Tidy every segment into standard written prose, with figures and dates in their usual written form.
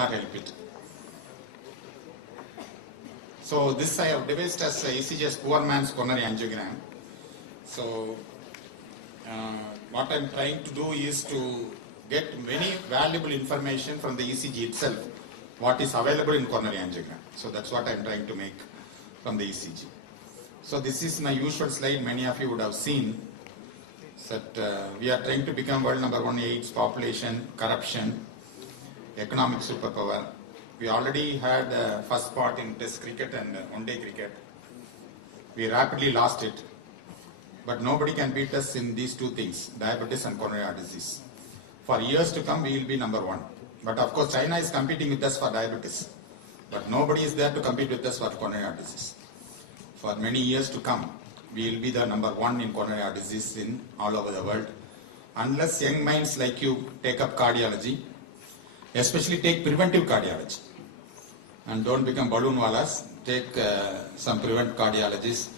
cannot help it. So this I have devised as ECG as poor man's coronary angiogram. So what I am trying to do is to get many valuable information from the ECG itself, what is available in coronary angiogram. So that's what I am trying to make from the ECG. So this is my usual slide, many of you would have seen, that we are trying to become world number 1 AIDS, population, corruption, economic superpower. We already had first part in test cricket and one-day cricket. We rapidly lost it. But nobody can beat us in these two things, diabetes and coronary heart disease. For years to come, we will be number 1. But of course, China is competing with us for diabetes. But nobody is there to compete with us for coronary heart disease. For many years to come, we will be the number 1 in coronary heart disease in all over the world. Unless young minds like you take up cardiology, especially take preventive cardiology. And don't become balloon wallas, take some prevent cardiologists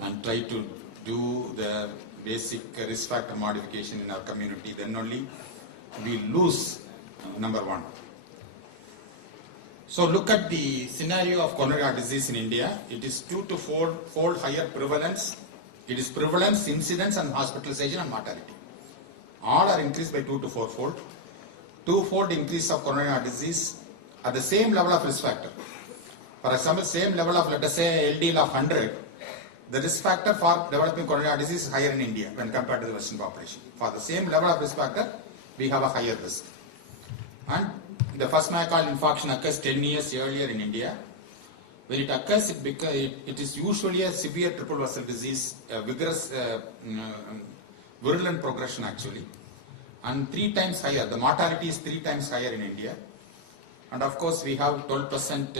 and try to do the basic risk factor modification in our community, then only we lose number 1. So look at the scenario of coronary heart disease in India. It is 2 to 4 fold higher prevalence. It is prevalence, incidence and hospitalization and mortality. All are increased by 2 to 4 fold. 2-fold increase of coronary heart disease at the same level of risk factor. For example, same level of, let us say, LDL of 100, the risk factor for developing coronary heart disease is higher in India when compared to the Western population. For the same level of risk factor, we have a higher risk. And the first myocardial infarction occurs 10 years earlier in India. When it occurs, it is usually a severe triple vessel disease, a vigorous, virulent progression actually. And 3 times higher, the mortality is 3 times higher in India. And of course, we have 12%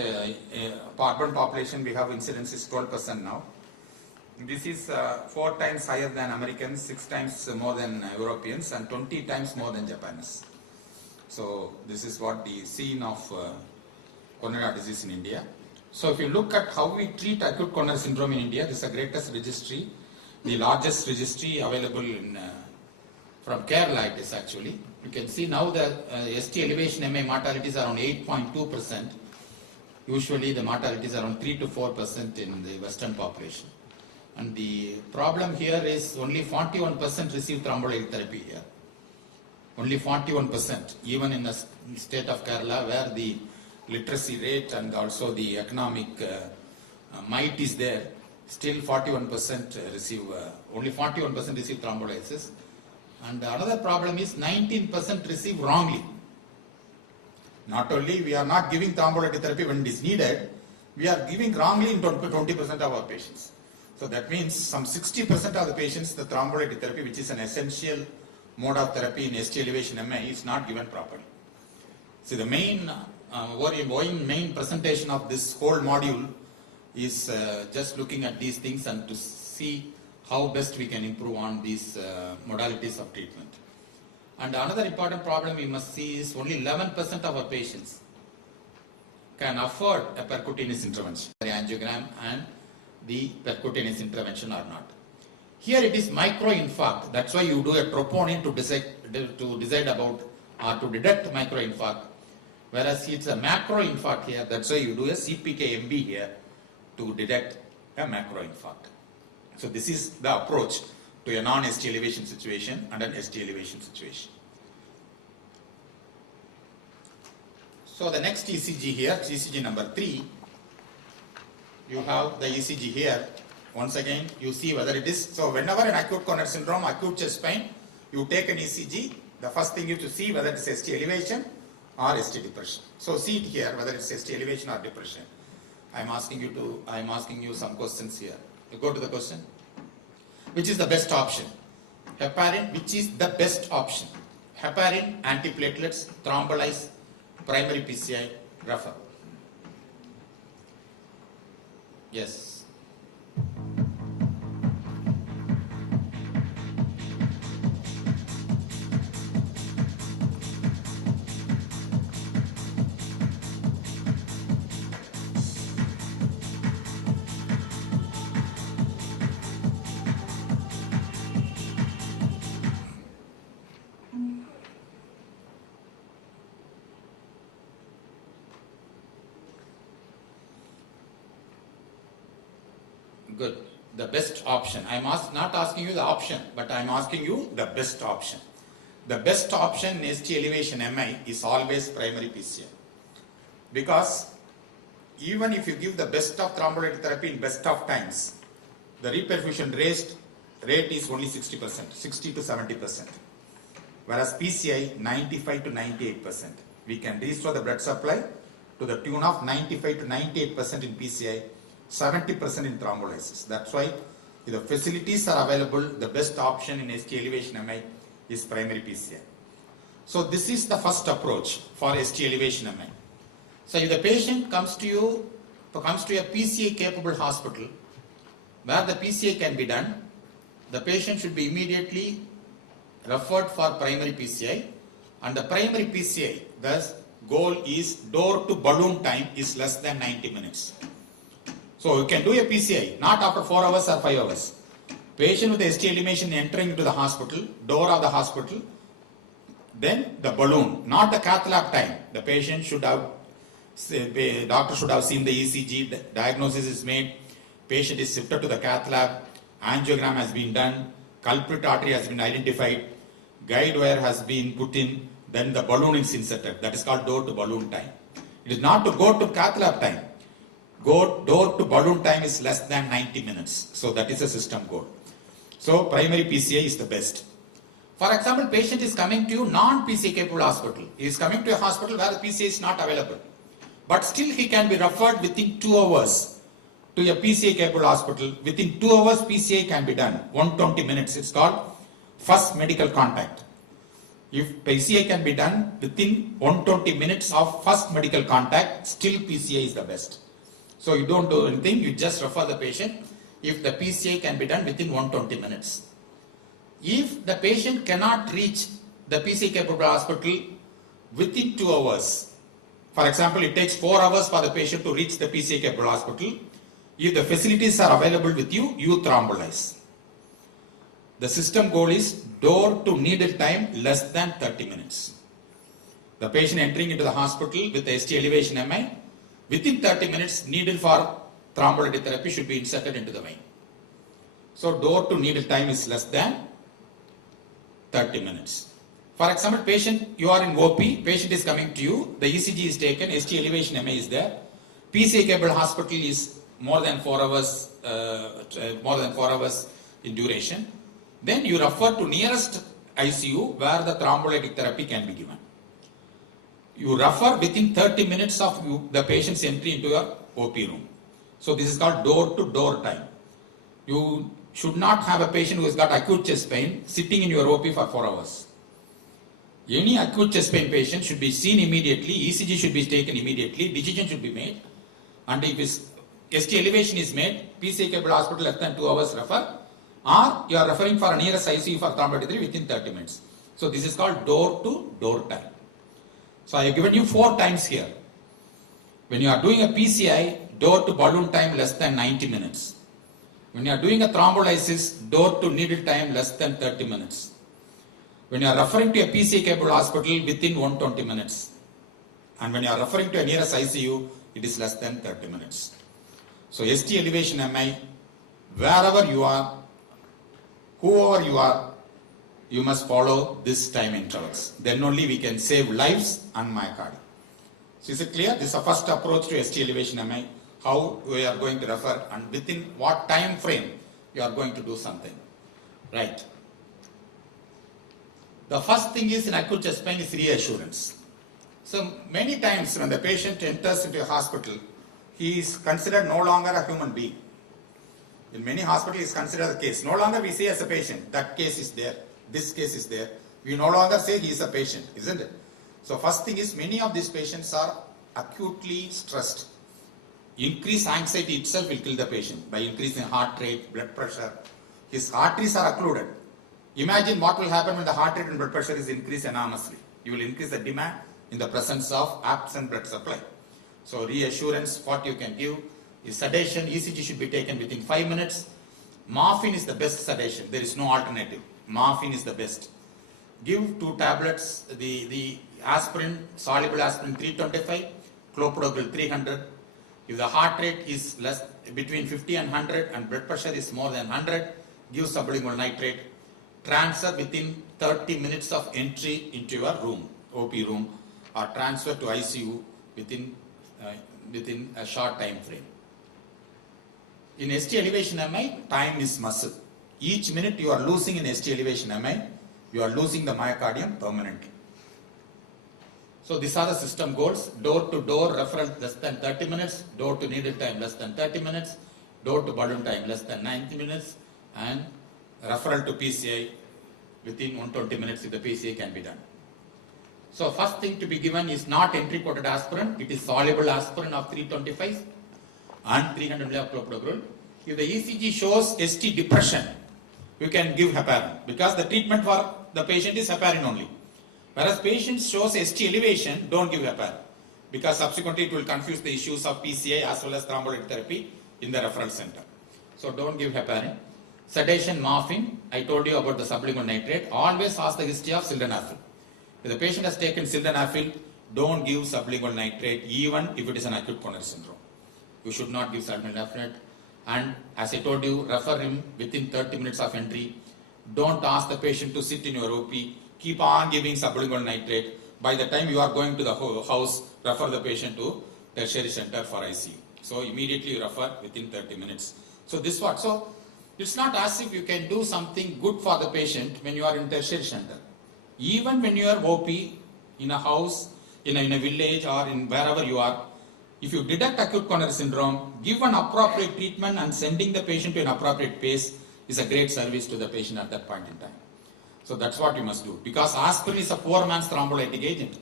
urban population, we have incidence is 12% now. This is 4 times higher than Americans, 6 times more than Europeans, and 20 times more than Japanese. So this is what the scene of coronary heart disease in India. So if you look at how we treat acute coronary syndrome in India, this is the greatest registry, the largest registry available in from Kerala it is actually. You can see now the ST elevation MI mortality is around 8.2%. Usually the mortality is around 3 to 4% in the Western population. And the problem here is only 41% receive thrombolytic therapy here. Only 41%, even in the state of Kerala where the literacy rate and also the economic might is there, still 41% receive, only 41% receive thrombolysis. And another problem is 19% receive wrongly. Not only we are not giving thrombolytic therapy when it is needed, we are giving wrongly in 20% of our patients. So that means some 60% of the patients, the thrombolytic therapy, which is an essential mode of therapy in ST elevation MI, is not given properly. So the main main presentation of this whole module is just looking at these things and to see how best we can improve on these modalities of treatment. And another important problem we must see is only 11% of our patients can afford a percutaneous intervention, angiogram and the percutaneous intervention or not. Here it is microinfarct. That's why you do a troponin to decide about or to detect microinfarct. Whereas it's a macroinfarct here. That's why you do a CPK-MB here to detect a macroinfarct. So this is the approach to a non-ST elevation situation and an ST elevation situation. So the next ECG here, ECG number 3. You have the ECG here. Once again, you see whether it is, so whenever an acute coronary syndrome, acute chest pain, you take an ECG, the first thing is to see whether it is ST elevation or ST depression. So see it here, whether it's ST elevation or depression. I am asking you some questions here. You go to the question. Which is the best option? Heparin, which is the best option? Heparin, antiplatelets, thrombolyze, primary PCI, refer. Yes. Good. The best option. Not asking you the option, but I am asking you the best option. The best option in ST elevation MI is always primary PCI. Because even if you give the best of thrombolytic therapy in best of times, the reperfusion rate is only 60%, 60 to 70%. Whereas PCI 95 to 98%. We can restore the blood supply to the tune of 95 to 98% in PCI, 70% in thrombolysis. That's why if the facilities are available, the best option in ST elevation MI is primary PCI. So this is the first approach for ST elevation MI. So if the patient comes to a PCI capable hospital where the PCI can be done, the patient should be immediately referred for primary PCI, and the primary PCI, thus goal is door to balloon time is less than 90 minutes. So you can do a PCI not after 4 hours or 5 hours. Patient with ST elevation entering into the hospital, door of the hospital, then the balloon, not the cath lab time. The patient should have, doctor should have seen the ECG, the diagnosis is made, patient is shifted to the cath lab, angiogram has been done, culprit artery has been identified, guide wire has been put in, then the balloon is inserted. That is called door to balloon time. It is not to go to cath lab time. Door to balloon time is less than 90 minutes. So that is a system goal. So primary PCI is the best. For example, patient is coming to non-PCI capable hospital. He is coming to a hospital where the PCI is not available. But still he can be referred within 2 hours to a PCI capable hospital. Within 2 hours PCI can be done. 120 minutes. It's called first medical contact. If PCI can be done within 120 minutes of first medical contact, still PCI is the best. So you don't do anything, you just refer the patient if the PCI can be done within 120 minutes. If the patient cannot reach the PCI capable hospital within 2 hours, for example, it takes 4 hours for the patient to reach the PCI capable hospital, if the facilities are available with you, you thrombolize. The system goal is door to needle time less than 30 minutes. The patient entering into the hospital with the ST elevation MI, within 30 minutes, needle for thrombolytic therapy should be inserted into the vein. So door to needle time is less than 30 minutes. For example, you are in OP, patient is coming to you, the ECG is taken, ST elevation MI is there, PCI capable hospital is more than 4 hours in duration. Then you refer to nearest ICU where the thrombolytic therapy can be given. You refer within 30 minutes of the patient's entry into your OP room. So this is called door to door time. You should not have a patient who has got acute chest pain sitting in your OP for 4 hours. Any acute chest pain patient should be seen immediately, ECG should be taken immediately, decision should be made, and if ST elevation is made, PCI capable hospital less than 2 hours refer, or you are referring for a nearest ICU for thrombolytic therapy within 30 minutes. So this is called door to door time. So I have given you 4 times here. When you are doing a PCI, door to balloon time less than 90 minutes. When you are doing a thrombolysis, door to needle time less than 30 minutes. When you are referring to a PCI capable hospital, within 120 minutes. And when you are referring to a nearest ICU, it is less than 30 minutes. So ST elevation MI, wherever you are, whoever you are, you must follow this time intervals. Then only we can save lives and myocardium. So is it clear? This is the first approach to ST elevation MI, how we are going to refer and within what time frame you are going to do something. Right. The first thing is in acute chest pain is reassurance. So many times when the patient enters into a hospital, he is considered no longer a human being. In many hospitals, he is considered a case. No longer we say as a patient, that case is there, this case is there. We no longer say he is a patient, isn't it? So first thing is many of these patients are acutely stressed. Increased anxiety itself will kill the patient by increasing heart rate, blood pressure. His arteries are occluded. Imagine what will happen when the heart rate and blood pressure is increased enormously. You will increase the demand in the presence of absent blood supply. So reassurance, what you can give is sedation. ECG should be taken within 5 minutes. Morphine is the best sedation. There is no alternative. Morphine is the best. Give 2 tablets, the aspirin, soluble aspirin 325, clopidogrel 300, If the heart rate is less between 50 and 100 and blood pressure is more than 100, give sublingual nitrate. Transfer within 30 minutes of entry into your room, OP room, or transfer to ICU within a short time frame. In ST elevation MI, time is muscle. Each minute you are losing in ST elevation MI, you are losing the myocardium permanently. So these are the system goals. Door to door referral less than 30 minutes, door to needle time less than 30 minutes, door to balloon time less than 90 minutes, and referral to PCI within 120 minutes if the PCI can be done. So first thing to be given is not entry coated aspirin, it is soluble aspirin of 325 and 300 ml of clopidogrel. If the ECG shows ST depression, you can give heparin because the treatment for the patient is heparin only. Whereas patient shows ST elevation, don't give heparin because subsequently it will confuse the issues of PCI as well as thrombolytic therapy in the referral center. So don't give heparin. Sedation, morphine, I told you about the sublingual nitrate. Always ask the history of sildenafil. If the patient has taken sildenafil, don't give sublingual nitrate even if it is an acute coronary syndrome. You should not give sublingual nitrate. And as I told you, refer him within 30 minutes of entry. Don't ask the patient to sit in your OP. Keep on giving sublingual nitrate. By the time you are going to the house, refer the patient to tertiary center for ICU. So immediately you refer within 30 minutes. So this what? So it's not as if you can do something good for the patient when you are in tertiary center. Even when you are OP in a house, in a village or in wherever you are, if you detect acute coronary syndrome, give an appropriate treatment and sending the patient to an appropriate pace is a great service to the patient at that point in time. So that's what you must do. Because aspirin is a poor man's thrombolytic agent.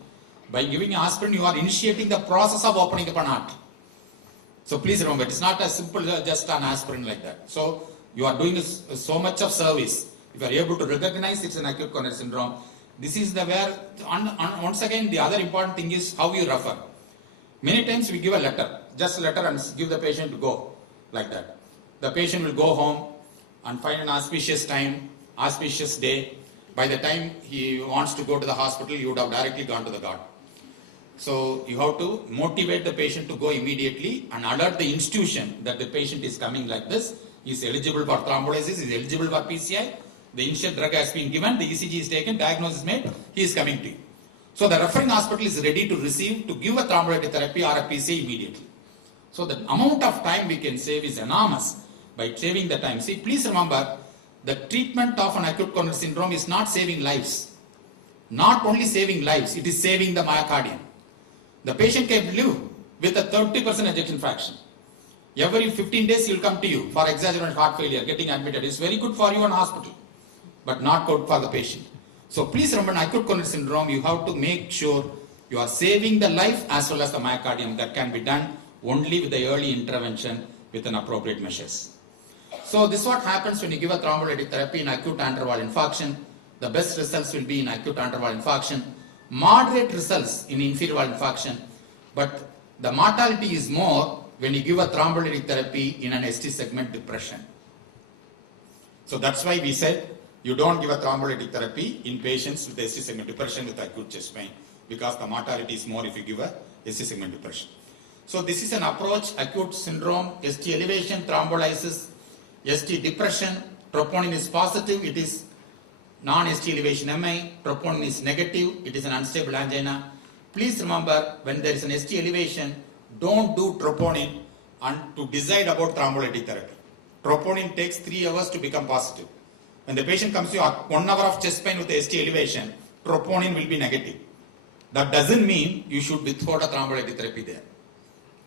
By giving aspirin, you are initiating the process of opening up an artery. So please remember, it's not as simple as just an aspirin like that. So you are doing so much of service. If you are able to recognize it's an acute coronary syndrome, this is the where, once again, the other important thing is how you refer. Many times we give a letter, just a letter and give the patient to go like that. The patient will go home and find an auspicious time, auspicious day. By the time he wants to go to the hospital, you would have directly gone to the guard. So you have to motivate the patient to go immediately and alert the institution that the patient is coming like this. He is eligible for thrombolysis, he is eligible for PCI. The initial drug has been given, the ECG is taken, diagnosis made, he is coming to you. So the referring hospital is ready to receive, to give a thrombolytic therapy or a PCI immediately. So the amount of time we can save is enormous by saving the time. See, please remember, the treatment of an acute coronary syndrome is not saving lives. Not only saving lives, it is saving the myocardium. The patient can live with a 30% ejection fraction. Every 15 days he will come to you for exaggerated heart failure, getting admitted. It's very good for you in hospital, but not good for the patient. So please remember, in acute coronary syndrome, you have to make sure you are saving the life as well as the myocardium. That can be done only with the early intervention with an appropriate measures. So this is what happens when you give a thrombolytic therapy in acute interval infarction. The best results will be in acute interval infarction, moderate results in inferior valve infarction, but the mortality is more when you give a thrombolytic therapy in an ST segment depression. So that's why we said you don't give a thrombolytic therapy in patients with ST segment depression with acute chest pain, because the mortality is more if you give a ST segment depression. So this is an approach: acute syndrome, ST elevation, thrombolysis, ST depression. Troponin is positive, it is non-ST elevation MI. Troponin is negative, it is an unstable angina. Please remember, when there is an ST elevation, don't do troponin and to decide about thrombolytic therapy. Troponin takes 3 hours to become positive. When the patient comes to you 1 hour of chest pain with the ST elevation, troponin will be negative. That doesn't mean you should withhold a thrombolytic therapy there.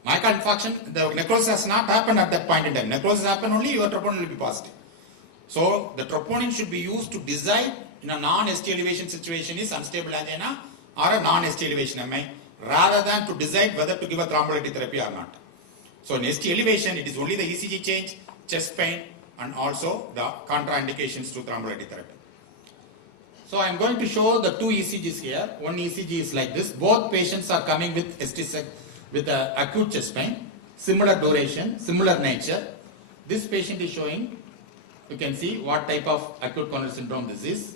Myocardial infarction, the necrosis has not happened at that point in time. Necrosis happened only, your troponin will be positive. So the troponin should be used to decide in a non-ST elevation situation is unstable angina or a non-ST elevation MI, rather than to decide whether to give a thrombolytic therapy or not. So in ST elevation, it is only the ECG change, chest pain, and also the contraindications to thrombolytic therapy. So I am going to show the 2 ECGs here. One ECG is like this. Both patients are coming with with acute chest pain, similar duration, similar nature. This patient is showing, you can see what type of acute coronary syndrome this is.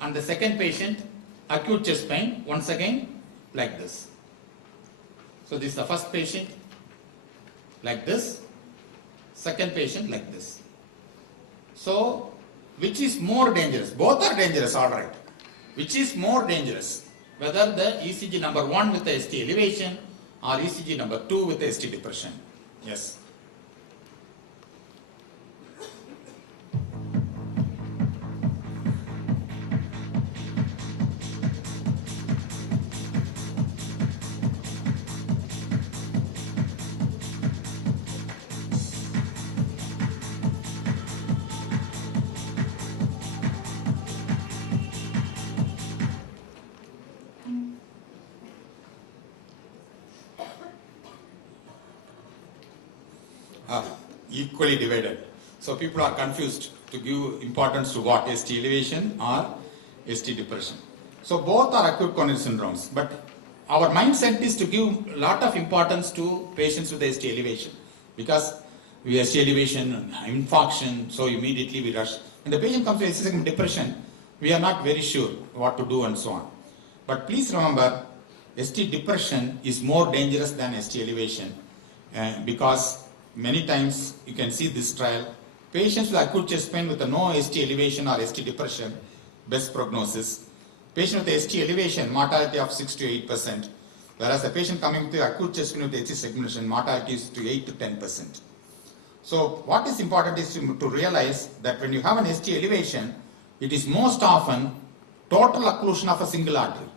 And the second patient, acute chest pain, once again like this. So this is the first patient, like this, second patient like this. So, which is more dangerous? Both are dangerous, all right. Which is more dangerous? Whether the ECG number 1 with the ST elevation or ECG number 2 with the ST depression? Yes. Equally divided. So people are confused to give importance to what? ST elevation or ST depression. So both are acute coronary syndromes, but our mindset is to give a lot of importance to patients with ST elevation, because we have ST elevation, infarction, so immediately we rush. When the patient comes with ST segment depression, we are not very sure what to do and so on. But please remember, ST depression is more dangerous than ST elevation, because many times you can see this trial, patients with acute chest pain with no ST elevation or ST depression, best prognosis. Patient with ST elevation, mortality of 6 to 8%, whereas the patient coming with acute chest pain with ST segmentation, mortality is to 8 to 10%. So what is important is to realize that when you have an ST elevation, it is most often total occlusion of a single artery.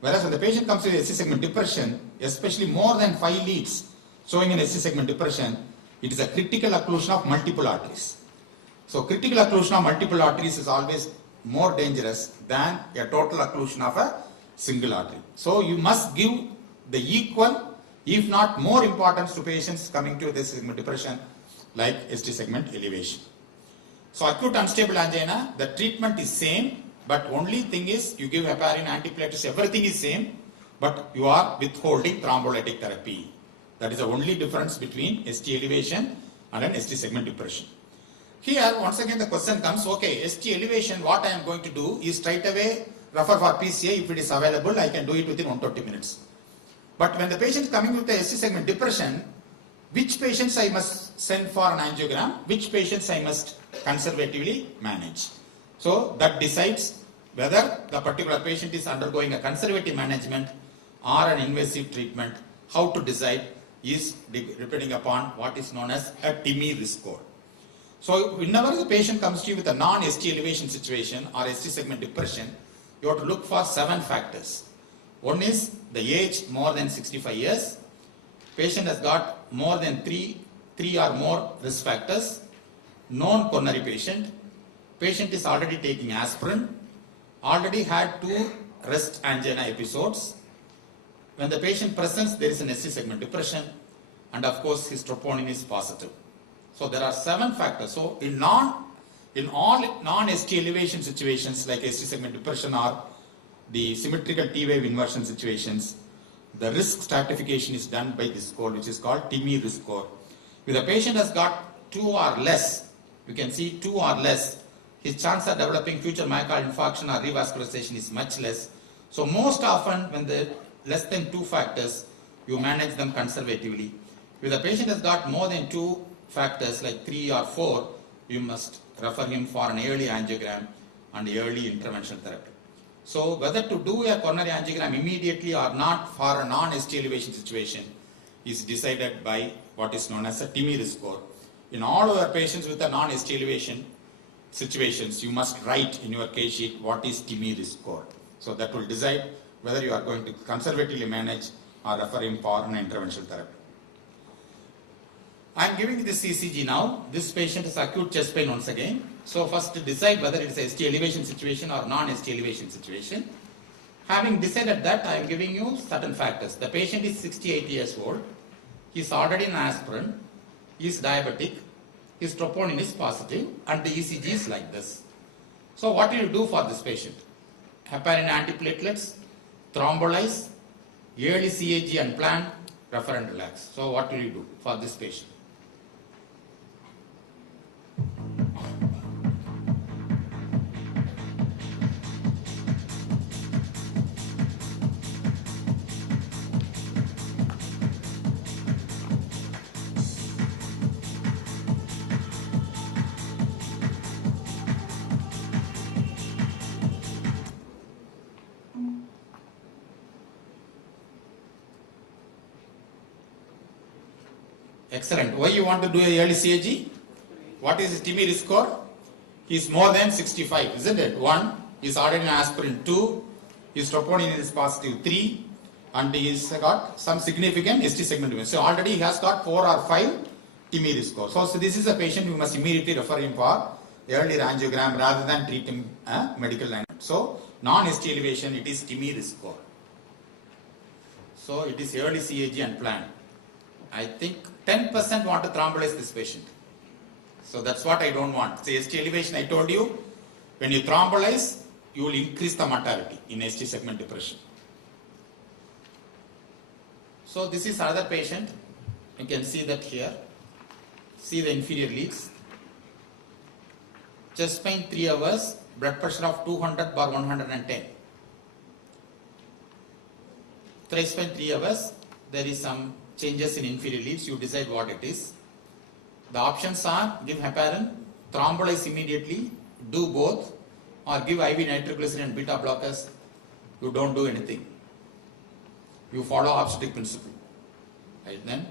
Whereas when the patient comes with ST segment depression, especially more than 5 leads showing an ST segment depression, it is a critical occlusion of multiple arteries. So critical occlusion of multiple arteries is always more dangerous than a total occlusion of a single artery. So you must give the equal, if not more importance to patients coming to this segment depression like ST segment elevation. So acute unstable angina, the treatment is same, but only thing is you give heparin, antiplatelets, everything is same, but you are withholding thrombolytic therapy. That is the only difference between ST elevation and an ST segment depression. Here, once again the question comes, okay, ST elevation, what I am going to do is straight away refer for PCA. If it is available, I can do it within 120 minutes. But when the patient is coming with the ST segment depression, which patients I must send for an angiogram, which patients I must conservatively manage. So that decides whether the particular patient is undergoing a conservative management or an invasive treatment. How to decide is depending upon what is known as a TIMI risk score. So whenever the patient comes to you with a non-ST elevation situation or ST segment depression, you have to look for 7 factors. One is the age more than 65 years. Patient has got more than 3 or more risk factors. Known coronary patient. Patient is already taking aspirin. Already had 2 rest angina episodes. When the patient presents, there is an ST segment depression, and of course his troponin is positive. So there are 7 factors. So in all non-ST elevation situations like ST segment depression or the symmetrical T-wave inversion situations, the risk stratification is done by this score, which is called TIMI risk score. If the patient has got 2 or less, you can see 2 or less, his chance of developing future myocardial infarction or revascularization is much less. So most often when the less than 2 factors, you manage them conservatively. If the patient has got more than 2 factors like 3 or 4, you must refer him for an early angiogram and early intervention therapy. So whether to do a coronary angiogram immediately or not for a non-ST elevation situation is decided by what is known as a TIMI risk score. In all our patients with a non-ST elevation situations, you must write in your case sheet what is TIMI risk score. So that will decide whether you are going to conservatively manage or refer him for an interventional therapy. I am giving this ECG now. This patient is acute chest pain once again. So first to decide whether it is a ST elevation situation or non-ST elevation situation. Having decided that, I am giving you certain factors. The patient is 68 years old. He is already on aspirin. He is diabetic. His troponin is positive and the ECG is like this. So what do you do for this patient? Heparin antiplatelets, thrombolyze, early CAG and plan, refer and relax. So what will you do for this patient? Excellent. Why you want to do a early CAG? What is his TIMI score? He is more than 65, isn't it? 1, he is already in aspirin 2, his troponin is positive 3, and he has got some significant ST segment. So already he has got 4 or 5 TIMI score. So this is a patient you must immediately refer him for early angiogram rather than treat him medical line. So non-ST elevation, it is TIMI score. So it is early CAG and plan. I think 10% want to thrombolyze this patient. So that's what I don't want. The ST elevation, I told you, when you thrombolyze, you will increase the mortality in ST segment depression. So this is another patient. You can see that here. See the inferior leads. Chest pain 3 hours, blood pressure of 200/110. Chest pain 3 hours, there is some changes in inferior leads. You decide what it is. The options are give heparin, thrombolyze immediately, do both, or give IV nitroglycerin and beta blockers. You don't do anything. You follow obstetric principle. Right then.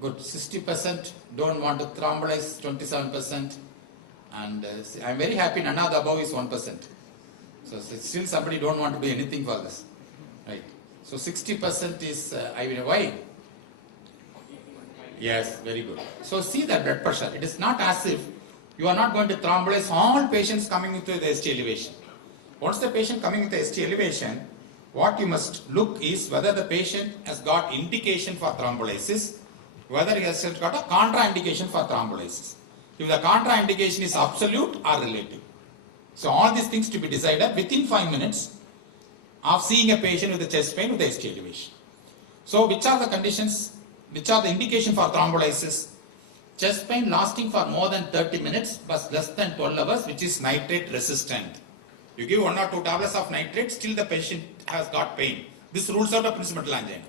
Good, 60% don't want to thrombolyze, 27%, and I'm very happy none of the above is 1%. So still somebody don't want to do anything for this, right? So 60% is, I mean, why? Yes, very good. So see that blood pressure. It is not as if you are not going to thrombolyze all patients coming with the ST elevation. Once the patient coming with the ST elevation, what you must look is whether the patient has got indication for thrombolysis, whether he has got a contraindication for thrombolysis. If the contraindication is absolute or relative. So all these things to be decided within 5 minutes of seeing a patient with a chest pain with the ST elevation. So which are the conditions, which are the indication for thrombolysis? Chest pain lasting for more than 30 minutes but less than 12 hours, which is nitrate resistant. You give 1 or 2 tablets of nitrate, still the patient has got pain. This rules out a principal angina.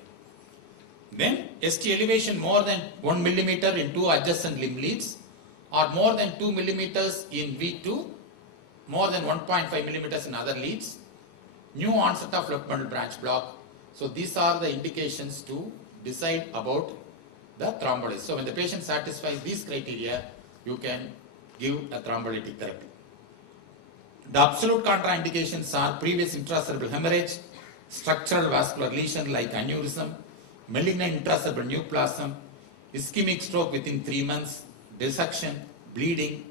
Then ST elevation more than 1 millimeter in 2 adjacent limb leads, or more than 2 millimeters in V2, more than 1.5 millimeters in other leads, new onset of left bundle branch block. So these are the indications to decide about the thrombolysis. So when the patient satisfies these criteria, you can give a thrombolytic therapy. The absolute contraindications are previous intracerebral hemorrhage, structural vascular lesion like aneurysm, malignant intracerebral neoplasm, ischemic stroke within 3 months, dissection, bleeding,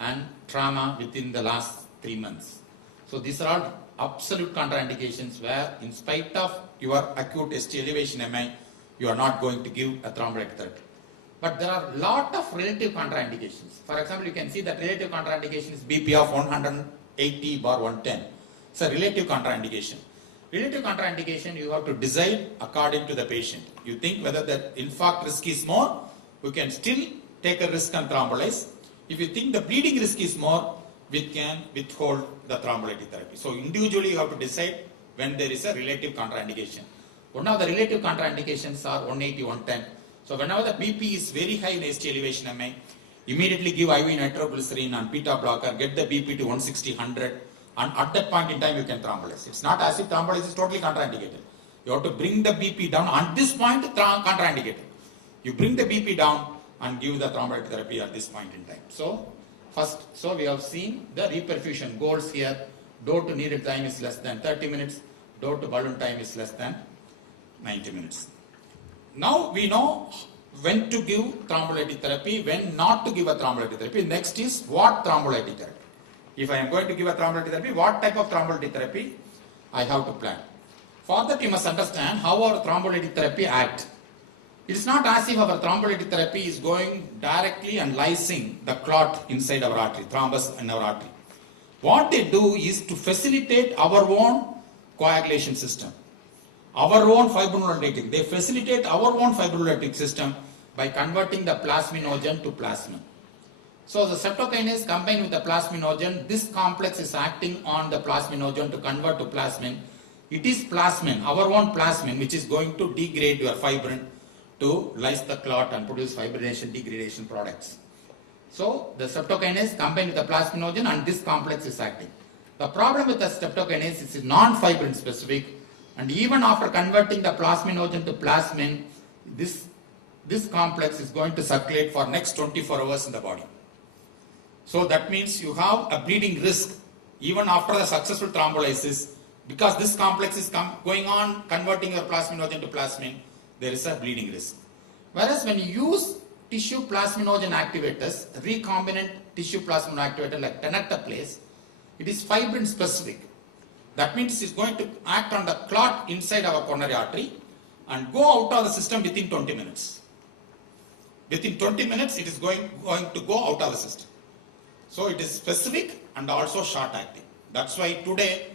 and trauma within the last 3 months. So these are all absolute contraindications where in spite of your acute ST elevation MI, you are not going to give a thrombolytic therapy. But there are a lot of relative contraindications. For example, you can see that relative contraindication is BP of 180/110. It's a relative contraindication. Relative contraindication, you have to decide according to the patient. You think whether the infarct risk is more, you can still take a risk and thrombolyze. If you think the bleeding risk is more, we can withhold the thrombolytic therapy. So individually you have to decide when there is a relative contraindication. One of the relative contraindications are 180/110. So whenever the BP is very high in ST elevation MI, immediately give IV nitroglycerin and beta blocker, get the BP to 160/100, and at that point in time you can thrombolyze. It's not as if thrombolysis is totally contraindicated. You have to bring the BP down. At this point, contraindicated. You bring the BP down and give the thrombolytic therapy at this point in time. So we have seen the reperfusion goals here. Door to needle time is less than 30 minutes. Door to balloon time is less than 90 minutes. Now we know when to give thrombolytic therapy, when not to give a thrombolytic therapy. Next is what thrombolytic therapy. If I am going to give a thrombolytic therapy, what type of thrombolytic therapy I have to plan. For that you must understand how our thrombolytic therapy acts. It is not as if our thrombolytic therapy is going directly and lysing the clot inside our artery, thrombus in our artery. What they do is to facilitate our own coagulation system, our own fibrinolytic. They facilitate our own fibrinolytic system by converting the plasminogen to plasmin. So the streptokinase combined with the plasminogen, this complex is acting on the plasminogen to convert to plasmin. It is plasmin, our own plasmin, which is going to degrade your fibrin to lyse the clot and produce fibrination degradation products. So the streptokinase combined with the plasminogen and this complex is acting. The problem with the streptokinase is non-fibrin specific, and even after converting the plasminogen to plasmin, this complex is going to circulate for next 24 hours in the body. So that means you have a bleeding risk even after the successful thrombolysis, because this complex is going on converting your plasminogen to plasmin, there is a bleeding risk. Whereas when you use tissue plasminogen activators, recombinant tissue plasminogen activator like tenecteplase, it is fibrin specific. That means it is going to act on the clot inside our coronary artery and go out of the system within 20 minutes. Within 20 minutes, it is going to go out of the system. So it is specific and also short acting. That's why today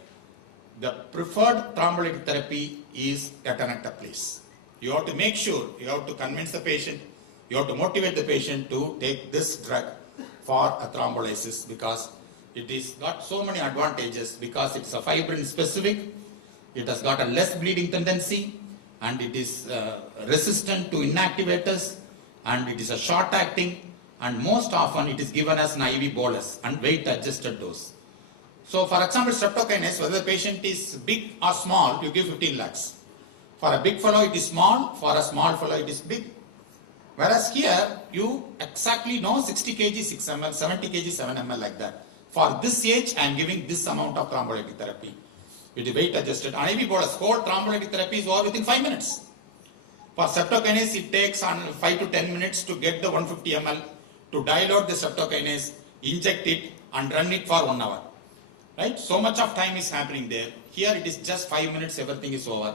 the preferred thrombolytic therapy is tenecteplase. You have to make sure, you have to convince the patient, you have to motivate the patient to take this drug for a thrombolysis, because it is got so many advantages, because it's a fibrin specific, it has got a less bleeding tendency, and it is resistant to inactivators, and it is a short acting, and most often it is given as an IV bolus and weight adjusted dose. So for example, streptokinase, whether the patient is big or small, you give 15 lakhs. For a big fellow it is small, for a small fellow it is big. Whereas here you exactly know 60 kg 6 ml, 70 kg 7 ml like that. For this age I am giving this amount of thrombolytic therapy with the weight adjusted. An IV bolus, whole thrombolytic therapy is over within 5 minutes. For streptokinase it takes on 5 to 10 minutes to get the 150 ml, to dilute the streptokinase, inject it and run it for 1 hour. Right? So much of time is happening there. Here it is just 5 minutes, everything is over.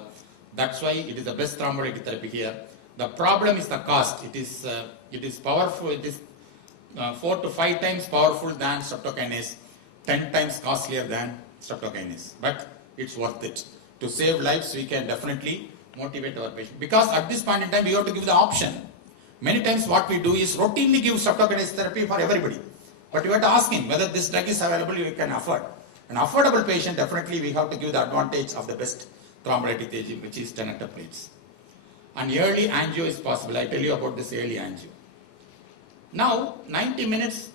That's why it is the best thrombolytic therapy here. The problem is the cost. It is powerful. It is 4 to 5 times powerful than streptokinase, 10 times costlier than streptokinase. But it's worth it. To save lives, we can definitely motivate our patient. Because at this point in time, we have to give the option. Many times what we do is routinely give streptokinase therapy for everybody. But you have to ask him whether this drug is available, you can afford. An affordable patient, definitely we have to give the advantage of the best thrombolytic agent, which is tenecteplase. And early angio is possible. I tell you about this early angio. Now, 90 minutes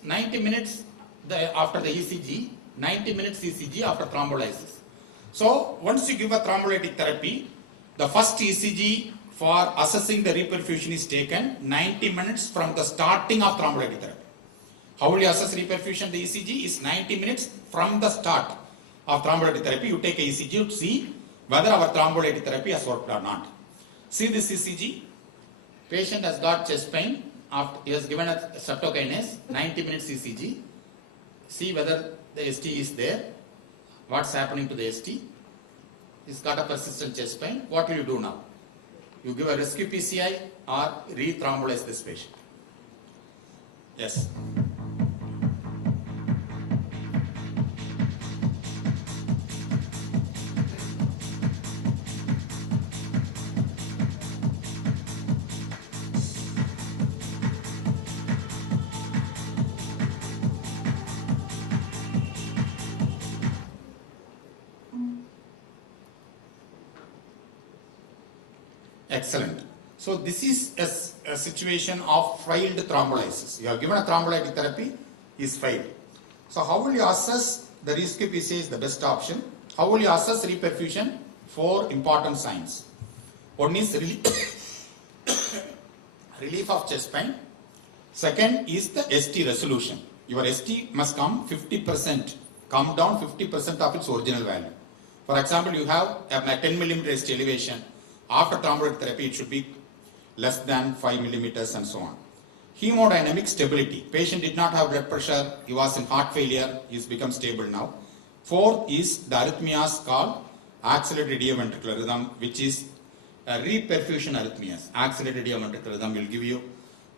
after the ECG, 90 minutes ECG after thrombolysis. So, once you give a thrombolytic therapy, the first ECG for assessing the reperfusion is taken 90 minutes from the starting of thrombolytic therapy. How will you assess reperfusion? The ECG is 90 minutes from the start of thrombolytic therapy. You take a ECG to see whether our thrombolytic therapy has worked or not. See this ECG. Patient has got chest pain. After he has given a streptokinase, 90 minutes ECG. See whether the ST is there. What's happening to the ST? He's got a persistent chest pain. What will you do now? You give a rescue PCI or re-thrombolyze this patient. Yes. Excellent. So this is a situation of failed thrombolysis. You have given a thrombolytic therapy, is failed. So how will you assess the rescue PCI is the best option? How will you assess reperfusion? 4 important signs. One is relief of chest pain. Second is the ST resolution. Your ST must come 50%, come down 50% of its original value. For example, you have a 10 millimeter ST elevation. After thrombolytic therapy, it should be less than 5 millimeters and so on. Hemodynamic stability. Patient did not have blood pressure. He was in heart failure. He has become stable now. 4th is the arrhythmias called accelerated idioventricular rhythm, which is a reperfusion arrhythmias. Accelerated idioventricular rhythm will give you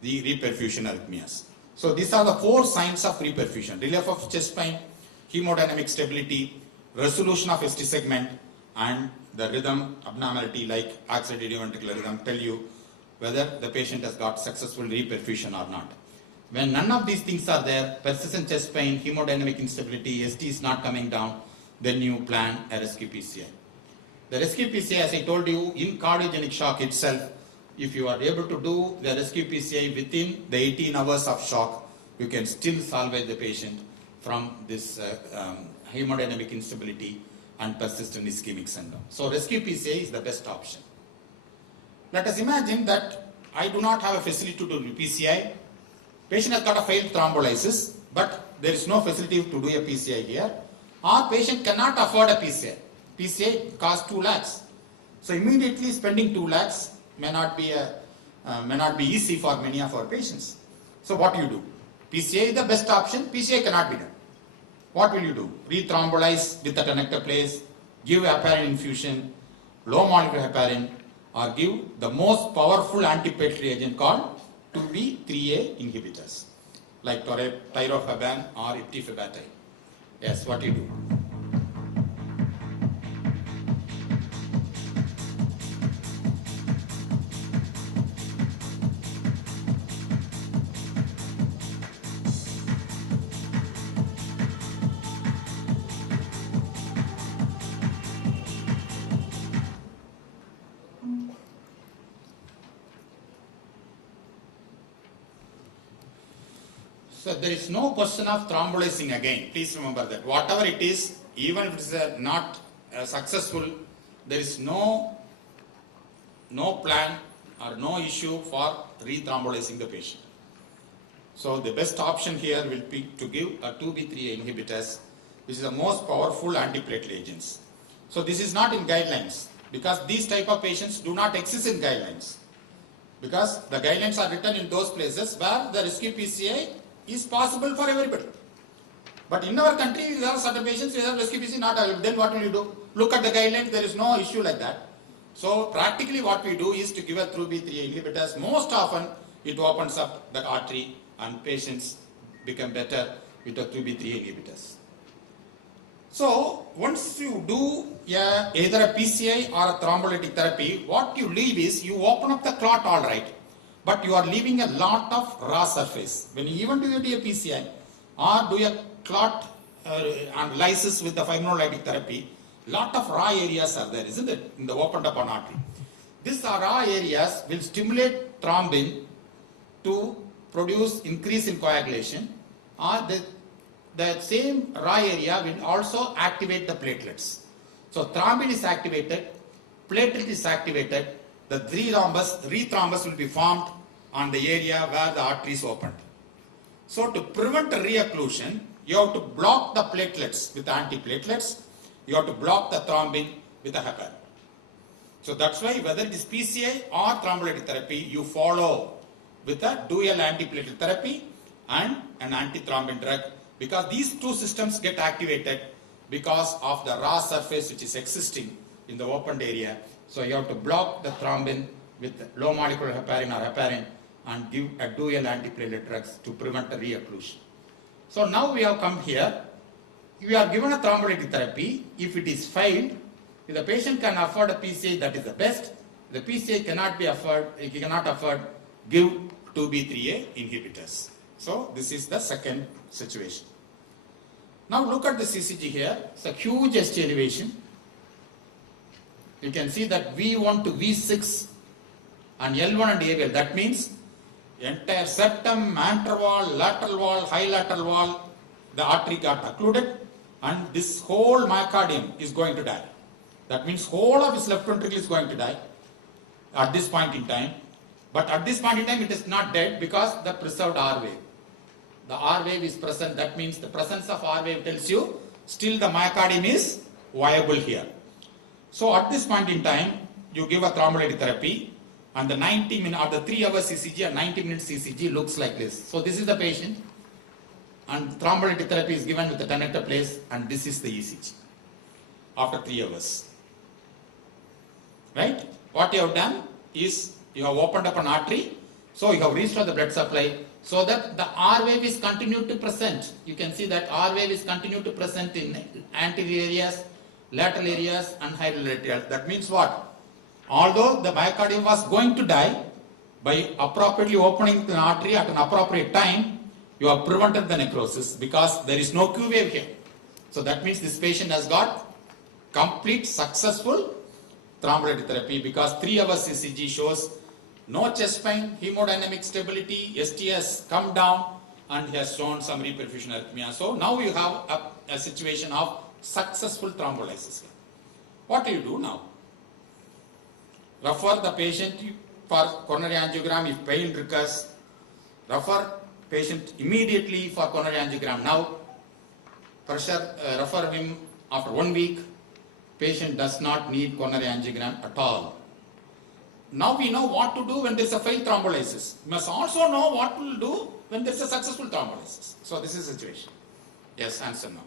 the reperfusion arrhythmias. So these are the 4 signs of reperfusion. Relief of chest pain, hemodynamic stability, resolution of ST segment, and the rhythm abnormality like accelerated idioventricular rhythm tell you whether the patient has got successful reperfusion or not. When none of these things are there, persistent chest pain, hemodynamic instability, ST is not coming down, then you plan a rescue PCI. The rescue PCI, as I told you, in cardiogenic shock itself, if you are able to do the rescue PCI within the 18 hours of shock, you can still salvage the patient from this hemodynamic instability and persistent ischemic syndrome. So rescue PCI is the best option. Let us imagine that I do not have a facility to do PCI. Patient has got a failed thrombolysis, but there is no facility to do a PCI here. Or patient cannot afford a PCI. PCI costs 2 lakhs. So immediately spending 2 lakhs may not be easy for many of our patients. So what do you do? PCI is the best option. PCI cannot be done. What will you do? Re-thrombolize with the tenecteplase, give heparin infusion, low molecular heparin, or give the most powerful antiplatelet agent called 2B3A inhibitors, like tirofiban or iptifibatide. Yes, what you do? So there is no question of thrombolizing again. Please remember that whatever it is, even if it is not successful, there is no plan or no issue for re-thrombolizing the patient. So the best option here will be to give a 2B3A inhibitors, which is the most powerful antiplatelet agents. So this is not in guidelines because these type of patients do not exist in guidelines, because the guidelines are written in those places where the rescue PCI is possible for everybody. But in our country, we have certain patients who have rescue PCI not available. Then what will you do? Look at the guidelines, there is no issue like that. So practically what we do is to give a 2B3A inhibitors. Most often it opens up the artery and patients become better with the 2B3A inhibitors. So once you do either a PCI or a thrombolytic therapy, what you leave is you open up the clot all right, but you are leaving a lot of raw surface. When you even do a PCI or do a clot and lysis with the fibrinolytic therapy, lot of raw areas are there, isn't it, in the opened up artery. These raw areas will stimulate thrombin to produce increase in coagulation, or the same raw area will also activate the platelets. So thrombin is activated, platelet is activated, the re-thrombus will be formed on the area where the artery is opened. So to prevent re-occlusion, you have to block the platelets with antiplatelets, you have to block the thrombin with a heparin. So that's why whether it is PCI or thrombolytic therapy, you follow with a dual antiplatelet therapy and an antithrombin drug, because these two systems get activated because of the raw surface which is existing in the opened area. So you have to block the thrombin with low molecular heparin or heparin and give a dual antiplatelet drugs to prevent the re-occlusion. So now we have come here. We are given a thrombolytic therapy. If it is failed, if the patient can afford a PCI, that is the best. The PCI cannot be afforded, he cannot afford, give 2B3A inhibitors. So this is the second situation. Now look at the ECG here. It's a huge ST elevation. You can see that V1 to V6 and L1 and AVL. That means entire septum, antral wall, lateral wall, high lateral wall, the artery got occluded, and this whole myocardium is going to die. That means whole of his left ventricle is going to die at this point in time. But at this point in time it is not dead because the preserved R wave. The R wave is present. That means the presence of R wave tells you still the myocardium is viable here. So at this point in time, you give a thrombolytic therapy, and the 90 minute or the 3 hours ECG and 90 minutes ECG looks like this. So this is the patient, and thrombolytic therapy is given with the tenecteplase, and this is the ECG after 3 hours. Right? What you have done is you have opened up an artery, so you have restored the blood supply, so that the R wave is continued to present. You can see that R wave is continued to present in anterior areas, lateral areas and lateral. That means what? Although the myocardium was going to die, by appropriately opening the artery at an appropriate time, you have prevented the necrosis because there is no Q wave here. So that means this patient has got complete successful thrombolytic therapy because 3 hours ECG shows no chest pain, hemodynamic stability, ST has come down and he has shown some reperfusion arrhythmia. So now you have a situation of successful thrombolysis. What do you do now? Refer the patient for coronary angiogram if pain recurs. Refer patient immediately for coronary angiogram now. Refer him after 1 week. Patient does not need coronary angiogram at all. Now we know what to do when there is a failed thrombolysis. We must also know what to do when there is a successful thrombolysis. So this is the situation. Yes, answer now.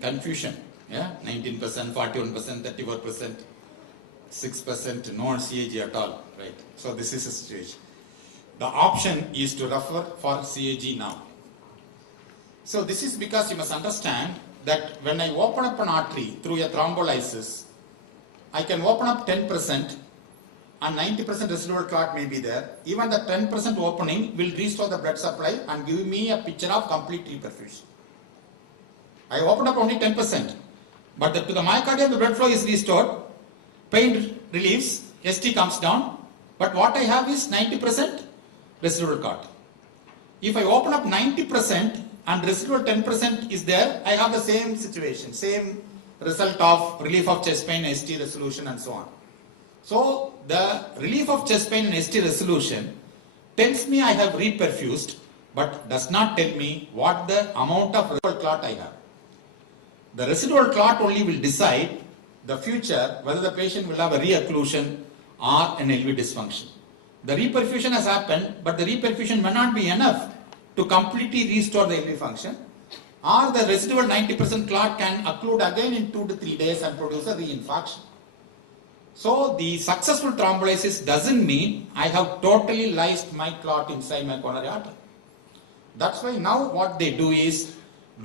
Confusion, yeah, 19%, 41%, 34%, 6% non-CAG at all, right? So this is the situation. The option is to refer for CAG now. So this is because you must understand that when I open up an artery through a thrombolysis, I can open up 10% and 90% residual clot may be there. Even the 10% opening will restore the blood supply and give me a picture of complete reperfusion. I opened up only 10%, but to the myocardium the blood flow is restored, pain relieves, ST comes down, but what I have is 90% residual clot. If I open up 90% and residual 10% is there, I have the same situation, same result of relief of chest pain, ST resolution and so on. So the relief of chest pain and ST resolution tells me I have reperfused, but does not tell me what the amount of residual clot I have. The residual clot only will decide the future whether the patient will have a reocclusion or an LV dysfunction. The reperfusion has happened, but the reperfusion may not be enough to completely restore the LV function, or the residual 90% clot can occlude again in 2 to 3 days and produce a reinfarction. So the successful thrombolysis doesn't mean I have totally lysed my clot inside my coronary artery. That's why now what they do is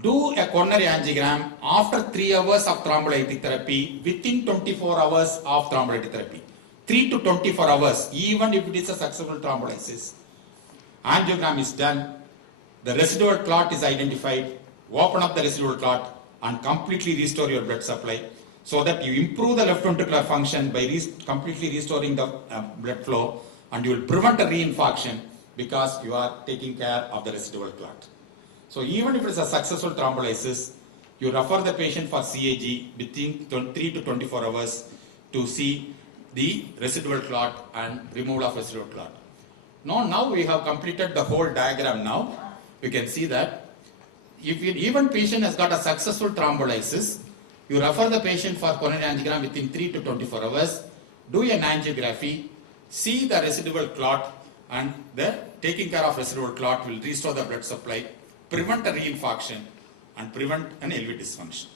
do a coronary angiogram after 3 hours of thrombolytic therapy within 24 hours of thrombolytic therapy. 3 to 24 hours, even if it is a successful thrombolysis. Angiogram is done, the residual clot is identified, open up the residual clot and completely restore your blood supply so that you improve the left ventricular function by completely restoring the blood flow, and you will prevent a reinfarction because you are taking care of the residual clot. So even if it is a successful thrombolysis, you refer the patient for CAG within 3 to 24 hours to see the residual clot and removal of residual clot. Now we have completed the whole diagram now. You can see that if even patient has got a successful thrombolysis, you refer the patient for coronary angiogram within 3 to 24 hours, do an angiography, see the residual clot, and the taking care of residual clot will restore the blood supply, prevent a reinfarction and prevent an LV dysfunction.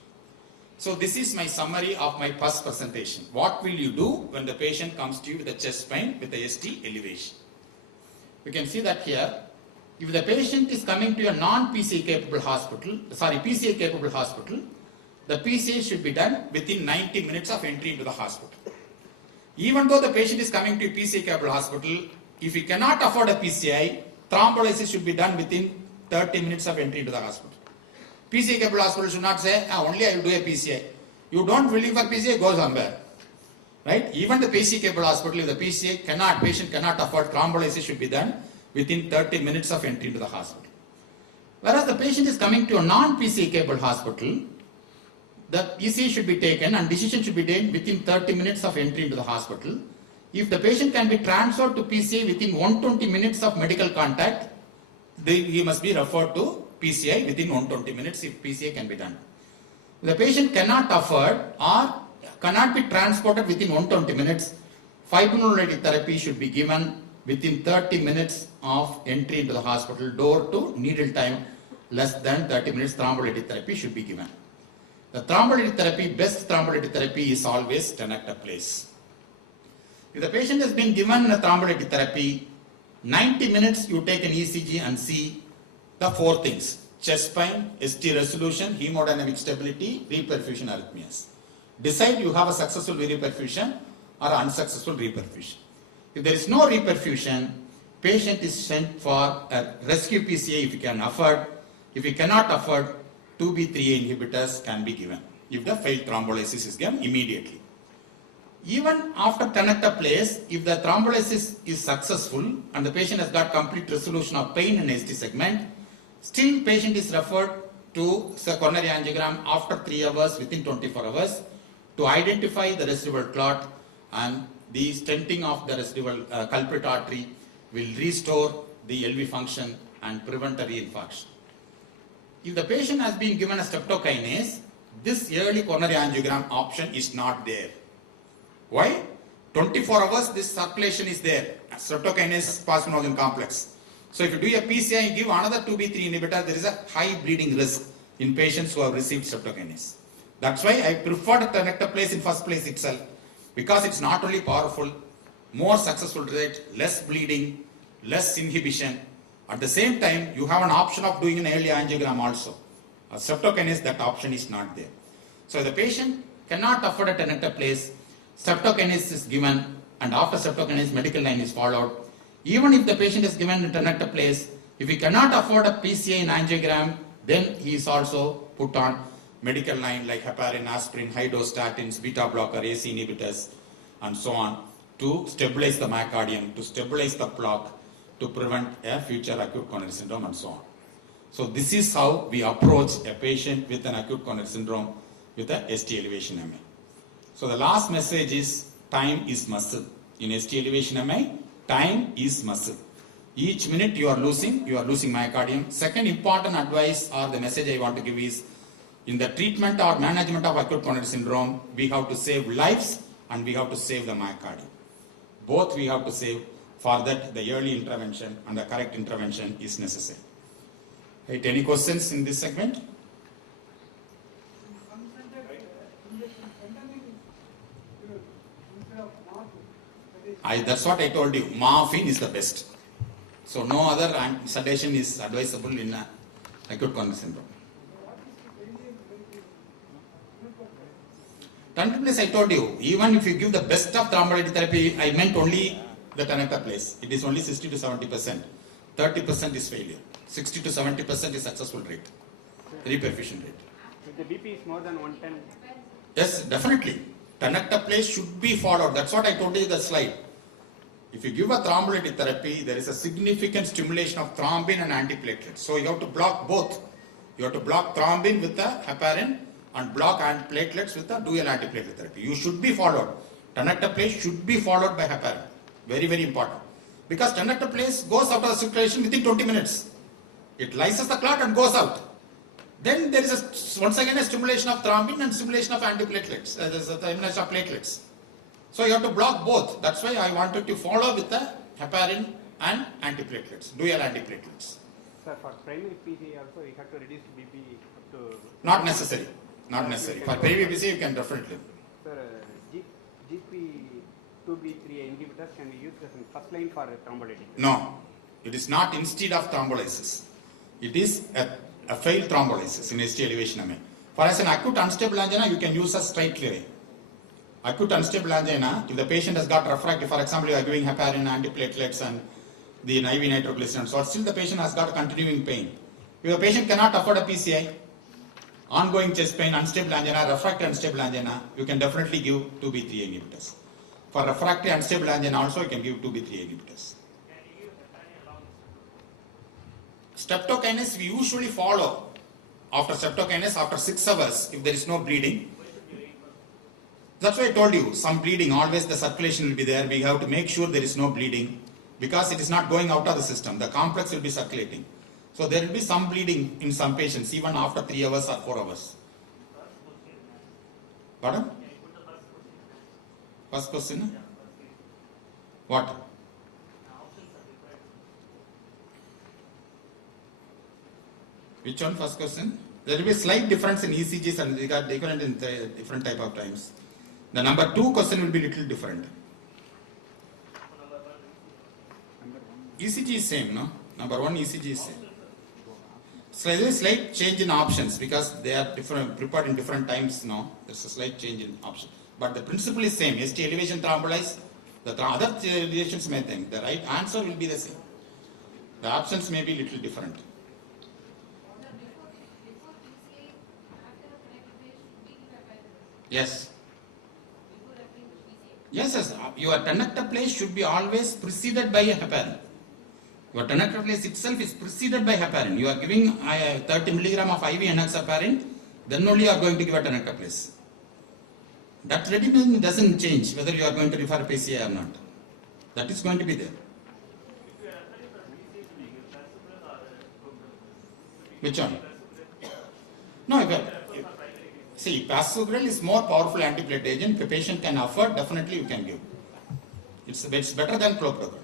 So this is my summary of my first presentation. What will you do when the patient comes to you with a chest pain with a ST elevation? You can see that here. If the patient is coming to a non-PCA capable hospital, PCA capable hospital, the PCA should be done within 90 minutes of entry into the hospital. Even though the patient is coming to a PCA capable hospital, if he cannot afford a PCI, thrombolysis should be done within 30 minutes of entry into the hospital. PCA capable hospital should not say, only I will do a PCI. You don't willing for PCI, go somewhere. Right? Even the PCA capable hospital, if the patient cannot afford, thrombolysis should be done within 30 minutes of entry into the hospital. Whereas the patient is coming to a non-PCA capable hospital, the ECG should be taken and decision should be taken within 30 minutes of entry into the hospital. If the patient can be transferred to PCI within 120 minutes of medical contact, he must be referred to PCI within 120 minutes if PCI can be done. If the patient cannot afford or cannot be transported within 120 minutes, fibrinolytic therapy should be given within 30 minutes of entry into the hospital, door to needle time less than 30 minutes, thrombolytic therapy should be given. The thrombolytic therapy, best thrombolytic therapy is always tenecteplase. If the patient has been given a thrombolytic therapy, 90 minutes you take an ECG and see the four things: chest pain, ST resolution, hemodynamic stability, reperfusion arrhythmias. Decide you have a successful reperfusion or unsuccessful reperfusion. If there is no reperfusion, patient is sent for a rescue PCA if you can afford. If you cannot afford, 2B3A inhibitors can be given if the failed thrombolysis is given immediately. Even after tenecteplase, if the thrombolysis is successful and the patient has got complete resolution of pain in ST segment, still patient is referred to coronary angiogram after 3 hours, within 24 hours, to identify the residual clot, and the stenting of the residual culprit artery will restore the LV function and prevent a reinfarction. If the patient has been given a streptokinase, this early coronary angiogram option is not there. Why? 24 hours this circulation is there. Streptokinase plasminogen complex. So if you do a PCI and give another 2B3 inhibitor, there is a high bleeding risk in patients who have received streptokinase. That's why I prefer tenecteplase in first place itself, because it's not only powerful, more successful rate, less bleeding, less inhibition. At the same time, you have an option of doing an early angiogram also. A streptokinase, that option is not there. So if the patient cannot afford a tenecteplase, streptokinase is given, and after streptokinase medical line is followed. Even if the patient is given a tenecteplase, if he cannot afford a PCA in angiogram, then he is also put on medical line like heparin, aspirin, high dose statins, beta blocker, AC inhibitors, and so on, to stabilize the myocardium, to stabilize the plaque, to prevent a future acute coronary syndrome, and so on. So this is how we approach a patient with an acute coronary syndrome with a ST elevation MI. So the last message is, time is muscle. In ST elevation MI, time is muscle. Each minute you are losing myocardium. Second important advice or the message I want to give is, in the treatment or management of acute coronary syndrome, we have to save lives and we have to save the myocardium. Both we have to save. For that, the early intervention and the correct intervention is necessary. Right, any questions in this segment? That's what I told you. Morphine is the best. So no other sedation is advisable in acute coronary syndrome. Tenecteplase, I told you, even if you give the best of thrombolytic therapy, I meant only the tenecteplase. It is only 60 to 70%. 30% is failure. 60 to 70% is successful rate, reperfusion rate. If the BP is more than 110? Yes, definitely. Tenecteplase should be followed. That's what I told you in the slide. If you give a thrombolytic therapy, there is a significant stimulation of thrombin and antiplatelets. So you have to block both. You have to block thrombin with the heparin and block platelets with the dual antiplatelet therapy. You should be followed. Tenecteplase should be followed by heparin. Very, very important. Because tenecteplase goes out of the circulation within 20 minutes. It lyses the clot and goes out. Then there is once again a stimulation of thrombin and stimulation of antiplatelets. There is a stimulation of platelets. So you have to block both. That's why I wanted to follow with the heparin and antiplatelets, dual antiplatelets. Sir, for primary PCA also you have to reduce BP up to... Not necessary. Not necessary. For primary PCA you can definitely. Sir, GP2B3A inhibitors can be used as in first line for thrombolytic? No. It is not instead of thrombolysis. It is a failed thrombolysis in ST elevation MI. For as an acute unstable angina, you can use a straight clearing. Acute unstable angina, if the patient has got refractory, for example, you are giving heparin, antiplatelets, and the IV nitroglycerin, so still the patient has got continuing pain. If the patient cannot afford a PCI, ongoing chest pain, unstable angina, refractory unstable angina, you can definitely give 2B3A inhibitors. For refractory unstable angina also, you can give 2B3A inhibitors. Streptokinase we usually follow after streptokinase after 6 hours if there is no bleeding. That's why I told you, some bleeding, always the circulation will be there. We have to make sure there is no bleeding because it is not going out of the system. The complex will be circulating. So there will be some bleeding in some patients even after 3 hours or 4 hours. Pardon? First question? What? Which one first question? There will be a slight difference in ECGs and they got different in different type of times. The number 2 question will be little different. ECG is same, no? Number 1 ECG is same. Slight change in options because they are different, prepared in different times now. There's a slight change in option. But the principle is same. ST elevation thrombolyze, the other relations may think. The right answer will be the same. The options may be little different. Yes. Yes. Your tennector place should be always preceded by a heparin. Your tennector place itself is preceded by heparin. You are giving 30 milligram of IV enoxaparin, then only you are going to give a tennector place. That regimen doesn't change whether you are going to refer PCI or not. That is going to be there. Which one? No, see, prasugrel is more powerful antiplatelet agent. If a patient can afford, definitely you can give. It's better than clopidogrel.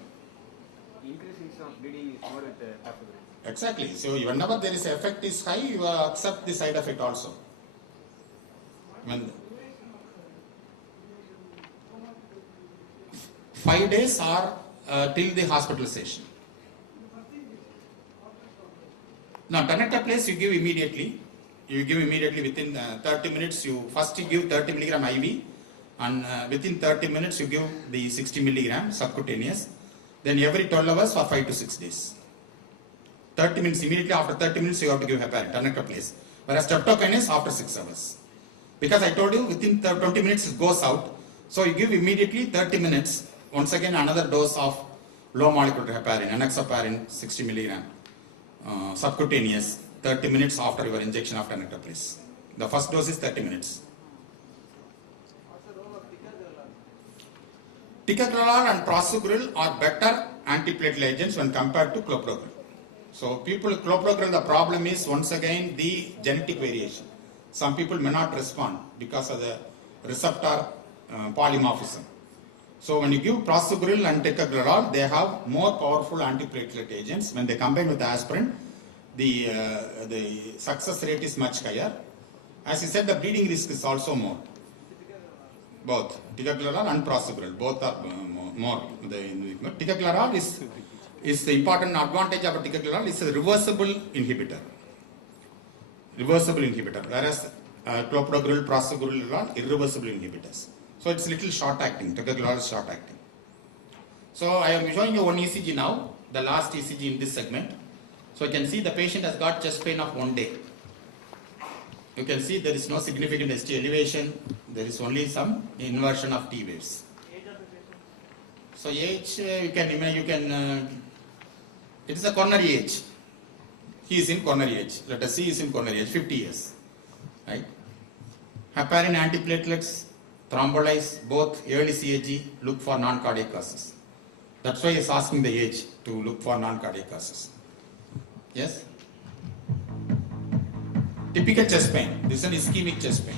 Increase in bleeding is more with prasugrel. Exactly. So whenever there is effect is high, you accept the side effect also. When 5 days or till the hospitalization. Now, tennector place you give immediately. You give immediately within 30 minutes. You first give 30 milligram IV, and within 30 minutes you give the 60 milligram subcutaneous. Then every 12 hours for 5 to 6 days. 30 minutes immediately after 30 minutes you have to give heparin, tennector place. Whereas streptokinase after 6 hours. Because I told you within 20 minutes it goes out. So you give immediately 30 minutes. Once again another dose of low molecular heparin, enoxaparin 60 milligram. Subcutaneous 30 minutes after your injection of tennector place. The first dose is 30 minutes. Ticagrelor and prasugrel are better antiplatelet agents when compared to clopidogrel. So clopidogrel, the problem is once again the genetic variation. Some people may not respond because of the receptor polymorphism. So when you give prasugrel and ticagrelor, they have more powerful antiplatelet agents. When they combine with aspirin, the success rate is much higher. As I said, the bleeding risk is also more. Both ticagrelor and prasugrel, both are more. Ticagrelor is the important advantage of ticagrelor is a reversible inhibitor. Whereas clopidogrel, prasugrel are irreversible inhibitors. So it's little short acting. Ticagrelor is short acting. So I am showing you one ECG now, the last ECG in this segment. So you can see the patient has got chest pain of 1 day. You can see there is no significant ST elevation. There is only some inversion of T waves. So age it is a coronary age. He is in coronary age. Let us see, he is in coronary age, 50 years. Right? Heparin antiplatelets, thrombolyze, both early CAG, look for non-cardiac causes. That's why he is asking the age to look for non-cardiac causes. Yes? Typical chest pain. This is an ischemic chest pain.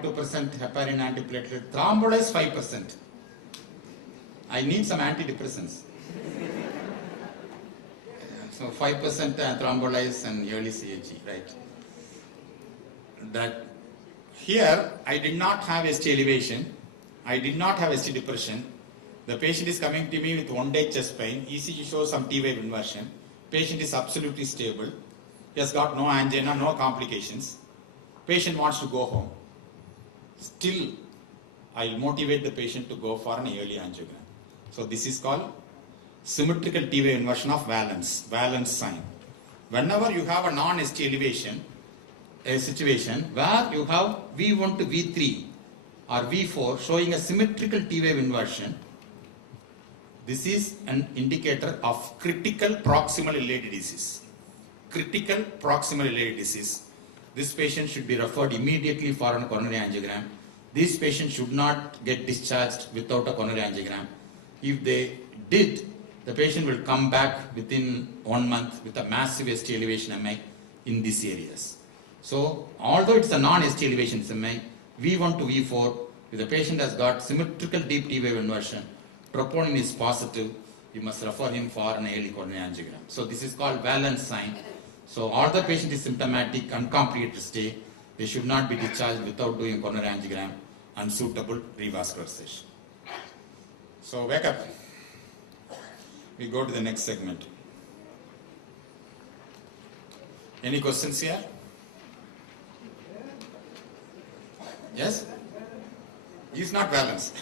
%, heparin antiplatelet, thrombolyze 5%. I need some antidepressants. So 5% thrombolyze and early CAG, right? That here I did not have ST elevation, I did not have ST depression. The patient is coming to me with 1 day chest pain. ECG shows some T wave inversion. Patient is absolutely stable. He has got no angina, no complications. Patient wants to go home. Still, I will motivate the patient to go for an early angiogram. So this is called symmetrical T wave inversion of valence sign. Whenever you have a non-ST elevation, a situation where you have V1 to V3 or V4 showing a symmetrical T wave inversion, this is an indicator of critical proximal iliac disease. Critical proximal iliac disease. This patient should be referred immediately for a coronary angiogram. This patient should not get discharged without a coronary angiogram. If they did, the patient will come back within 1 month with a massive ST elevation MI in these areas. So, although it's a non-ST elevation MI, V1 to V4, if the patient has got symmetrical deep T wave inversion, troponin is positive, you must refer him for an early coronary angiogram. So, this is called valence sign. So, although the patient is symptomatic, uncomplicated stay, they should not be discharged without doing a coronary angiogram and suitable revascularization. So, wake up. We go to the next segment. Any questions here? Yes? He is not balanced.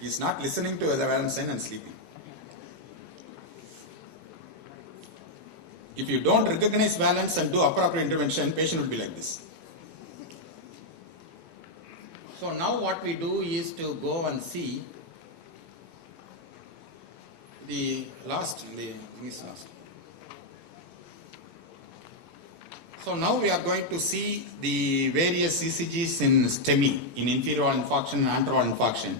He is not listening to the valence sign and sleeping. If you don't recognize valence and do appropriate intervention, patient will be like this. So now what we do is to go and see the last. So now we are going to see the various ECGs in STEMI, in inferior wall infarction and anterior wall infarction,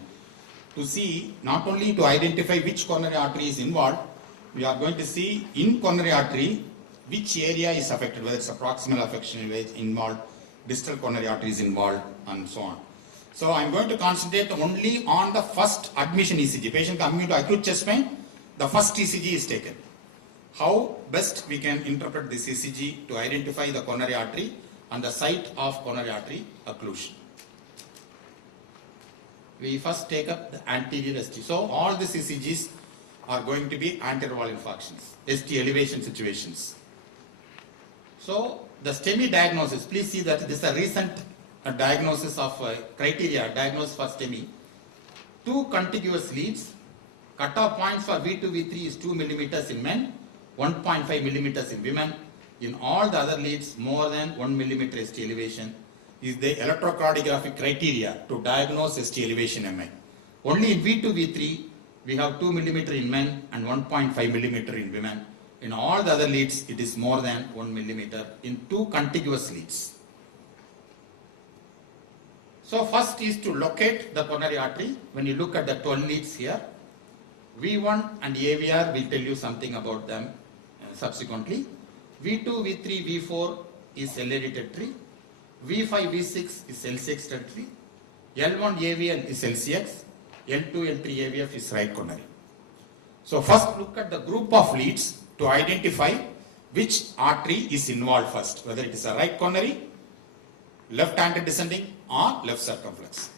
to see not only to identify which coronary artery is involved, we are going to see in coronary artery which area is affected, whether it's a proximal affection involved, distal coronary artery is involved, and so on. So I am going to concentrate only on the first admission ECG. Patient coming into acute chest pain, the first ECG is taken. How best we can interpret this ECG to identify the coronary artery and the site of coronary artery occlusion. We first take up the anterior ST. So all these ECGs are going to be anterior wall infarctions, ST elevation situations. So the STEMI diagnosis, please see that this is a recent diagnosis of criteria diagnosis for STEMI. 2 contiguous leads, cutoff points for V2, V3 is 2 millimeters in men, 1.5 millimeters in women. In all the other leads, more than 1 millimeter ST elevation is the electrocardiographic criteria to diagnose ST elevation MI. Only in V2, V3, we have 2 millimeter in men and 1.5 millimeter in women. In all the other leads, it is more than 1 millimeter in 2 contiguous leads. So first is to locate the coronary artery. When you look at the 12 leads here, V1 and AVR will tell you something about them subsequently. V2, V3, V4 is LAD territory. V5, V6 is LCX territory. L1 AVL is LCX. L2, L3 AVF is right coronary. So first look at the group of leads to identify which artery is involved first, whether it is a right coronary, left antedescending or left circumflex.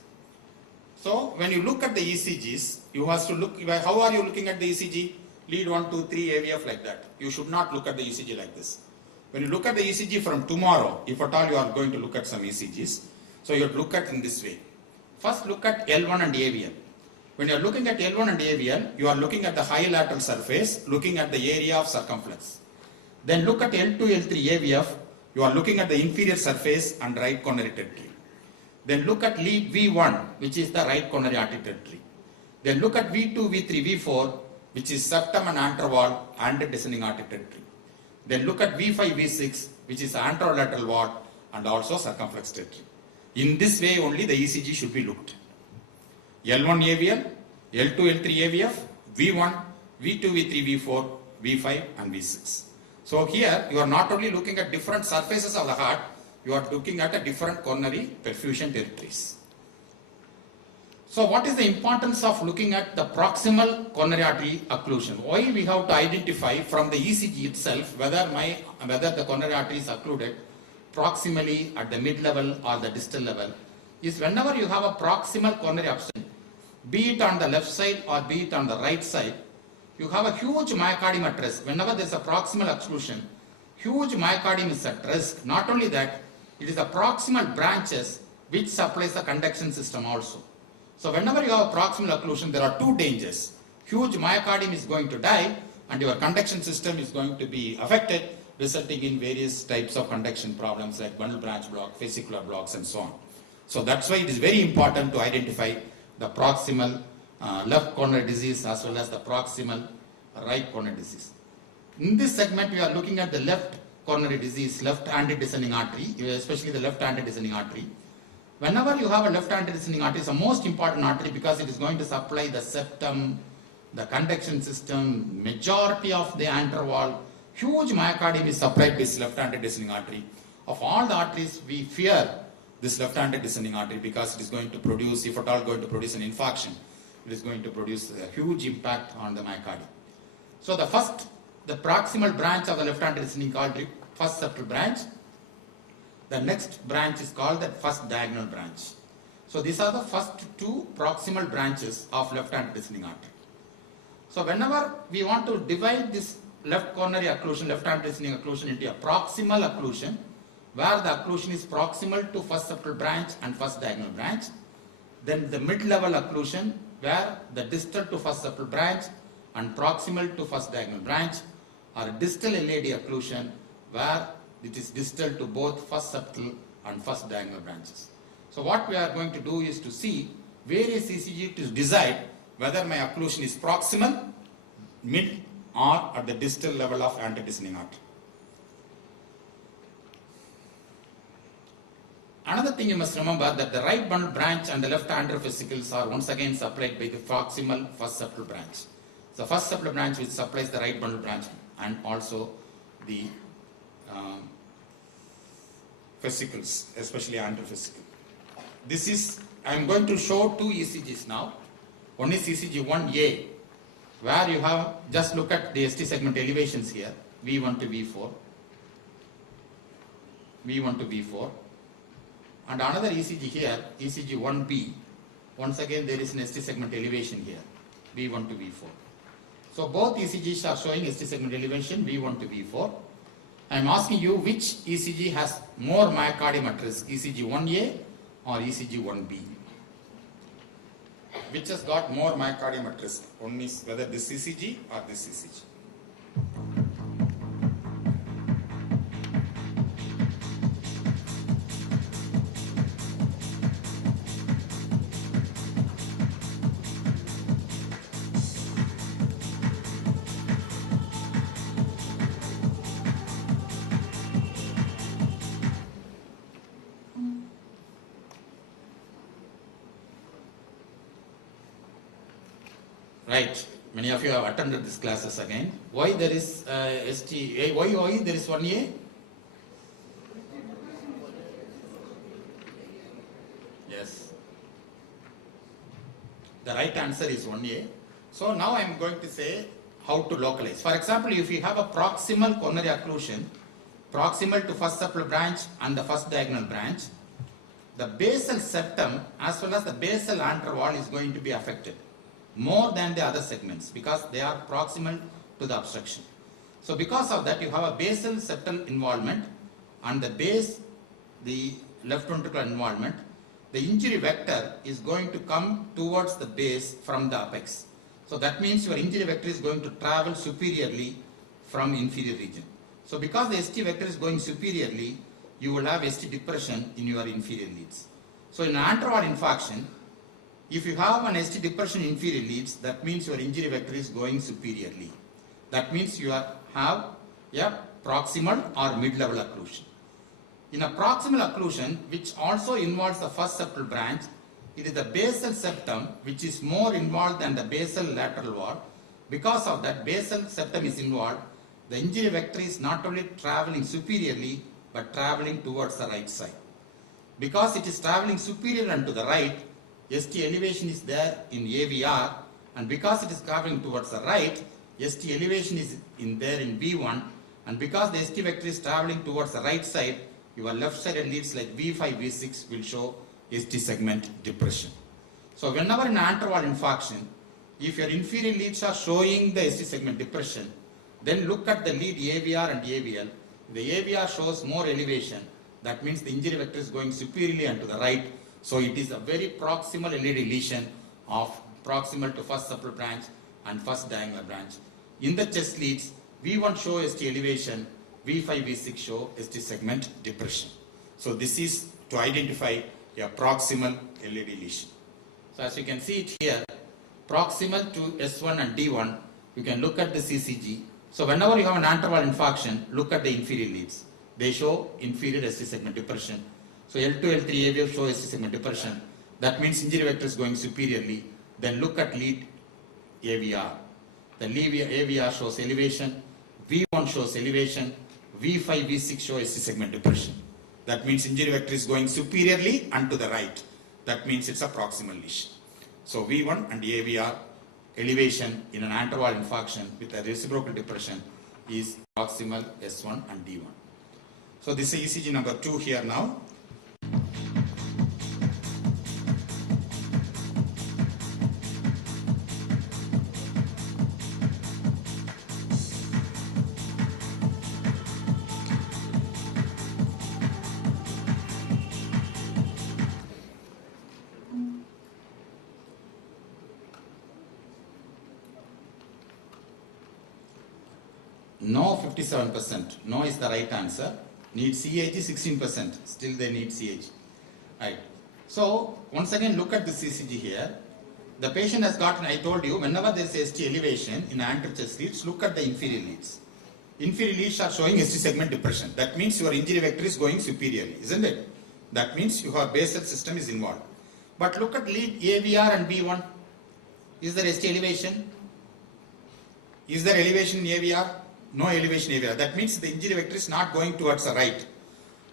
So when you look at the ECGs, you have to look, how are you looking at the ECG? Lead 1, 2, 3, AVF like that. You should not look at the ECG like this. When you look at the ECG from tomorrow, if at all you are going to look at some ECGs, so you have to look at in this way. First look at L1 and AVL. When you are looking at L1 and AVL, you are looking at the high lateral surface, looking at the area of circumflex. Then look at L2, L3 AVF, you are looking at the inferior surface and right coronary territory. Then look at lead V1, which is the right coronary artery territory. Then look at V2, V3, V4, which is septum and anterior wall and descending artery territory. Then look at V5, V6, which is anterolateral wall and also circumflex territory. In this way only the ECG should be looked. L1 AVL, L2, L3 AVF, V1, V2, V3, V4, V5 and V6. So here you are not only looking at different surfaces of the heart, you are looking at a different coronary perfusion territories. So what is the importance of looking at the proximal coronary artery occlusion? Why we have to identify from the ECG itself whether the coronary artery is occluded proximally at the mid-level or the distal level is whenever you have a proximal coronary obstruction, be it on the left side or be it on the right side, you have a huge myocardium at risk. Whenever there is a proximal occlusion, huge myocardium is at risk. Not only that, it is the proximal branches which supplies the conduction system also. So whenever you have a proximal occlusion, there are 2 dangers. Huge myocardium is going to die and your conduction system is going to be affected, resulting in various types of conduction problems like bundle branch block, fascicular blocks and so on. So that's why it is very important to identify the proximal left coronary disease as well as the proximal right coronary disease. In this segment, we are looking at the left coronary disease, left antedescending artery, especially the left antedescending artery. Whenever you have a left-handed descending artery, it's the most important artery because it is going to supply the septum, the conduction system, majority of the anterior wall. Huge myocardium is supplied by this left-handed descending artery. Of all the arteries, we fear this left-handed descending artery because it is going to produce, if at all going to produce an infarction, it is going to produce a huge impact on the myocardium. So the proximal branch of the left-handed descending artery, first septal branch. The next branch is called the first diagonal branch. So these are the first two proximal branches of left-handed descending artery. So whenever we want to divide this left coronary occlusion, left-handed descending occlusion into a proximal occlusion, where the occlusion is proximal to first septal branch and first diagonal branch, then the mid-level occlusion, where the distal to first septal branch and proximal to first diagonal branch, or distal LAD occlusion, where it is distal to both first septal and first diagonal branches. So what we are going to do is to see various ECG to decide whether my occlusion is proximal, mid, or at the distal level of antedescending artery. Another thing you must remember that the right bundle branch and the left anterior vesicles are once again supplied by the proximal first septal branch. The first septal branch which supplies the right bundle branch and also the vesicles, especially anterior vesicle. This is, I am going to show two ECGs now. One is ECG 1A, where you have, just look at the ST segment elevations here, V1 to V4, V1 to V4. And another ECG here, ECG 1B, once again there is an ST segment elevation here, V1 to V4. So both ECGs are showing ST segment elevation, V1 to V4. I am asking you which ECG has more myocardium at risk, ECG 1A or ECG 1B? Which has got more myocardium at risk? One is whether this ECG or this ECG. Right, many of you have attended these classes again. Why there is ST, why there is 1A? Yes. The right answer is 1A. So now I am going to say how to localize. For example, if you have a proximal coronary occlusion, proximal to first septal branch and the first diagonal branch, the basal septum as well as the basal anterior wall is going to be affected more than the other segments because they are proximal to the obstruction. So because of that, you have a basal septal involvement and the base, the left ventricular involvement. The injury vector is going to come towards the base from the apex. So that means your injury vector is going to travel superiorly from inferior region. So because the ST vector is going superiorly, you will have ST depression in your inferior leads. So in anterior wall infarction, if you have an ST depression in inferior leads, that means your injury vector is going superiorly. That means you have a proximal or mid-level occlusion. In a proximal occlusion, which also involves the first septal branch, it is the basal septum which is more involved than the basal lateral wall. Because of that, basal septum is involved. The injury vector is not only traveling superiorly, but traveling towards the right side. Because it is traveling superior and to the right, ST elevation is there in AVR, and because it is traveling towards the right, ST elevation is there in V1, and because the ST vector is traveling towards the right side, your left-sided leads like V5, V6 will show ST segment depression. So whenever in anterior wall infarction, if your inferior leads are showing the ST segment depression, then look at the lead AVR and AVL. The AVR shows more elevation. That means the injury vector is going superiorly and to the right. So it is a very proximal LAD lesion of proximal to first septal branch and first diagonal branch. In the chest leads, V1 show ST elevation, V5, V6 show ST segment depression. So this is to identify a proximal LAD lesion. So as you can see it here, proximal to S1 and D1, you can look at the ECG. So whenever you have an anterior wall infarction, look at the inferior leads. They show inferior ST segment depression. So L2, L3 AVF show ST segment depression. That means injury vector is going superiorly. Then look at lead AVR. The lead AVR shows elevation. V1 shows elevation. V5, V6 show ST segment depression. That means injury vector is going superiorly and to the right. That means it's a proximal lesion. So V1 and AVR elevation in an interval infarction with a reciprocal depression is proximal S1 and D1. So this is ECG number 2 here now. No 57%. No is the right answer. Need CAG 16%. Still they need CAG. Right. So once again look at this ECG here. The patient has gotten, I told you, whenever there is ST elevation in anterior chest leads, look at the inferior leads. Inferior leads are showing ST segment depression. That means your injury vector is going superiorly, isn't it? That means your basal system is involved. But look at lead AVR and B1. Is there ST elevation? Is there elevation in AVR? No elevation AVR. That means the injury vector is not going towards the right.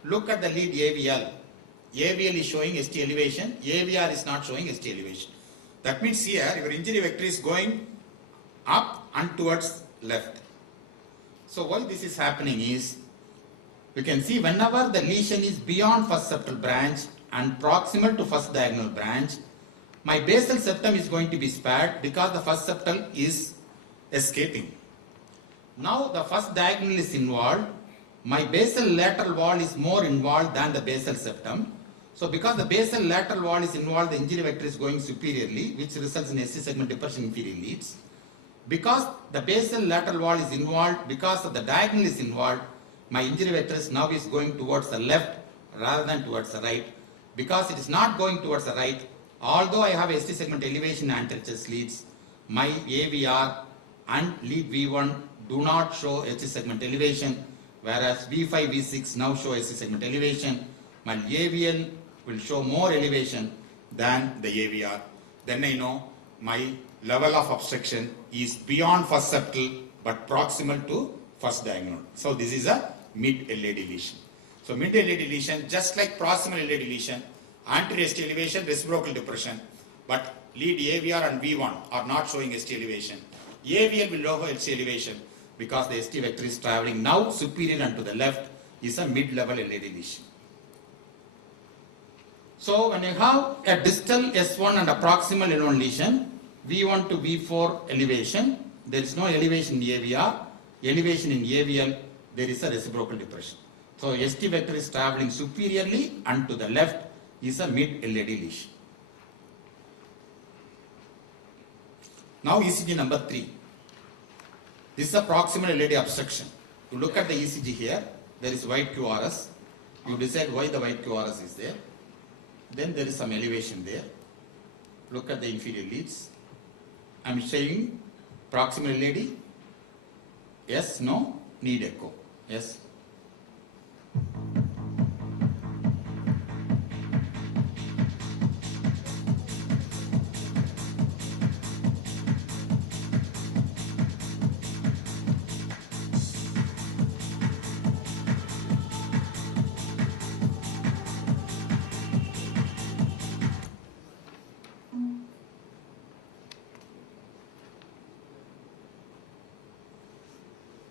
Look at the lead AVL. AVL is showing ST elevation. AVR is not showing ST elevation. That means here your injury vector is going up and towards left. So why this is happening is, we can see whenever the lesion is beyond first septal branch and proximal to first diagonal branch, my basal septum is going to be spared because the first septal is escaping. Now the first diagonal is involved, my basal lateral wall is more involved than the basal septum. So because the basal lateral wall is involved, the injury vector is going superiorly, which results in ST segment depression inferior leads. Because the basal lateral wall is involved, because of the diagonal is involved, my injury vector is now is going towards the left rather than towards the right. Because it is not going towards the right, although I have ST segment elevation anterior chest leads, my AVR and lead V1 do not show ST segment elevation, whereas V5, V6 now show ST segment elevation. My AVL will show more elevation than the AVR. Then I know my level of obstruction is beyond first septal but proximal to first diagonal. So this is a mid LAD lesion. So mid LAD lesion, just like proximal LAD lesion, anterior ST elevation, reciprocal depression, but lead AVR and V1 are not showing ST elevation. AVL will show ST elevation because the ST vector is traveling now superior and to the left, is a mid-level LAD lesion. So when you have a distal S1 and a proximal L1 lesion, V1 to V4 elevation, there is no elevation in AVR, elevation in AVL, there is a reciprocal depression. So ST vector is traveling superiorly and to the left is a mid-LAD lesion. Now ECG number 3. This is a proximal LAD obstruction. You look at the ECG here, there is white QRS. You decide why the white QRS is there. Then there is some elevation there. Look at the inferior leads. I am showing proximal LAD. Yes, no, need echo. Yes.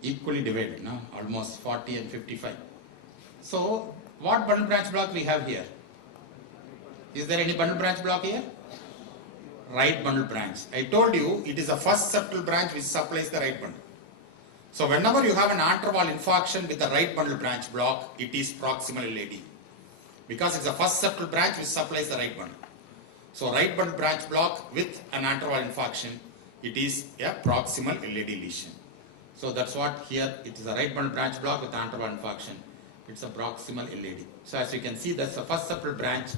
Equally divided, no? Almost 40 and 55. So, what bundle branch block we have here? Is there any bundle branch block here? Right bundle branch. I told you it is a first septal branch which supplies the right bundle. So, whenever you have an interval infarction with a right bundle branch block, it is proximal LAD. Because it's a first septal branch which supplies the right bundle. So, right bundle branch block with an interval infarction, it is a proximal LAD lesion. So that's what here, it is a right bundle branch block with interval infarction. It's a proximal LAD. So as you can see, that's the first septal branch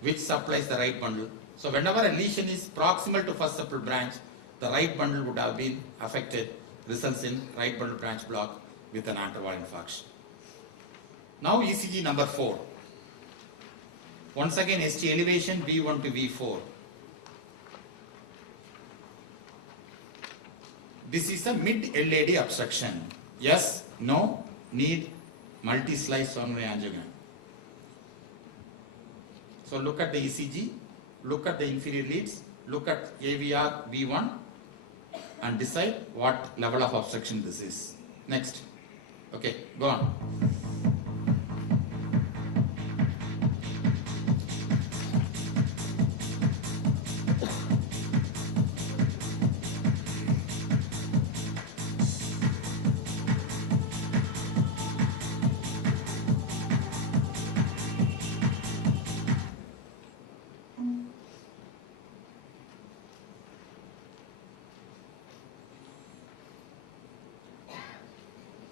which supplies the right bundle. So whenever a lesion is proximal to first septal branch, the right bundle would have been affected, results in right bundle branch block with an interval infarction. Now ECG number 4. Once again, ST elevation V1 to V4. This is a mid-LAD obstruction. Yes, no, need multi-slice sonography angiogram. So look at the ECG, look at the inferior leads, look at AVR V1 and decide what level of obstruction this is. Next. Okay, go on.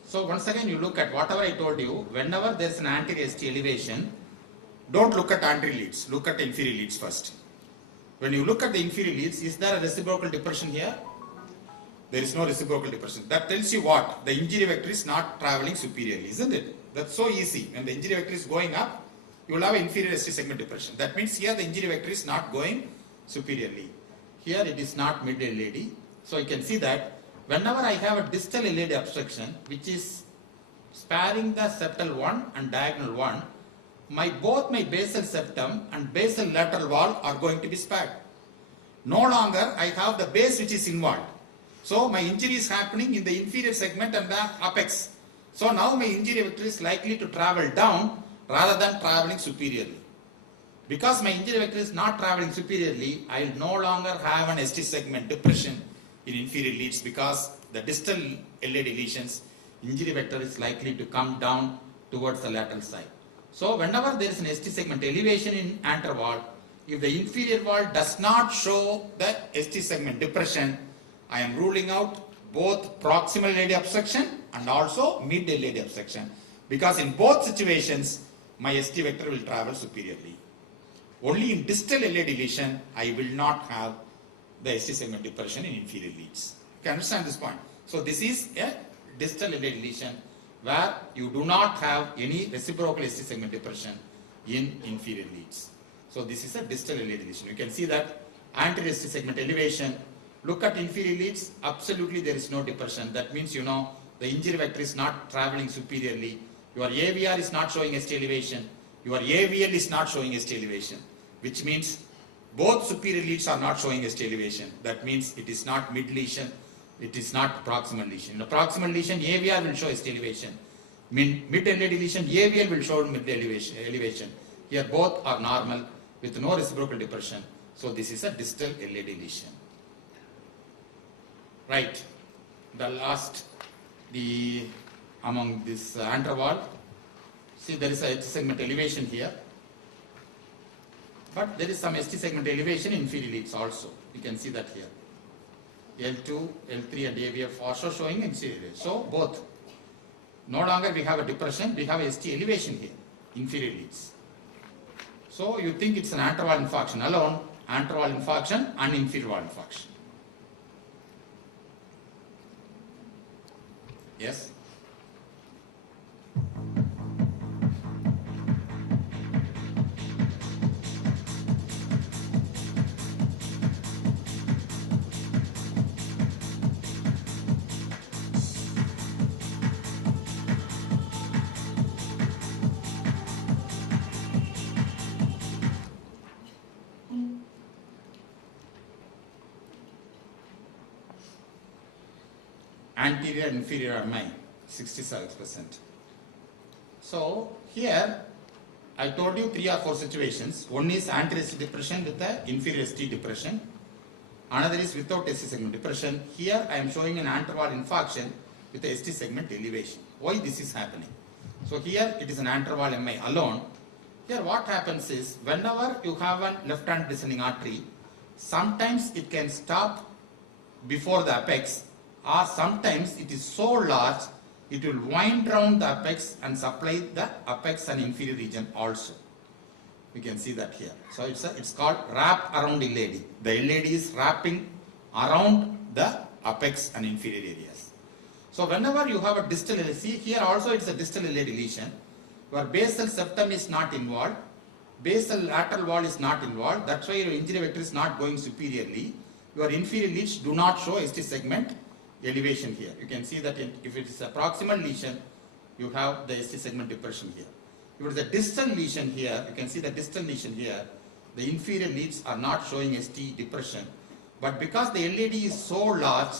So once again you look at whatever I told you, whenever there is an anterior ST elevation, don't look at anterior leads, look at inferior leads first. When you look at the inferior leads, is there a reciprocal depression here? There is no reciprocal depression. That tells you what? The injury vector is not traveling superiorly, isn't it? That's so easy. When the injury vector is going up, you will have inferior ST segment depression. That means here the injury vector is not going superiorly. Here it is not mid-LAD. So you can see that whenever I have a distal LAD obstruction, which is sparing the septal 1 and diagonal 1, both my basal septum and basal lateral wall are going to be spared. No longer I have the base which is involved. So my injury is happening in the inferior segment and the apex. So now my injury vector is likely to travel down rather than traveling superiorly. Because my injury vector is not traveling superiorly, I will no longer have an ST segment depression in inferior leads, because the distal LAD lesions, injury vector is likely to come down towards the lateral side. So whenever there is an ST segment elevation in anterior wall, if the inferior wall does not show the ST segment depression, I am ruling out both proximal LAD obstruction and also mid LAD obstruction, because in both situations my ST vector will travel superiorly. Only in distal LAD lesion I will not have the ST segment depression in inferior leads. You can understand this point. So this is a distal LAD lesion where you do not have any reciprocal ST segment depression in inferior leads. So this is a distal LAD lesion. You can see that anterior ST segment elevation. Look at inferior leads, absolutely there is no depression. That means, you know, the injury vector is not traveling superiorly. Your AVR is not showing ST elevation. Your AVL is not showing ST elevation, which means both superior leads are not showing ST elevation. That means it is not mid lesion, it is not proximal lesion. In the proximal lesion, AVR will show ST elevation. Mid LAD lesion, AVL will show mid elevation. Here both are normal with no reciprocal depression. So this is a distal LAD lesion. Right. The last, among this anterior wall, see there is a ST segment elevation here. But there is some ST segment elevation in inferior leads also. You can see that here. L2, L3 and AVF also showing inferior leads. So both. No longer we have a depression, we have a ST elevation here, inferior leads. So you think it's an anterior wall infarction alone, anterior wall infarction and inferior wall infarction. Yes? Anterior and inferior MI, 67%. So here I told you 3 or 4 situations. One is anterior ST depression with the inferior ST depression. Another is without ST segment depression. Here I am showing an anterior wall infarction with the ST segment elevation. Why this is happening? So here it is an anterior wall MI alone. Here what happens is, whenever you have a left hand descending artery, sometimes it can stop before the apex, or sometimes it is so large it will wind round the apex and supply the apex and inferior region also. We can see that here. So it's called wrap around LAD. The LAD is wrapping around the apex and inferior areas. So whenever you have a distal LAD, see here also it's a distal LAD lesion. Your basal septum is not involved, basal lateral wall is not involved. That's why your injury vector is not going superiorly. Your inferior leads do not show ST segment elevation here. You can see that if it is a proximal lesion, you have the ST segment depression here. If it is a distal lesion here, you can see the distal lesion here, the inferior leads are not showing ST depression. But because the LAD is so large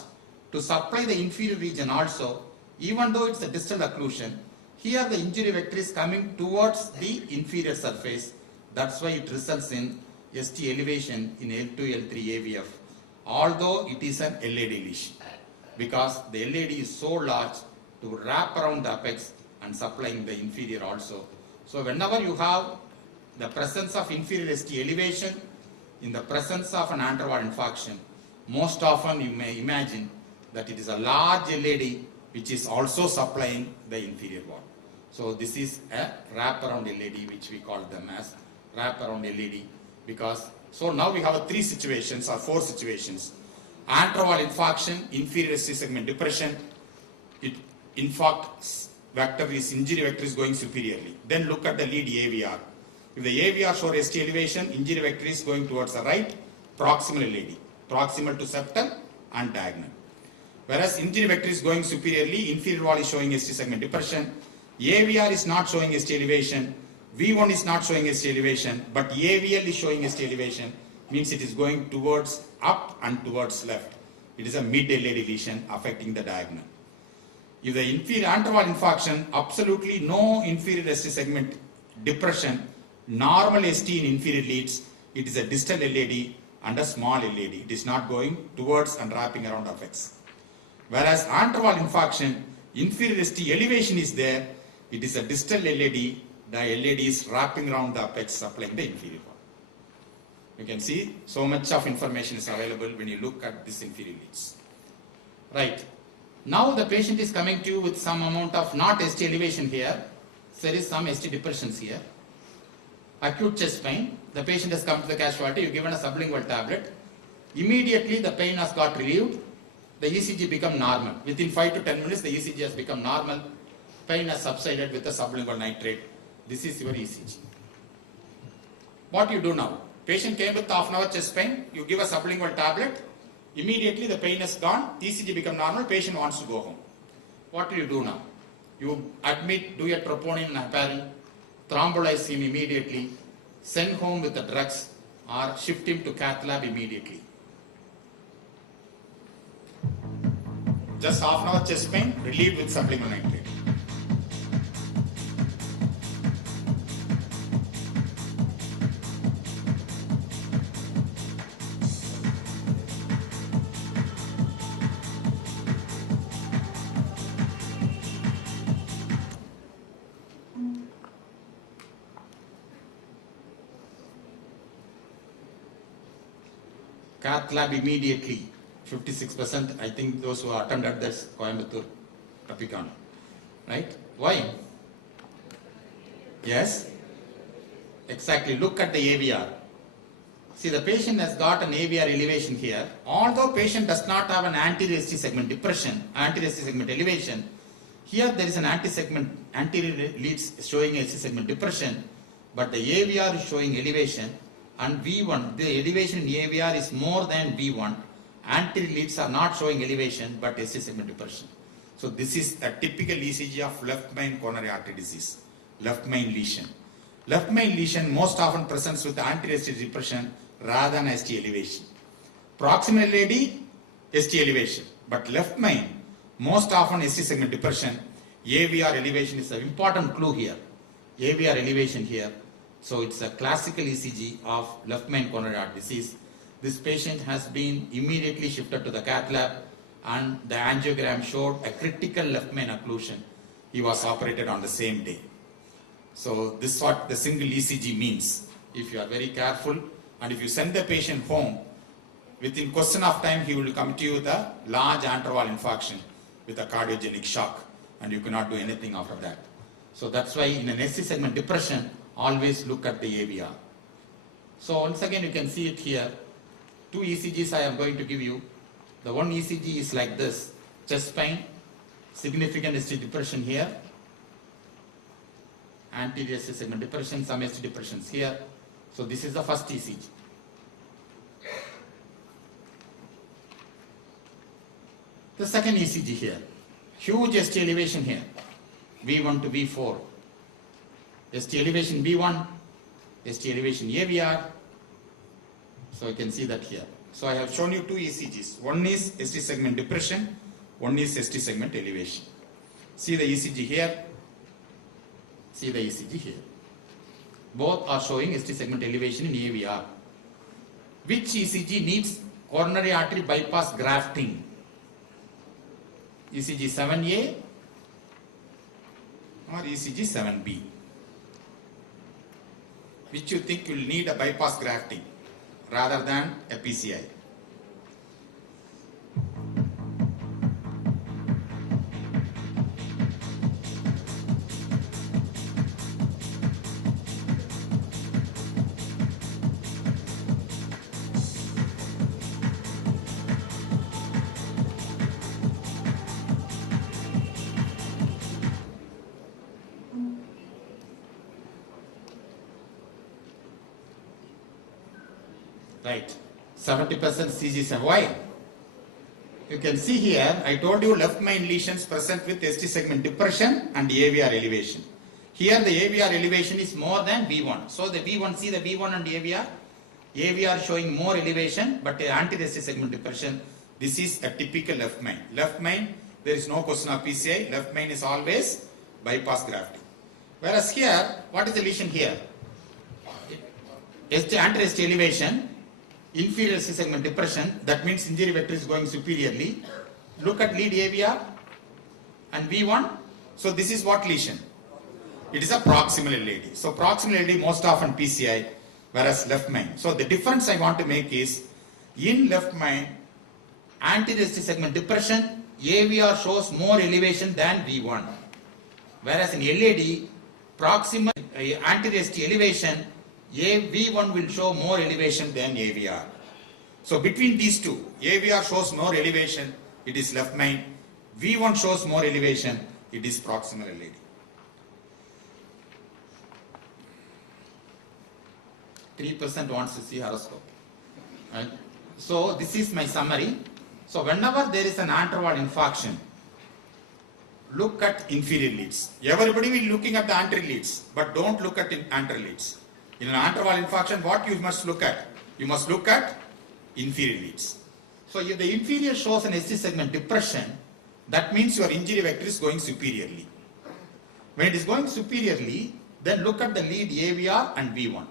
to supply the inferior region also, even though it's a distal occlusion, here the injury vector is coming towards the inferior surface. That's why it results in ST elevation in L2, L3 AVF, although it is an LAD lesion, because the LAD is so large to wrap around the apex and supplying the inferior also. So whenever you have the presence of inferior ST elevation in the presence of an anterwall infarction, most often you may imagine that it is a large LAD which is also supplying the inferior wall. So this is a wraparound LAD, which we call them as wraparound LAD, because so now we have three situations or four situations. Anterwall infarction, inferior ST segment depression, infarct vector is injury vector is going superiorly. Then look at the lead AVR. If the AVR shows ST elevation, injury vector is going towards the right, proximal LAD, proximal to septal and diagonal. Whereas injury vector is going superiorly, inferior wall is showing ST segment depression, AVR is not showing ST elevation, V1 is not showing ST elevation, but AVL is showing ST elevation, means it is going towards up and towards left. It is a mid LAD lesion affecting the diagonal. If the inferior anterwall infarction, absolutely no inferior ST segment depression, normal ST in inferior leads, it is a distal LAD and a small LAD. It is not going towards and wrapping around apex. Whereas anterwall infarction, inferior ST elevation is there, it is a distal LAD, the LAD is wrapping around the apex, supplying the inferior wall. You can see so much of information is available when you look at this inferior leads. Right. Now the patient is coming to you with some amount of not ST elevation here, so there is some ST depressions here. Acute chest pain, the patient has come to the casualty, you given a sublingual tablet. Immediately the pain has got relieved, the ECG become normal. Within 5 to 10 minutes the ECG has become normal, pain has subsided with the sublingual nitrate. This is your ECG. What you do now? Patient came with half an hour chest pain, you give a sublingual tablet, immediately the pain is gone, ECG become normal, patient wants to go home. What do you do now? You admit, do a troponin and heparin, thrombolize him immediately, send home with the drugs, or shift him to cath lab immediately. Just half an hour chest pain, relieved with sublingual nitrate. Cath lab immediately, 56%. I think those who attended this Coimbatore Tropicana, right? Why? Yes, exactly. Look at the AVR. See, the patient has got an AVR elevation here. Although patient does not have an anterior ST segment depression, anterior ST segment elevation, here there is an anterior leads showing ST segment depression, but the AVR is showing elevation. And V1, the elevation in AVR is more than V1. Anterior leads are not showing elevation, but ST segment depression. So this is a typical ECG of left main coronary artery disease, left main lesion. Left main lesion most often presents with anterior ST depression rather than ST elevation. Proximal LAD, ST elevation, but left main, most often ST segment depression. AVR elevation is an important clue here. AVR elevation here. So it's a classical ECG of left main coronary artery disease. This patient has been immediately shifted to the cath lab and the angiogram showed a critical left main occlusion. He was operated on the same day. So this is what the single ECG means. If you are very careful and if you send the patient home, within question of time he will come to you with a large anterwall infarction with a cardiogenic shock and you cannot do anything after that. So that's why in an ST segment depression, always look at the AVR. So once again you can see it here. Two ECGs I am going to give you. The one ECG is like this. Chest pain, significant ST depression here. Anterior ST segment depression, some ST depressions here. So this is the first ECG. The second ECG here, huge ST elevation here, V1 to V4, ST elevation V1, ST elevation AVR. So you can see that here. So I have shown you two ECGs. One is ST segment depression, one is ST segment elevation. See the ECG here, see the ECG here. Both are showing ST segment elevation in AVR. Which ECG needs coronary artery bypass grafting? ECG 7A or ECG 7B? Which you think will need a bypass grafting rather than a PCI? Right, 70% CG7. Why? You can see here, I told you left main lesions present with ST segment depression and AVR elevation. Here the AVR elevation is more than V1. So the V1, see the V1 and AVR? AVR showing more elevation, but the anterior ST segment depression. This is a typical left main. Left main, there is no question of PCI. Left main is always bypass grafting. Whereas here, what is the lesion here? Anterior ST elevation, inferior ST segment depression, that means injury vector is going superiorly. Look at lead AVR and V1. So this is what lesion? It is a proximal LAD. So proximal LAD most often PCI, whereas left main. So the difference I want to make is, in left main, anterior ST segment depression, AVR shows more elevation than V1. Whereas in LAD, proximal anterior ST elevation, V1 will show more elevation than AVR. So between these two, AVR shows more elevation, it is left main. V1 shows more elevation, it is proximal LAD. %3 wants to see horoscope. Right? So this is my summary. So whenever there is an anterval infarction, look at inferior leads. Everybody will be looking at the anterior leads, but don't look at anterior leads. In an anterval infarction, what you must look at? You must look at inferior leads. So if the inferior shows an ST segment depression, that means your injury vector is going superiorly. When it is going superiorly, then look at the lead AVR and V1.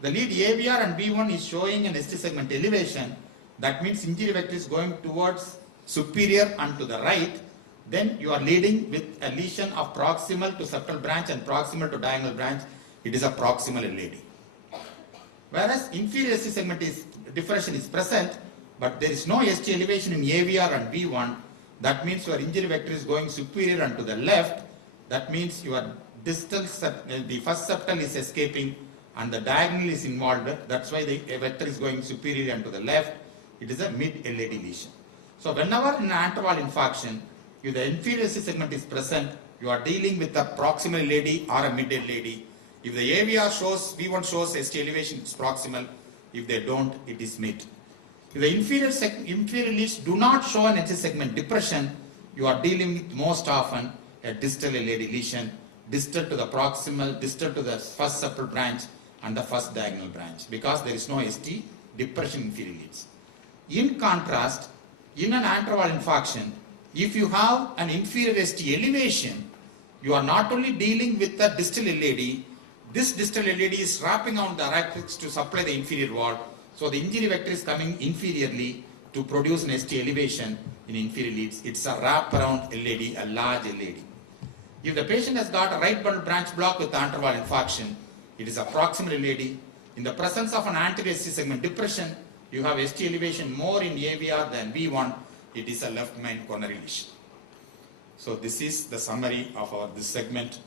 The lead AVR and V1 is showing an ST segment elevation. That means injury vector is going towards superior and to the right. Then you are leading with a lesion of proximal to septal branch and proximal to diagonal branch. It is a proximal LAD. Whereas inferior ST segment depression is present, but there is no ST elevation in AVR and V1. That means your injury vector is going superior and to the left. That means your distal, the first septal is escaping and the diagonal is involved. That's why the vector is going superior and to the left. It is a mid LAD lesion. So whenever in an anterval infarction, if the inferior ST segment is present, you are dealing with a proximal LAD or a mid LAD. If the AVR shows, V1 shows ST elevation, it's proximal. If they don't, it is mid. If the inferior leads do not show an ST segment depression, you are dealing with most often a distal LAD lesion, distal to the proximal, distal to the first septal branch and the first diagonal branch, because there is no ST depression in inferior leads. In contrast, in an anterval infarction, if you have an inferior ST elevation, you are not only dealing with the distal LAD, this distal LAD is wrapping on the arteries to supply the inferior wall. So the injury vector is coming inferiorly to produce an ST elevation in inferior leads. It's a wraparound LAD, a large LAD. If the patient has got a right bundle branch block with anterval infarction, it is a proximal LAD. In the presence of an anterior ST segment depression, you have ST elevation more in AVR than V1. It is a left main coronary lesion. So this is the summary of this segment.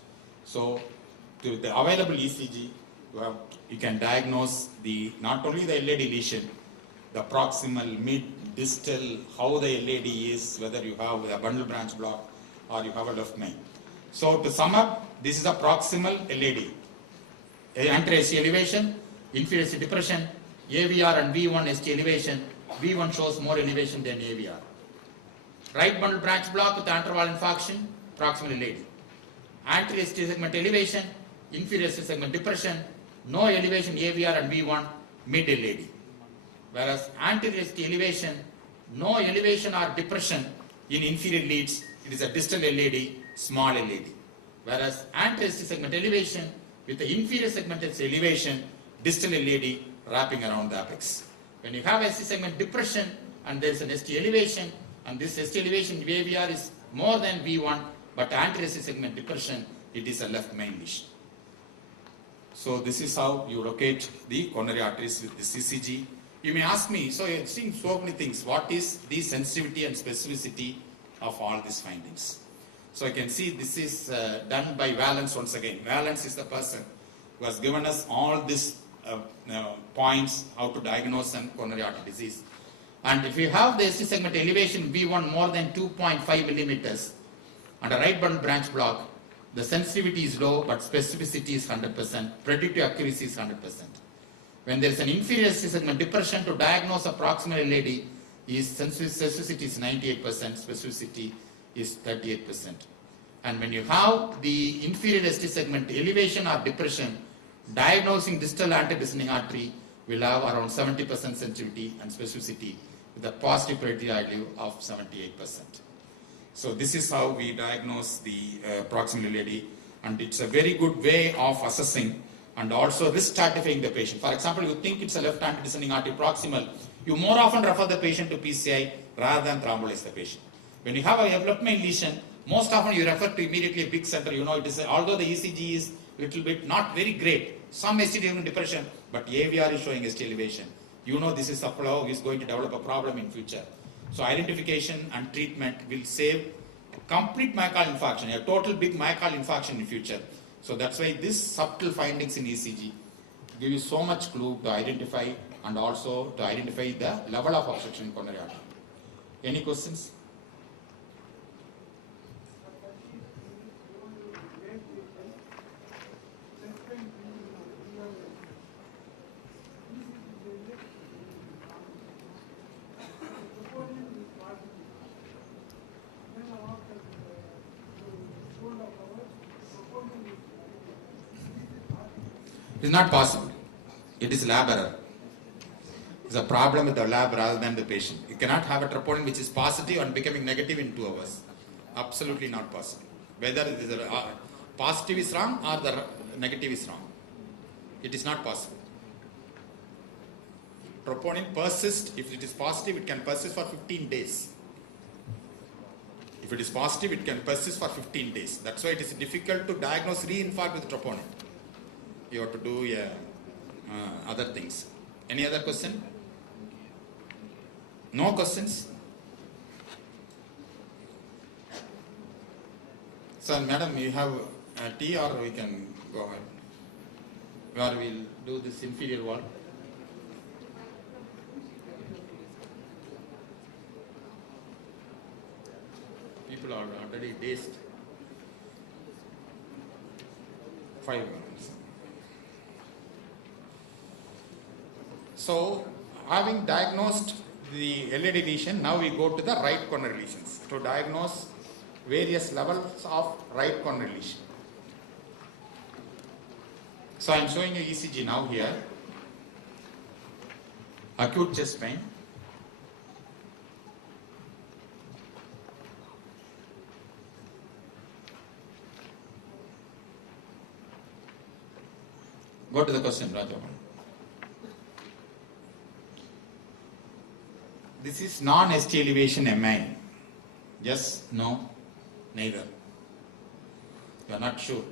So to the available ECG, you can diagnose not only the LAD lesion, the proximal, mid, distal, how the LAD is, whether you have a bundle branch block or you have a left main. So to sum up, this is a proximal LAD. Anterior ST elevation, Inferior ST depression, AVR and V1 ST elevation. V1 shows more elevation than AVR. Right bundle branch block with anterval infarction, proximally lady. Anterior ST segment elevation, inferior ST segment depression, no elevation AVR and V1, mid LAD. Whereas anterior ST elevation, no elevation or depression in inferior leads, it is a distal LAD, small LAD. Whereas anterior ST segment elevation with the inferior segment elevation, distal LAD wrapping around the apex. When you have ST segment depression and there is an ST elevation, and this ST elevation AVR is more than V1, but anterior ST segment depression, it is a left main lesion. So this is how you locate the coronary arteries with the ECG. You may ask me, so you're seeing so many things, what is the sensitivity and specificity of all these findings? So you can see this is done by Valence once again. Valence is the person who has given us all these points how to diagnose and coronary artery disease. And if you have the ST segment elevation V1 more than 2.5 millimeters and a right bundle branch block, the sensitivity is low but specificity is 100%, predictive accuracy is 100%. When there is an inferior ST segment depression, to diagnose a proximal LAD, specificity is 98%, specificity is 38%. And when you have the inferior ST segment elevation or depression, diagnosing distal antidescending artery will have around 70% sensitivity and specificity with a positive predictive value of 78%. So this is how we diagnose the proximal LAD, and it's a very good way of assessing and also risk stratifying the patient. For example, you think it's a left antidescending artery proximal, you more often refer the patient to PCI rather than thrombolize the patient. When you have a left main lesion, most often you refer to immediately a big center. You know, it is although the ECG is little bit not very great, some ST depression, but AVR is showing ST elevation. You know this is a flow is going to develop a problem in future. So identification and treatment will save complete myocardial infarction, a total big myocardial infarction in future. So that's why these subtle findings in ECG give you so much clue to identify and also to identify the level of obstruction in coronary artery. Any questions? It is not possible. It is lab error. It's a problem with the lab rather than the patient. You cannot have a troponin which is positive and becoming negative in 2 hours. Absolutely not possible. Whether it is positive is wrong or the negative is wrong. It is not possible. Troponin persists. If it is positive, it can persist for 15 days. If it is positive, it can persist for 15 days. That's why it is difficult to diagnose reinfarct with troponin. You have to do other things. Any other question? No questions? So, madam, you have tea or we can go ahead? Or we'll do this inferior wall. People are already dazed. 5 minutes. So, having diagnosed the LAD lesion, now we go to the right coronary lesions to diagnose various levels of right coronary lesion. So, I am showing you ECG now here. Acute chest pain. Go to the question, Rajavan. This is non-ST elevation MI. Yes, no, neither. You are not sure.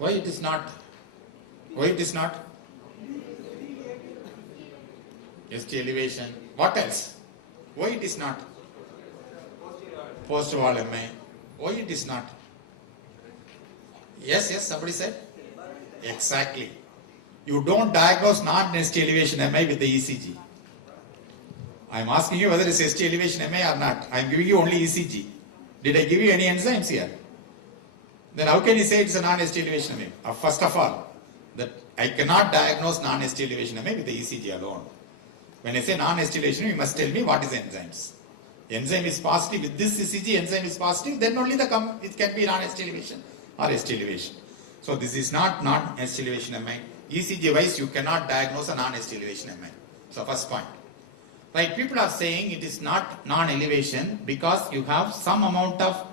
Why it is not? Why it is not? ST elevation. What else? Why it is not? Post wall MI. Why it is not? Yes, somebody said? Exactly. You don't diagnose non-ST elevation MI with the ECG. I am asking you whether it's ST elevation MI or not. I am giving you only ECG. Did I give you any enzymes here? Then how can you say it's a non-ST elevation MI? First of all, that I cannot diagnose non-ST elevation MI with the ECG alone. When I say non-ST elevation, you must tell me what is the enzymes. Enzyme is positive with this ECG, enzyme is positive, then only it can be non-ST elevation or ST elevation. So this is not non-ST elevation MI. ECG wise, you cannot diagnose a non-ST elevation MI. So first point. Right, people are saying it is not non-elevation because you have some amount of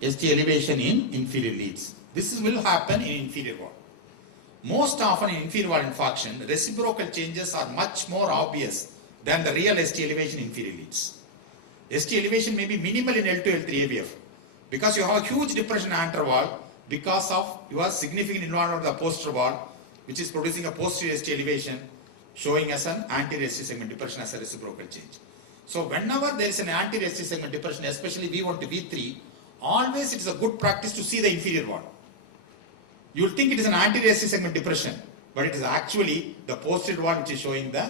ST elevation in inferior leads. This will happen in inferior wall. Most often in inferior wall infarction, reciprocal changes are much more obvious than the real ST elevation in inferior leads. ST elevation may be minimal in L2, L3 AVF because you have a huge depression in anterior wall because of your significant involvement of the posterior wall, which is producing a posterior ST elevation, showing as an anterior ST segment depression as a reciprocal change. So whenever there is an anterior ST segment depression, especially V1 to V3, always it is a good practice to see the inferior wall. You will think it is an anterior ST segment depression, but it is actually the posterior wall which is showing the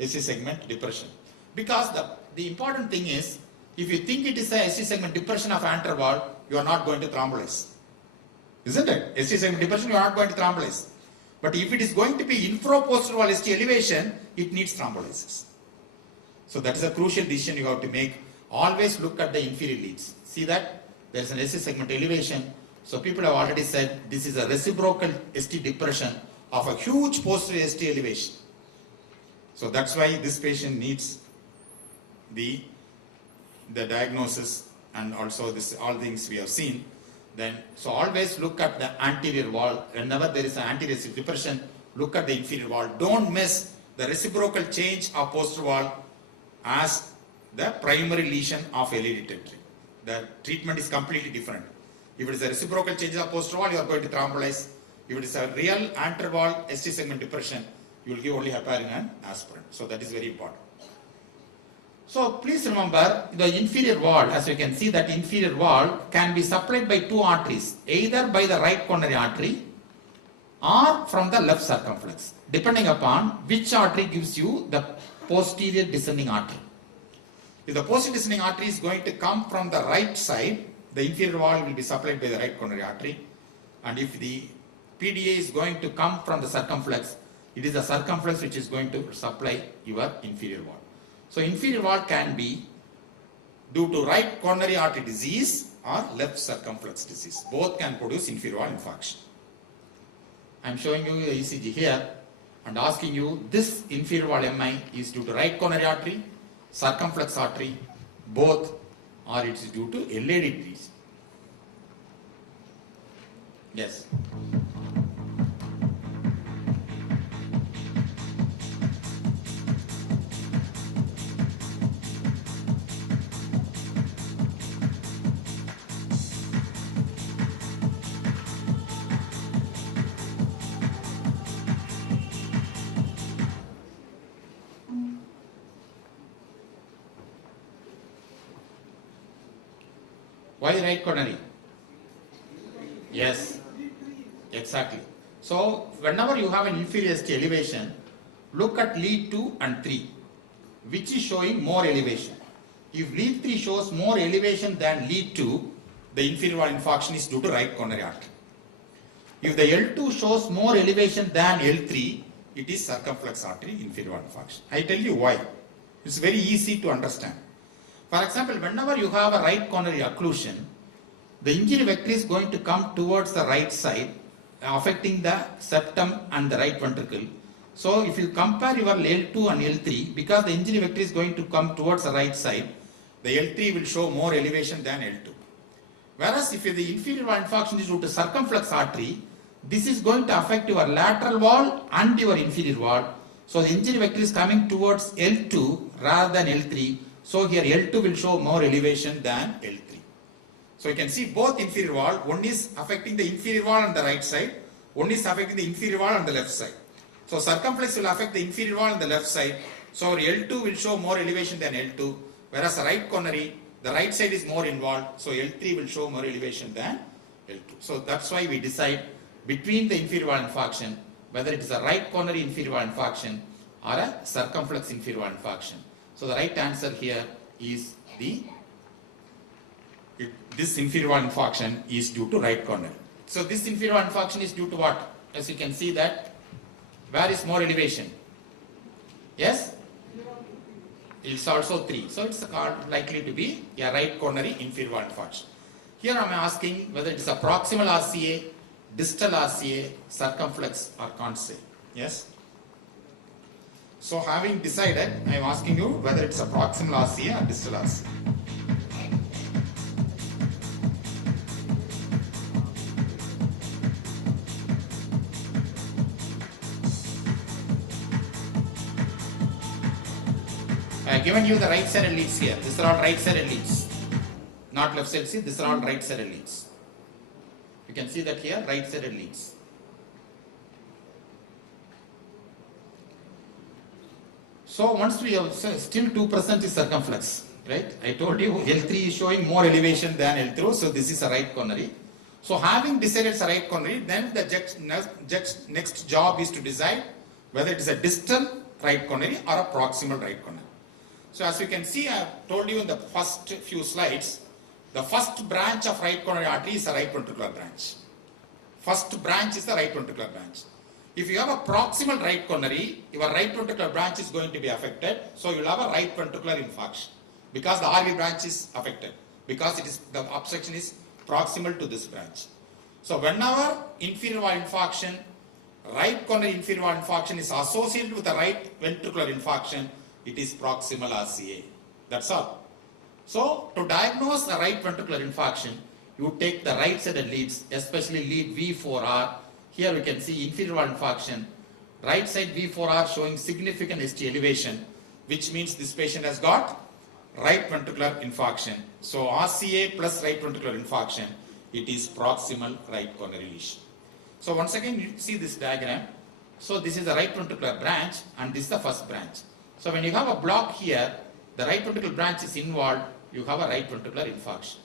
ST segment depression. Because the important thing is, if you think it is a ST segment depression of anterior wall, you are not going to thrombolize. Isn't it? ST segment depression, you are not going to thrombolize. But if it is going to be infraposterior wall ST elevation, it needs thrombolysis. So that is a crucial decision you have to make. Always look at the inferior leads. See that there is an ST segment elevation. So people have already said this is a reciprocal ST depression of a huge posterior ST elevation. So that's why this patient needs the diagnosis and also this all things we have seen. Then, so always look at the anterior wall. Whenever there is an anterior ST depression, look at the inferior wall. Don't miss the reciprocal change of posterior wall as the primary lesion of LAD territory. The treatment is completely different. If it is a reciprocal change of posterior wall, you are going to thrombolize. If it is a real anterior wall ST segment depression, you will give only heparin and aspirin. So that is very important. So please remember the inferior wall, as you can see that inferior wall can be supplied by two arteries, either by the right coronary artery or from the left circumflex, depending upon which artery gives you the posterior descending artery. If the posterior descending artery is going to come from the right side, the inferior wall will be supplied by the right coronary artery. And if the PDA is going to come from the circumflex, it is the circumflex which is going to supply your inferior wall. So inferior wall can be due to right coronary artery disease or left circumflex disease. Both can produce inferior wall infarction. I am showing you the ECG here and asking you this inferior wall MI is due to right coronary artery, circumflex artery, both, or it is due to LAD disease. Yes. Why right coronary? Yes, exactly. So whenever you have an inferior ST elevation, look at lead 2 and 3, which is showing more elevation. If lead 3 shows more elevation than lead 2, the inferior wall infarction is due to right coronary artery. If the L2 shows more elevation than L3, it is circumflex artery inferior wall infarction. I tell you why. It's very easy to understand. For example, whenever you have a right coronary occlusion, the injury vector is going to come towards the right side, affecting the septum and the right ventricle. So if you compare your L2 and L3, because the injury vector is going to come towards the right side, the L3 will show more elevation than L2. Whereas if the inferior wall infarction is due to circumflex artery, this is going to affect your lateral wall and your inferior wall. So the injury vector is coming towards L2 rather than L3. So here L2 will show more elevation than L3. So you can see both inferior wall, one is affecting the inferior wall on the right side, one is affecting the inferior wall on the left side. So circumflex will affect the inferior wall on the left side. So L2 will show more elevation than L2, whereas right coronary, the right side is more involved, so L3 will show more elevation than L2. So that's why we decide between the inferior wall infarction, whether it is a right coronary inferior wall infarction or a circumflex inferior wall infarction. So the right answer here is this inferior wall infarction is due to right coronary. So this inferior wall infarction is due to what? As you can see that, where is more elevation? Yes? It's also 3. So it's likely to be a right coronary inferior wall infarction. Here I am asking whether it is a proximal RCA, distal RCA, circumflex or conse. Yes? So having decided, I am asking you whether it's a proximal RCA or distal RCA. I have given you the right sided leads here. These are all right sided leads. Not left sided leads, these are all right sided leads. You can see that here, right sided leads. So once we have still 2% is circumflex, right? I told you L3 is showing more elevation than L2, so this is a right coronary. So having decided it's a right coronary, then the next job is to decide whether it is a distal right coronary or a proximal right coronary. So as you can see, I have told you in the first few slides, the first branch of right coronary artery is a right ventricular branch. First branch is the right ventricular branch. If you have a proximal right coronary, your right ventricular branch is going to be affected. So you will have a right ventricular infarction because the RV branch is affected, because it is the obstruction is proximal to this branch. So whenever inferior wall infarction, right coronary inferior wall infarction is associated with a right ventricular infarction, it is proximal RCA. That's all. So to diagnose a right ventricular infarction, you take the right sided leads, especially lead V4R. Here we can see inferior wall infarction, right side V4R showing significant ST elevation, which means this patient has got right ventricular infarction. So RCA plus right ventricular infarction, it is proximal right coronary lesion. So once again, you see this diagram. So this is the right ventricular branch and this is the first branch. So when you have a block here, the right ventricular branch is involved, you have a right ventricular infarction.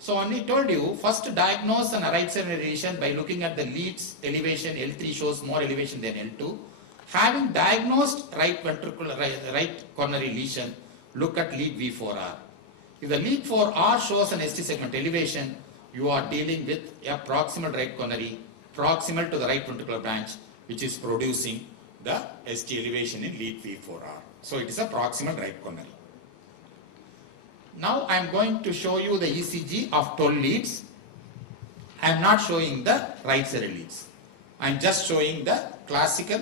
So when I told you, first diagnose an right side lesion by looking at the leads elevation. L3 shows more elevation than L2. Having diagnosed right ventricular, right coronary lesion, look at lead V4R. If the lead 4R shows an ST segment elevation, you are dealing with a proximal right coronary, proximal to the right ventricular branch, which is producing the ST elevation in lead V4R. So it is a proximal right coronary. Now I am going to show you the ECG of 12 leads. I am not showing the right sided leads. I am just showing the classical,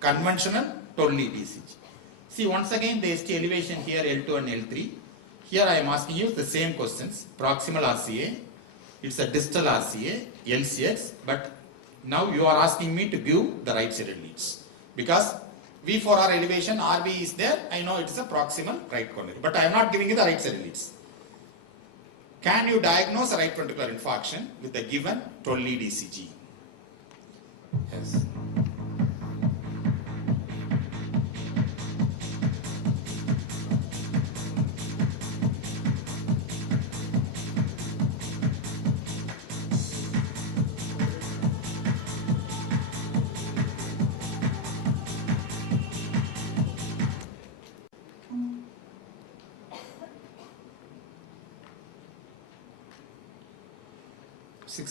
conventional 12 lead ECG. See, once again the ST elevation here L2 and L3. Here I am asking you the same questions. Proximal RCA, it's a distal RCA, LCX, but now you are asking me to give the right sided leads. Because V4R elevation, RV is there, I know it is a proximal right coronary, but I am not giving you the right sided leads. Can you diagnose a right ventricular infarction with the given 12 lead ECG? Yes.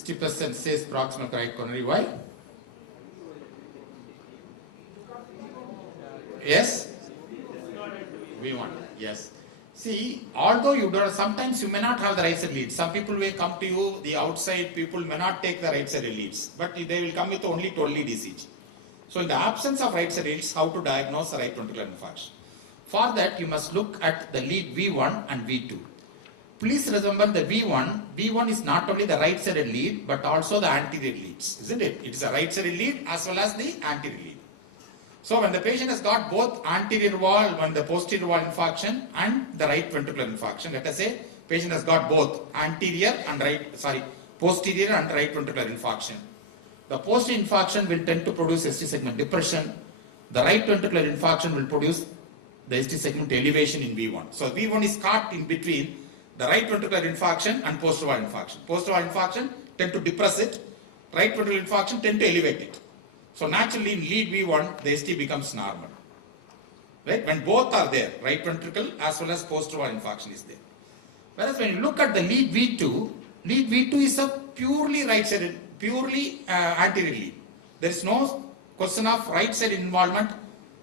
%, says proximal right coronary. Why? Yes? V1. Yes. See, although you don't, sometimes you may not have the right side leads. Some people will come to you, the outside people may not take the right side leads, but they will come with only 12 lead ECG. So in the absence of right side leads, how to diagnose a right ventricular infarction? For that, you must look at the lead V1 and V2. Please remember the V1 is not only the right sided lead but also the anterior leads, isn't it? It is a right sided lead as well as the anterior lead. So when the patient has got both anterior wall and the posterior wall infarction and the right ventricular infarction, let us say patient has got both posterior and right ventricular infarction. The posterior infarction will tend to produce ST segment depression. The right ventricular infarction will produce the ST segment elevation in V1. So V1 is caught in between the right ventricular infarction and post-valve infarction. Post-valve infarction tend to depress it, right ventricular infarction tend to elevate it. So naturally in lead V1, the ST becomes normal. Right? When both are there, right ventricle as well as post-valve infarction is there. Whereas when you look at the lead V2 is a purely right-sided, purely anterior lead. There is no question of right-side involvement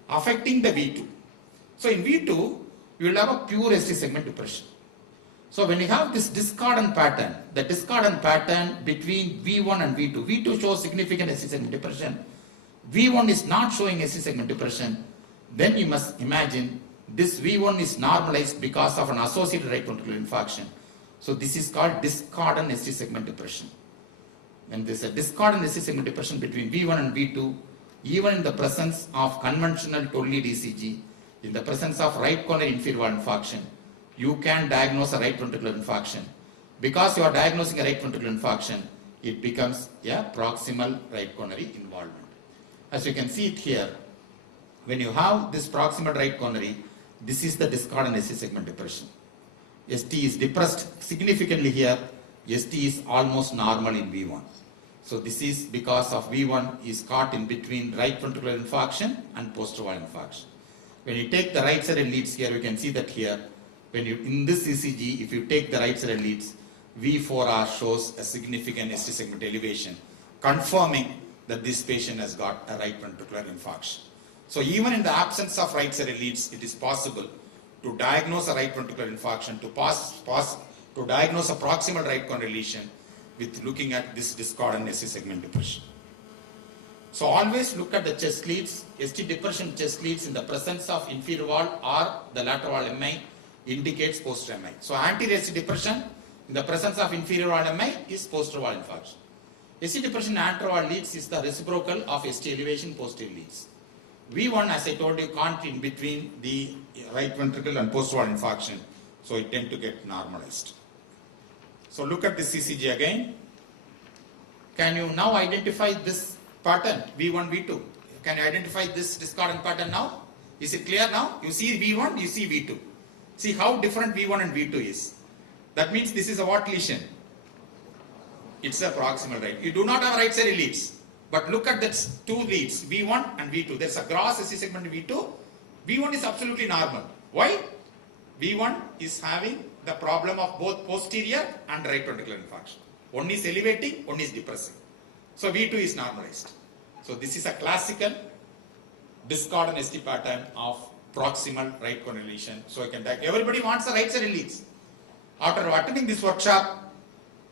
affecting the V2. So in V2, you will have a pure ST segment depression. So when you have this discordant pattern, the discordant pattern between V1 and V2, V2 shows significant ST segment depression, V1 is not showing ST segment depression, then you must imagine this V1 is normalized because of an associated right ventricular infarction. So this is called discordant ST segment depression. When there is a discordant ST segment depression between V1 and V2, even in the presence of conventional 12-lead ECG, in the presence of right coronary inferior valve infarction, you can diagnose a right ventricular infarction. Because you are diagnosing a right ventricular infarction, it becomes a proximal right coronary involvement. As you can see it here, when you have this proximal right coronary, this is the discordant ST segment depression. ST is depressed significantly here, ST is almost normal in V1. So this is because of V1 is caught in between right ventricular infarction and post-valve infarction. When you take the right sided leads here, you can see that here, when you in this ECG, if you take the right sided leads, V4R shows a significant ST segment elevation, confirming that this patient has got a right ventricular infarction. So even in the absence of right sided leads, it is possible to diagnose a right ventricular infarction, to diagnose a proximal right coronary lesion with looking at this discordant ST segment depression. So always look at the chest leads, ST depression chest leads in the presence of inferior valve or the lateral valve MI indicates posterior MI. So anterior ST depression in the presence of inferior valve MI is posterior valve infarction. ST depression anterior valve leads is the reciprocal of ST elevation posterior leads. V1, as I told you, can't in between the right ventricle and post-valve infarction, so it tend to get normalized. So look at this ECG again. Can you now identify this pattern, V1, V2? Can you identify this discordant pattern now? Is it clear now? You see V1, you see V2. See how different V1 and V2 is. That means this is a what lesion? It's a proximal right. You do not have right side leads. But look at that two leads, V1 and V2. There's a gross ST segment V2. V1 is absolutely normal. Why? V1 is having the problem of both posterior and right ventricular infarction. One is elevating, one is depressing. So V2 is normalized. So this is a classical discordant ST pattern of proximal right coronary lesion. So you can everybody wants the right side leads. After attending this workshop,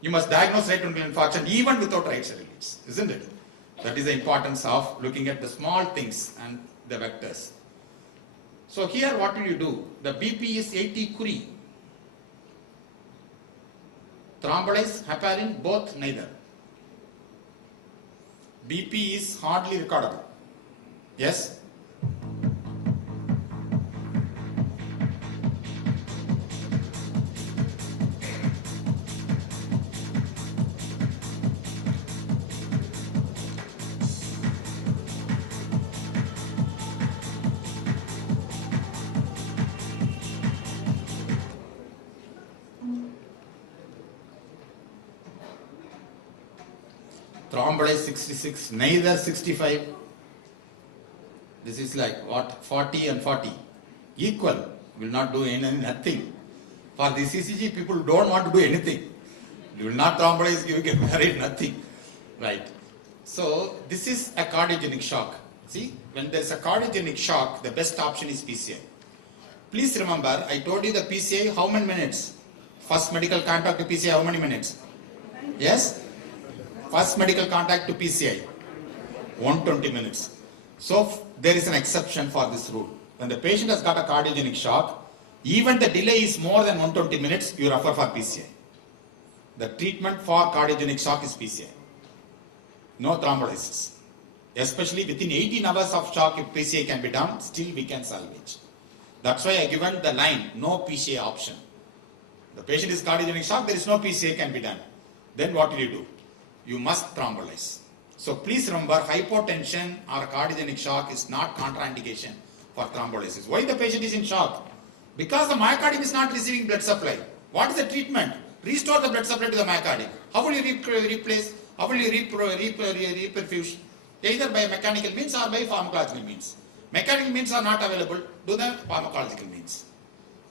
you must diagnose right ventricular infarction even without right side leads, isn't it? That is the importance of looking at the small things and the vectors. So here what will you do? The BP is 80 Curie. Thrombolyze, heparin, both neither. BP is hardly recordable. Yes? Thrombolyze 66, neither 65. This is like what? 40 and 40. Equal. Will not do nothing. For the ECG, people don't want to do anything. You will not thrombolyze, you get married, nothing. Right. So this is a cardiogenic shock. See, when there is a cardiogenic shock, the best option is PCI. Please remember, I told you the PCI, how many minutes? First medical contact to PCI, how many minutes? Yes? First medical contact to PCI, 120 minutes. So there is an exception for this rule. When the patient has got a cardiogenic shock, even the delay is more than 120 minutes, you refer for PCI. The treatment for cardiogenic shock is PCI. No thrombolysis. Especially within 18 hours of shock, if PCI can be done, still we can salvage. That's why I given the line, no PCI option. The patient is cardiogenic shock, there is no PCI can be done. Then what will you do? You must thrombolyze. So please remember, hypotension or cardiogenic shock is not contraindication for thrombolysis. Why the patient is in shock? Because the myocardium is not receiving blood supply. What is the treatment? Restore the blood supply to the myocardium. How will you replace? How will you reperfuse? Either by mechanical means or by pharmacological means. Mechanical means are not available. Do the pharmacological means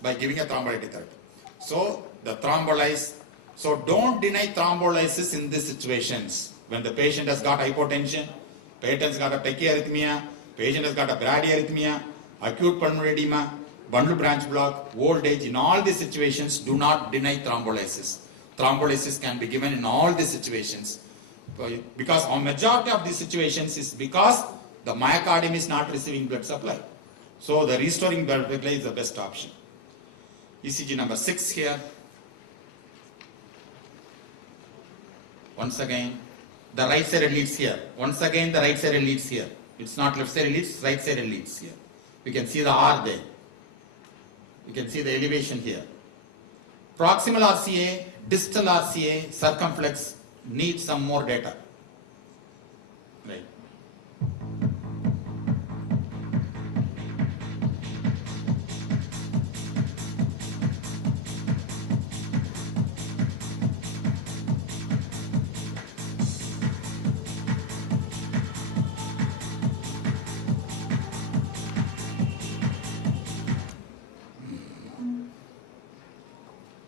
by giving a thrombolytic therapy. So the thrombolyze. So don't deny thrombolysis in these situations. When the patient has got hypotension, patient has got a tachyarrhythmia, patient has got a bradyarrhythmia, acute pulmonary edema, bundle branch block, old age, in all these situations, do not deny thrombolysis. Thrombolysis can be given in all these situations. Because a majority of these situations is because the myocardium is not receiving blood supply. So the restoring blood supply is the best option. ECG number 6 here. Once again, the right side leads here. Once again, the right side leads here. It's not left side leads, right side leads here. We can see the R there. You can see the elevation here. Proximal RCA, distal RCA, circumflex needs some more data. Right.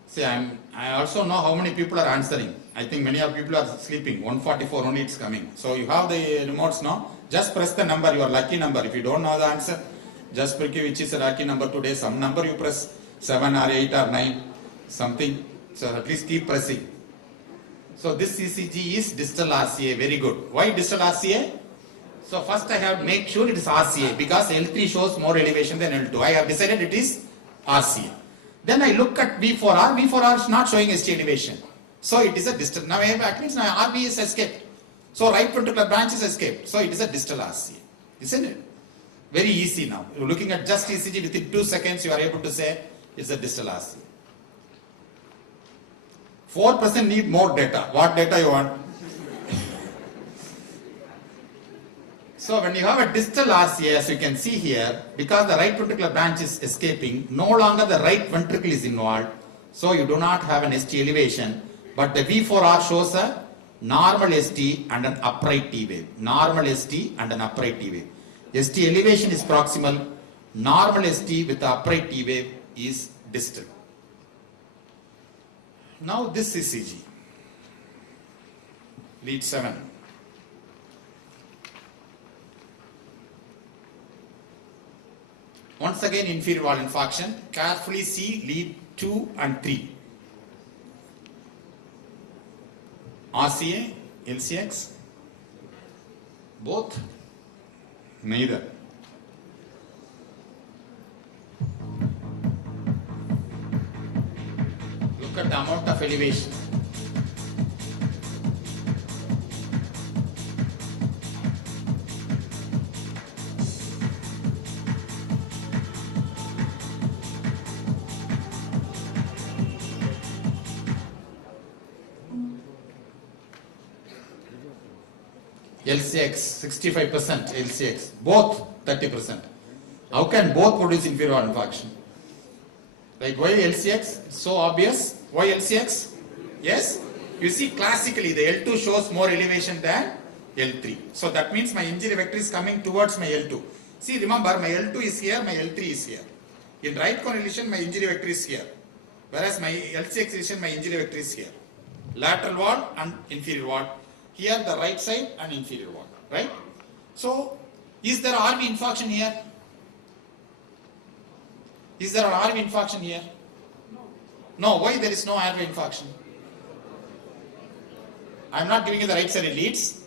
See, I also know how many people are answering. I think many of people are sleeping. 144 only it's coming. So you have the remotes now. Just press the number, your lucky number. If you don't know the answer, just pick which is a lucky number today. Some number you press 7 or 8 or 9, something. So at least keep pressing. So this ECG is distal RCA. Very good. Why distal RCA? So first I have to make sure it is RCA because L3 shows more elevation than L2. I have decided it is RCA. Then I look at V4R. V4R is not showing ST elevation. So it is a distal. Now at least now RV is escaped. So right ventricular branch is escaped. So it is a distal RCA. Isn't it? Very easy now. You're looking at just ECG within 2 seconds you are able to say it's a distal RCA. 4% need more data. What data you want? So when you have a distal RCA, as you can see here, because the right ventricular branch is escaping, no longer the right ventricle is involved, so you do not have an ST elevation, but the V4R shows a normal ST and an upright T wave. Normal ST and an upright T wave. ST elevation is proximal, normal ST with the upright T wave is distal. Now this ECG, lead 7. Once again, inferior wall infarction. Carefully see lead 2 and 3. RCA, LCX, both, neither. Look at the amount of elevation. LCX 65%, LCX both 30%. How can both produce inferior wall infarction? Like why LCX? It's so obvious. Why LCX? Yes. You see classically the L2 shows more elevation than L3. So that means my injury vector is coming towards my L2. See, remember my L2 is here, my L3 is here. In right correlation my injury vector is here. Whereas my LCX lesion my injury vector is here. Lateral wall and inferior wall. Here the right side and inferior wall, right? So, is there RV infarction here? Is there an RV infarction here? No. Why there is no RV infarction? I am not giving you the right side leads.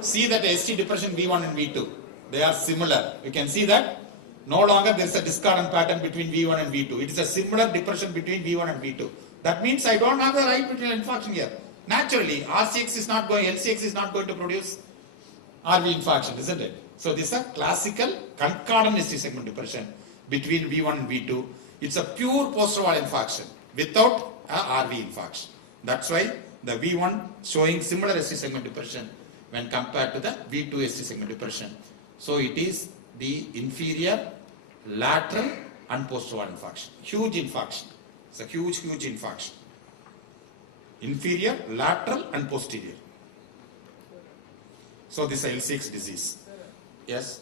See that ST depression V1 and V2. They are similar. You can see that no longer there is a discordant pattern between V1 and V2. It is a similar depression between V1 and V2. That means I don't have the right ventricular infarction here. Naturally, RCX is not going, LCX is not going to produce RV infarction, isn't it? So this is a classical concordant ST segment depression between V1 and V2. It's a pure posterior wall infarction without a RV infarction. That's why the V1 showing similar ST segment depression when compared to the V2 ST segment depression. So it is the inferior, lateral and posterior infarction. Huge infarction. It's a huge infarction. Inferior, lateral and posterior. So this is L6 disease. Yes?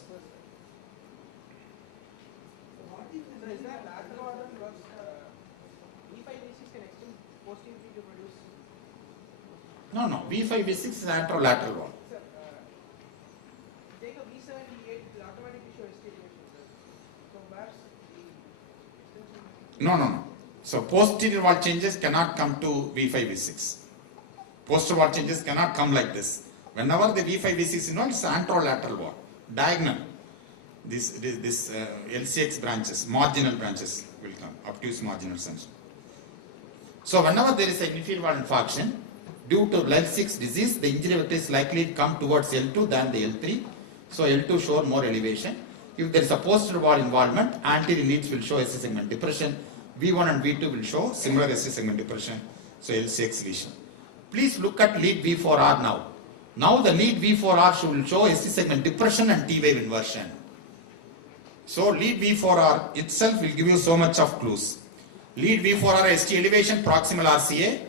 What is that lateral organ was V5V6 can extend posteriorly to produce? No. V5, V6 is lateral one. Sir, take a V7, V8, it will automatically show ST elevation, sir. So perhaps the extension. No. So posterior wall changes cannot come to V5, V6. Posterior wall changes cannot come like this. Whenever the V5, V6 is known, it's anterolateral wall, diagonal. This LCX branches, marginal branches will come, obtuse marginal section. So whenever there is an inferior wall infarction, due to L6 disease, the injury vector is likely to come towards L2 than the L3. So L2 show more elevation. If there is a posterior wall involvement, anterior leads will show ST segment depression. V1 and V2 will show similar ST segment depression. So L6 lesion. Please look at lead V4R now. Now the lead V4R will show ST segment depression and T wave inversion. So lead V4R itself will give you so much of clues. Lead V4R ST elevation proximal RCA.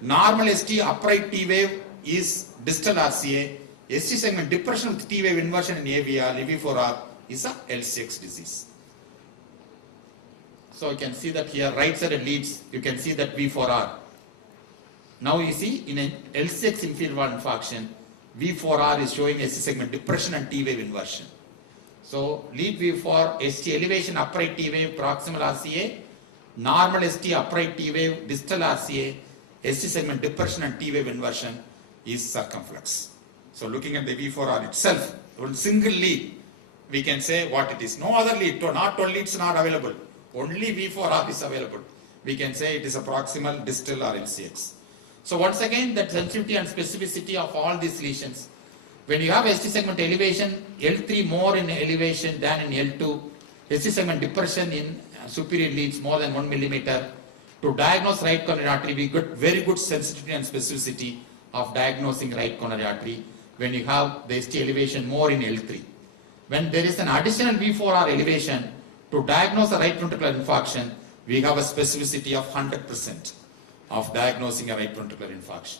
Normal ST upright T wave is distal RCA. ST segment depression with T wave inversion in AVR, lead V4R is a L6 disease. So you can see that here, right sided leads, you can see that V4R. Now you see in an L6 inferior wall infarction, V4R is showing ST segment depression and T wave inversion. So lead V4, ST elevation upright T wave proximal RCA, normal ST upright T wave distal RCA, ST segment depression and T wave inversion is circumflex. So looking at the V4R itself, one single lead, we can say what it is. No other lead, not 12 leads are not available. Only V4R is available. We can say it is a proximal, distal or LCX. So once again, that sensitivity and specificity of all these lesions. When you have ST segment elevation, L3 more in elevation than in L2, ST segment depression in superior leads more than 1 millimeter. To diagnose right coronary artery, we get very good sensitivity and specificity of diagnosing right coronary artery when you have the ST elevation more in L3. When there is an additional V4R elevation, to diagnose a right ventricular infarction, we have a specificity of 100% of diagnosing a right ventricular infarction.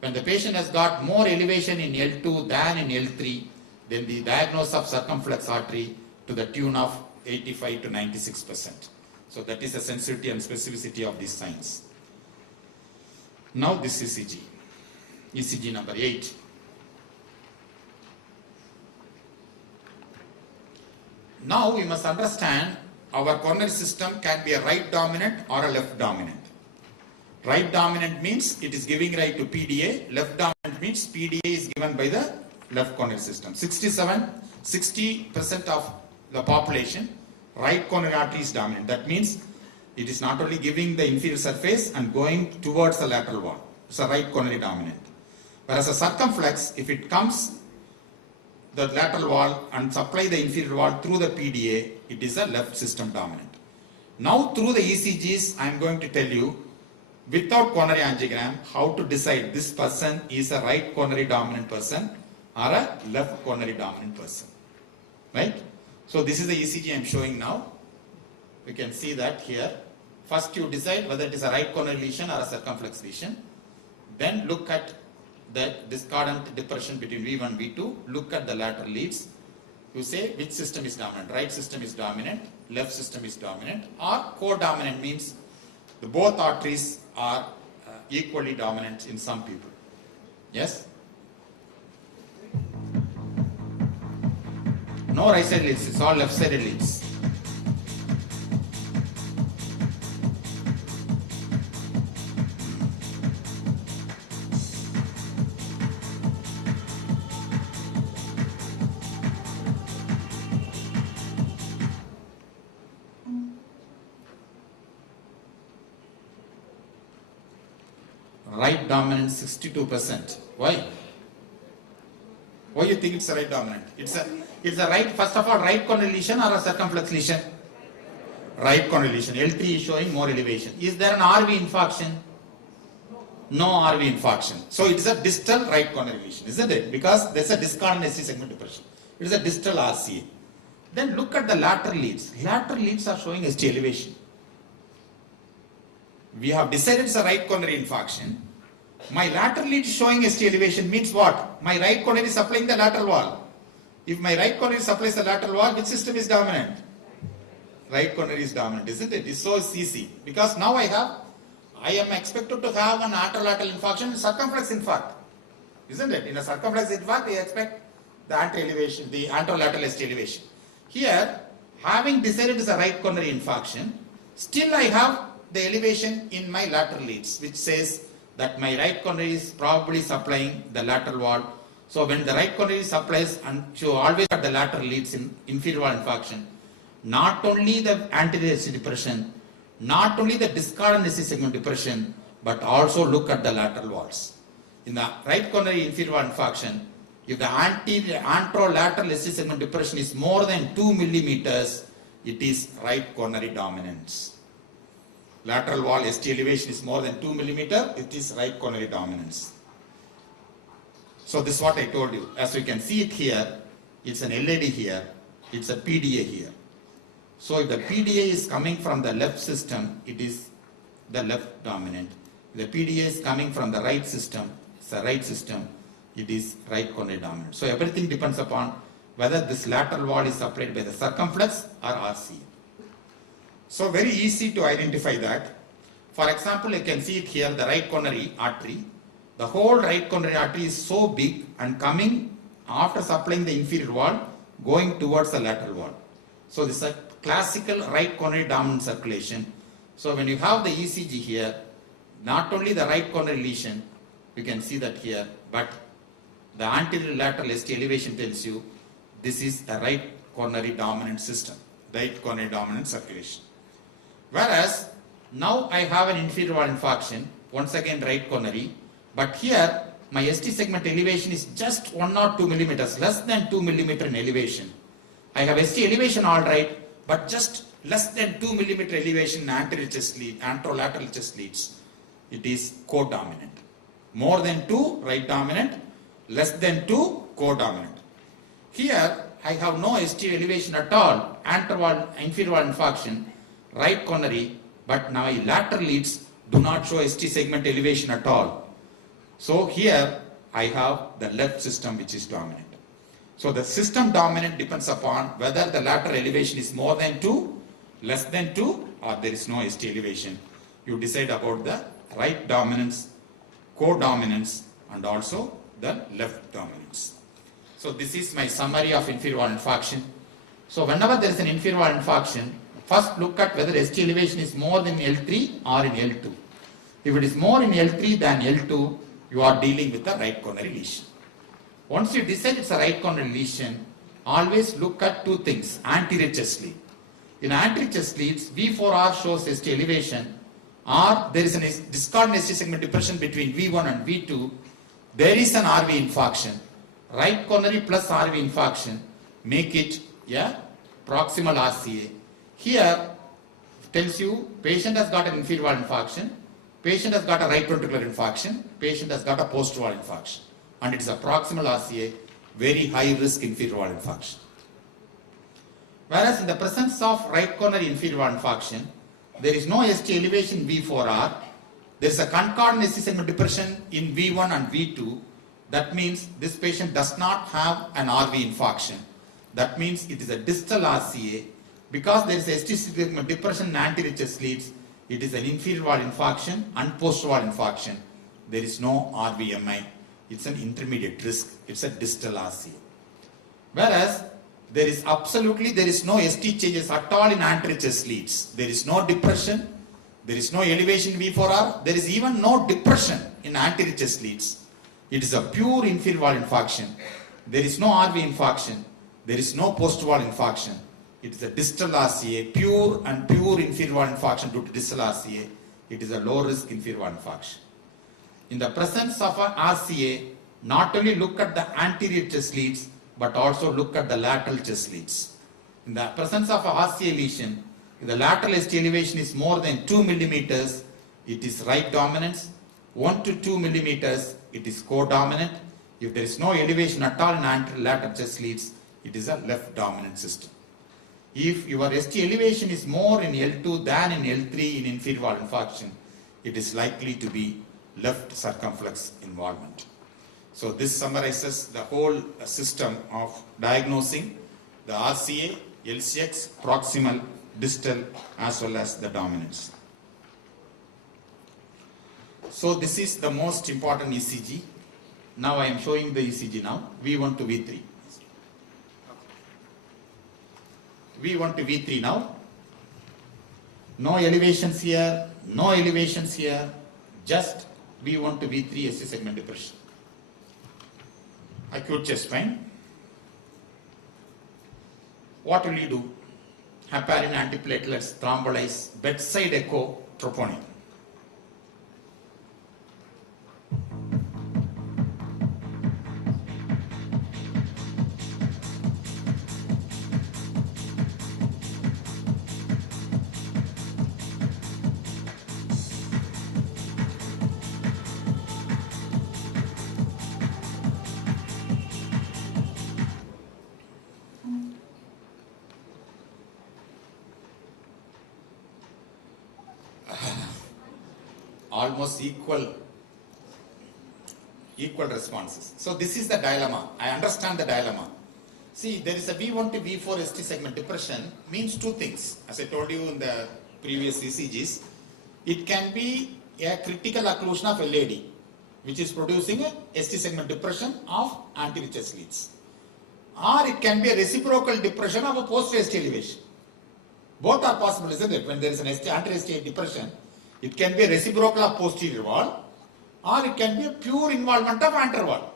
When the patient has got more elevation in L2 than in L3, then the diagnosis of circumflex artery to the tune of 85 to 96%. So that is the sensitivity and specificity of these signs. Now this ECG. ECG number 8. Now we must understand our coronary system can be a right dominant or a left dominant. Right dominant means it is giving right to PDA. Left dominant means PDA is given by the left coronary system. 60% of the population, right coronary artery is dominant. That means it is not only giving the inferior surface and going towards the lateral wall. It's a right coronary dominant. Whereas a circumflex, if it comes the lateral wall and supply the inferior wall through the PDA, it is a left system dominant. Now through the ECGs, I am going to tell you without coronary angiogram how to decide this person is a right coronary dominant person or a left coronary dominant person. Right? So this is the ECG I am showing now. You can see that here. First you decide whether it is a right coronary lesion or a circumflex lesion. Then look at the discordant depression between V1 and V2. Look at the lateral leads. You say which system is dominant. Right system is dominant, left system is dominant, or co-dominant means the both arteries are equally dominant in some people. Yes? No right side leads, it's all left sided leads. Right dominant 62%. Why? Why you think it's a right dominant? It's a right, first of all, right coronary lesion or a circumflex lesion? Right coronary lesion. L3 is showing more elevation. Is there an RV infarction? No RV infarction. So it is a distal right coronary lesion, isn't it? Because there's a discordant ST segment depression. It is a distal RCA. Then look at the lateral leads. Lateral leads are showing ST elevation. We have decided it's a right coronary infarction. My lateral lead is showing ST elevation means what? My right coronary is supplying the lateral wall. If my right coronary supplies the lateral wall, which system is dominant? Right coronary is dominant, isn't it? It's so easy. Because now I am expected to have an anterolateral infarction, circumflex infarct. Isn't it? In a circumflex infarct, we expect the anter-elevation, the anterolateral ST elevation. Here, having decided it's a right coronary infarction, still I have the elevation in my lateral leads, which says that my right coronary is probably supplying the lateral wall. So when the right coronary supplies, and you always at the lateral leads in inferior wall infarction, not only the anterior ST depression, not only the discard and ST segment depression, but also look at the lateral walls. In the right coronary inferior wall infarction, if the anterolateral ST segment depression is more than 2 millimeters, it is right coronary dominance. Lateral wall ST elevation is more than 2 millimeter, it is right coronary dominance. So this is what I told you. As you can see it here, it's an LAD here, it's a PDA here. So if the PDA is coming from the left system, it is the left dominant. If the PDA is coming from the right system, it's the right system, it is right coronary dominant. So everything depends upon whether this lateral wall is supplied by the circumflex or RCA. So very easy to identify that. For example, you can see it here, the right coronary artery. The whole right coronary artery is so big and coming after supplying the inferior wall, going towards the lateral wall. So this is a classical right coronary dominant circulation. So when you have the ECG here, not only the right coronary lesion, you can see that here, but the anterior lateral ST elevation tells you this is a right coronary dominant system, right coronary dominant circulation. Whereas now I have an inferior wall infarction, once again right coronary, but here my ST segment elevation is just 1 or 2 millimeters, less than 2 millimeter in elevation. I have ST elevation all right, but just less than 2 millimeter elevation in anterior chest lead, anterolateral chest leads. It is codominant. More than 2 right dominant, less than 2 codominant. Here I have no ST elevation at all, inferior wall infarction, right coronary, but now my lateral leads do not show ST segment elevation at all. So here I have the left system which is dominant. So the system dominant depends upon whether the lateral elevation is more than 2, less than 2, or there is no ST elevation. You decide about the right dominance, codominance, and also the left dominance. So this is my summary of inferior wall infarction. So whenever there is an inferior wall infarction, first look at whether ST elevation is more than L3 or in L2. If it is more in L3 than L2, you are dealing with a right coronary lesion. Once you decide it's a right coronary lesion, always look at 2 things, anterior chest lead. In anterior chest leads, V4R shows ST elevation, or there is a discordant ST segment depression between V1 and V2, there is an RV infarction. Right coronary plus RV infarction, make it a proximal RCA. Here, tells you patient has got an inferior wall infarction, patient has got a right ventricular infarction, patient has got a posterior wall infarction. And it is a proximal RCA, very high risk inferior wall infarction. Whereas in the presence of right coronary inferior wall infarction, there is no ST elevation V4R, there is a concordant ST segment depression in V1 and V2. That means this patient does not have an RV infarction. That means it is a distal RCA. Because there is a ST segment depression in anterior chest leads, it is an inferior wall infarction and posterior wall infarction. There is no RVMI. It's an intermediate risk. It's a distal RCA. Whereas there is no ST changes at all in anterior chest leads. There is no depression. There is no elevation V4R. There is even no depression in anterior chest leads. It is a pure inferior wall infarction. There is no RV infarction. There is no posterior wall infarction. It is a distal RCA, pure inferior wall infarction due to distal RCA. It is a low risk inferior wall infarction. In the presence of an RCA, not only look at the anterior chest leads, but also look at the lateral chest leads. In the presence of a RCA lesion, if the lateral ST elevation is more than 2 millimeters, it is right dominance. 1 to 2 millimeters, it is codominant. If there is no elevation at all in anterior lateral chest leads, it is a left dominant system. If your ST elevation is more in L2 than in L3 in inferior wall infarction, it is likely to be left circumflex involvement. So this summarizes the whole system of diagnosing the RCA, LCX, proximal, distal, as well as the dominance. So this is the most important ECG. Now I am showing the ECG now, V1 to V3. V1 to V3 now. No elevations here, no elevations here, just V1 to V3 ST segment depression. Acute chest pain. What will you do? Heparin, antiplatelets, thrombolyze, bedside echo, troponin. Almost equal responses. So this is the dilemma. I understand the dilemma. See, there is a V1 to V4 ST segment depression means two things. As I told you in the previous ECGs, it can be a critical occlusion of LAD, which is producing a ST segment depression of anterior chest leads. Or it can be a reciprocal depression of a posterior ST elevation. Both are possible, isn't it? When there is an anterior ST depression, it can be a reciprocal of posterior wall, or it can be a pure involvement of anterior wall.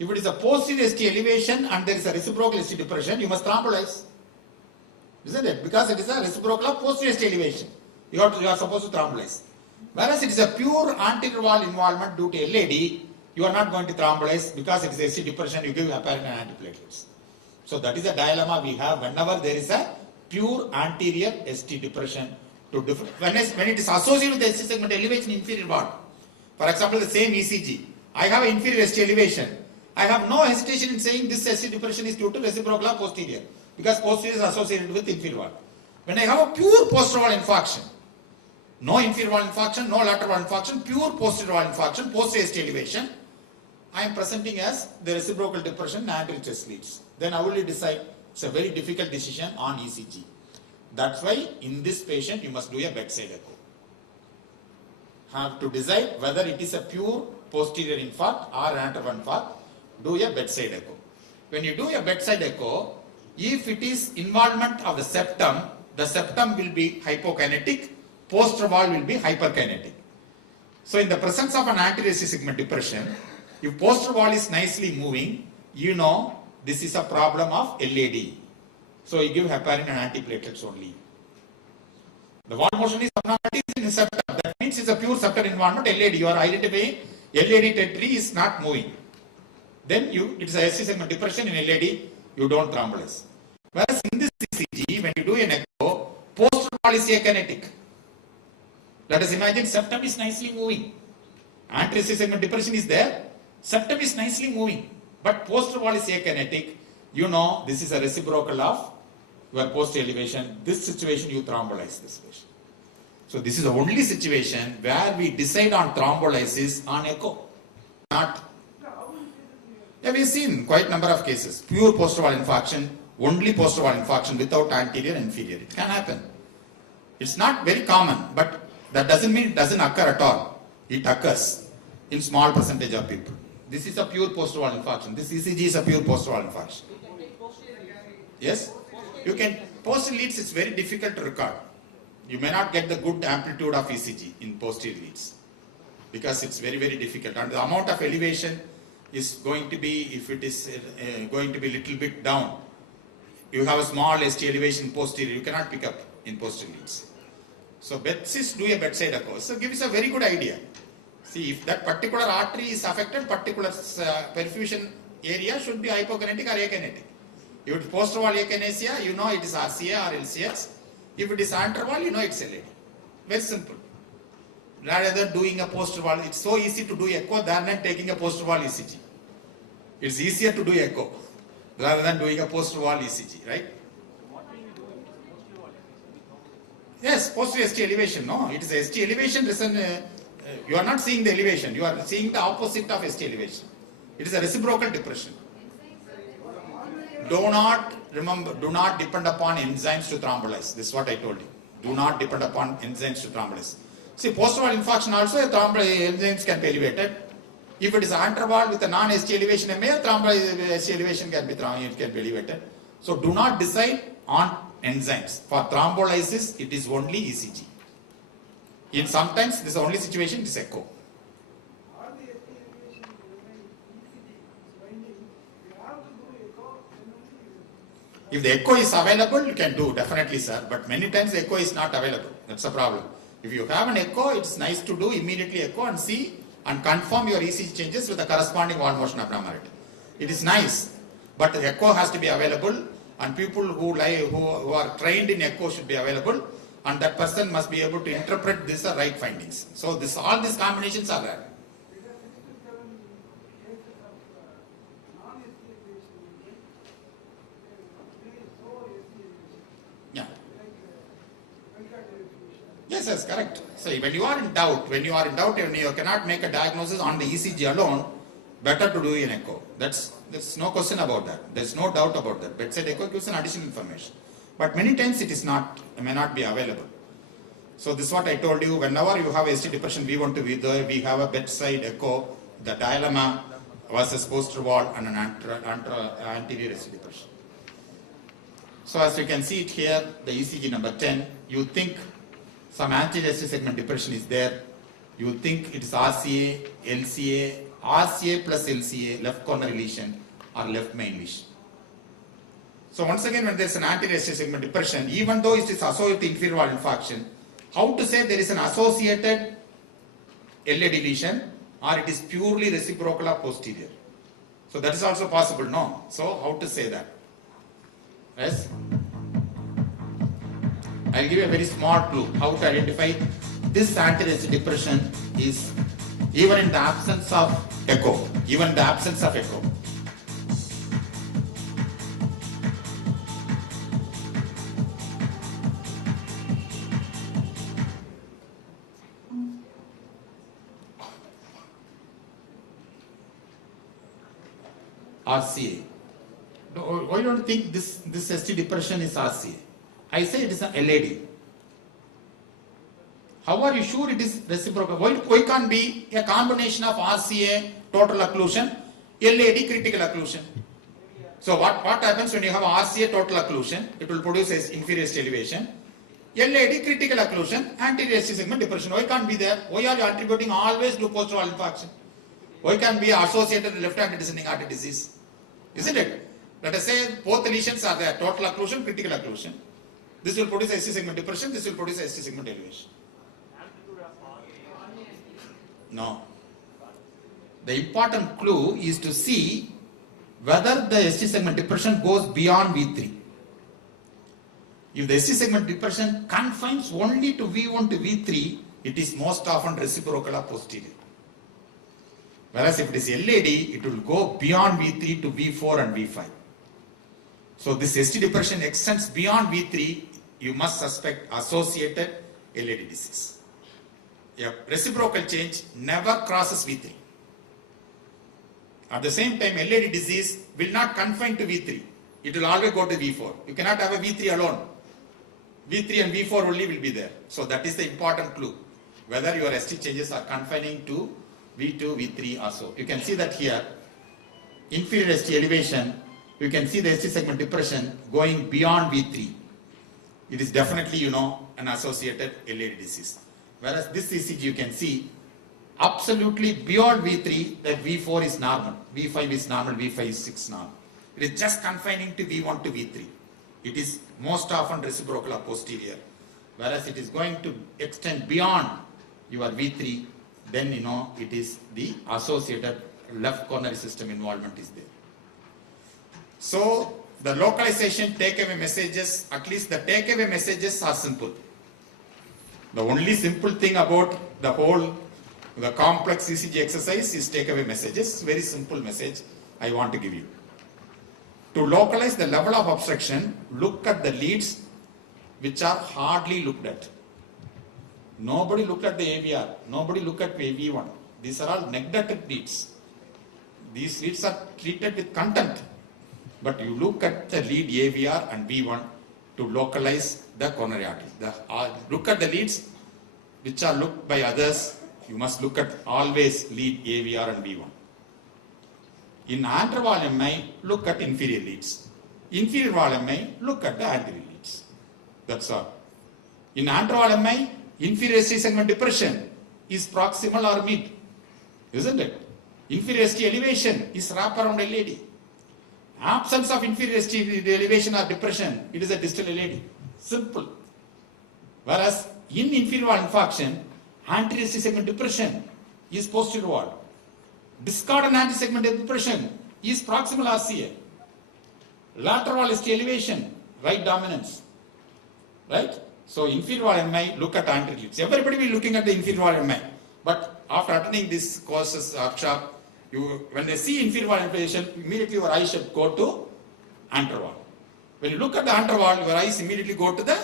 If it is a posterior ST elevation and there is a reciprocal ST depression, you must thrombolyze, isn't it? Because it is a reciprocal of posterior ST elevation. You are supposed to thrombolyze. Whereas it is a pure anterior wall involvement due to LAD, you are not going to thrombolyze because it is ST depression, you give heparin and antiplatelets. So that is a dilemma we have whenever there is a pure anterior ST depression. When it is associated with the ST segment elevation inferior wall. For example, the same ECG. I have an inferior ST elevation. I have no hesitation in saying this ST depression is due to reciprocal or posterior, because posterior is associated with inferior wall. When I have a pure posterior wall infarction, no inferior wall infarction, no lateral wall infarction, pure posterior wall infarction, posterior ST elevation, I am presenting as the reciprocal depression and anterior chest leads. Then I will decide. It's a very difficult decision on ECG. That's why in this patient you must do a bedside echo. Have to decide whether it is a pure posterior infarct or anterior infarct. Do a bedside echo. When you do a bedside echo, if it is involvement of the septum will be hypokinetic, posterior wall will be hyperkinetic. So in the presence of an anterior ST segment depression, if posterior wall is nicely moving, you know this is a problem of LAD. So you give heparin and antiplatelets only. The wall motion is abnormalities in the septum. That means it's a pure septal involvement. LAD, you are identifying LAD territory is not moving. Then it's a ST segment depression in LAD, you don't thrombolyze. Whereas in this ECG, when you do an echo, posterior wall is akinetic. Let us imagine septum is nicely moving. Anterior ST segment depression is there, septum is nicely moving, but posterior wall is akinetic. You know this is a reciprocal of your posterior elevation. This situation you thrombolyze this patient. So this is the only situation where we decide on thrombolysis on echo. Not. Yeah, we've seen quite a number of cases. Pure posterior wall infarction, only posterior wall infarction without anterior and inferior. It can happen. It's not very common, but that doesn't mean it doesn't occur at all. It occurs in small percentage of people. This is a pure posterior wall infarction. This ECG is a pure posterior wall infarction. Yes? You can, posterior leads, it's very difficult to record. You may not get the good amplitude of ECG in posterior leads because it's very, very difficult. And the amount of elevation is going to be, if it is going to be little bit down, you have a small ST elevation posterior, you cannot pick up in posterior leads. So bedsis do a bedside echo. So give us a very good idea. See, if that particular artery is affected, particular perfusion area should be hypokinetic or akinetic. If it is posterior wall akinesia, you know it is RCA or LCX. If it is anterior wall, you know it's LAD. Very simple. Rather than doing a posterior wall, it's so easy to do echo than taking a posterior wall ECG. It's easier to do echo rather than doing a posterior wall ECG, right? Yes, posterior ST elevation. No, it is a ST elevation. You are not seeing the elevation. You are seeing the opposite of ST elevation. It is a reciprocal depression. Do not depend upon enzymes to thrombolyze. This is what I told you. Do not depend upon enzymes to thrombolyze. See, post-wall infarction also, enzymes can be elevated. If it is interval with a non-ST elevation MA, ST elevation can be elevated. So do not decide on enzymes. For thrombolysis, it is only ECG. In sometimes, this is the only situation, it is echo. All the ST elevation ECG finding, we have to do echo, then only If the echo is available, you can do, definitely, sir. But many times the echo is not available. That's the problem. If you have an echo, it's nice to do immediately echo and see and confirm your ECG changes with the corresponding wall motion abnormality. It is nice, but the echo has to be available, and people who are trained in echo should be available, and that person must be able to interpret these right findings. So all these combinations are there. There are 6 to 7 cases of non-ST elevation, so ST elevation, Yeah. like myocardial effusion. Yes, correct. So when you are in doubt, when you cannot make a diagnosis on the ECG alone, better to do an echo. There's no question about that. There's no doubt about that. Bedside echo gives an additional information. But many times it may not be available. So this is what I told you. Whenever you have ST depression V1 to V2, we have a bedside echo, the dilemma versus posterior wall and an anterior ST depression. So as you can see it here, the ECG number 10, you think some anterior ST segment depression is there. You think it is RCA, LCA, RCA plus LCA, left coronary lesion or left main lesion. So once again, when there is an anterior ST segment depression, even though it is associated with inferior wall infarction, how to say there is an associated LAD lesion or it is purely reciprocal or posterior? So that is also possible, no? So how to say that? Yes? I'll give you a very small clue how to identify this anterior ST depression is even in the absence of echo. Even in the absence of echo. RCA. Why don't you think this ST depression is RCA? I say it is an LAD. How are you sure it is reciprocal? Why can't be a combination of RCA, total occlusion, LAD, critical occlusion? So what happens when you have RCA, total occlusion? It will produce as inferior ST elevation. LAD, critical occlusion, anterior ST segment depression. Why can't be there? Why are you attributing always to post-wall infarction? Why can't be associated with left-handed descending artery disease? Isn't it? Let us say both the lesions are there, total occlusion, critical occlusion. This will produce ST segment depression, this will produce ST segment elevation. No. The important clue is to see whether the ST segment depression goes beyond V3. If the ST segment depression confines only to V1 to V3, it is most often reciprocal or posterior. Whereas if it is LAD, it will go beyond V3 to V4 and V5. So this ST depression extends beyond V3, you must suspect associated LAD disease. A reciprocal change never crosses V3. At the same time, LAD disease will not confine to V3. It will always go to V4. You cannot have a V3 alone. V3 and V4 only will be there. So that is the important clue. Whether your ST changes are confining to V2, V3 or so. You can see that here. Inferior ST elevation, you can see the ST segment depression going beyond V3. It is definitely, an associated LAD disease. Whereas this ECG you can see absolutely beyond V3 that V4 is normal, V5 is normal, V5 is 6 normal. It is just confining to V1 to V3. It is most often reciprocal or posterior. Whereas it is going to extend beyond your V3, then it is the associated left coronary system involvement is there. So the localization takeaway messages, at least the takeaway messages are simple. The only simple thing about the complex ECG exercise is takeaway messages. Very simple message I want to give you. To localize the level of obstruction, look at the leads which are hardly looked at. Nobody looked at the AVR, nobody looked at AV1. These are all neglected leads. These leads are treated with contempt. But you look at the lead AVR and V1 to localize the coronary artery. Look at the leads which are looked by others. You must look at always lead AVR and V1. In anteral MI, look at inferior leads. Inferior wall MI, look at the anterior leads. That's all. In anteral MI, inferior ST segment depression is proximal or mid, isn't it? Inferior ST elevation is wrap around LAD. Absence of inferior ST elevation or depression, it is a distal LAD. Simple. Whereas in inferior wall infarction, anterior ST segment depression is posterior wall. Discordant anti-segment depression is proximal RCA. Lateral wall ST elevation, right dominance. Right? So inferior wall MI, look at anterior leads. Everybody will be looking at the inferior wall MI. But after attending this courses workshop, when they see inferior wall elevation, immediately your eyes should go to anterior wall. When you look at the anterior wall, your eyes immediately go to the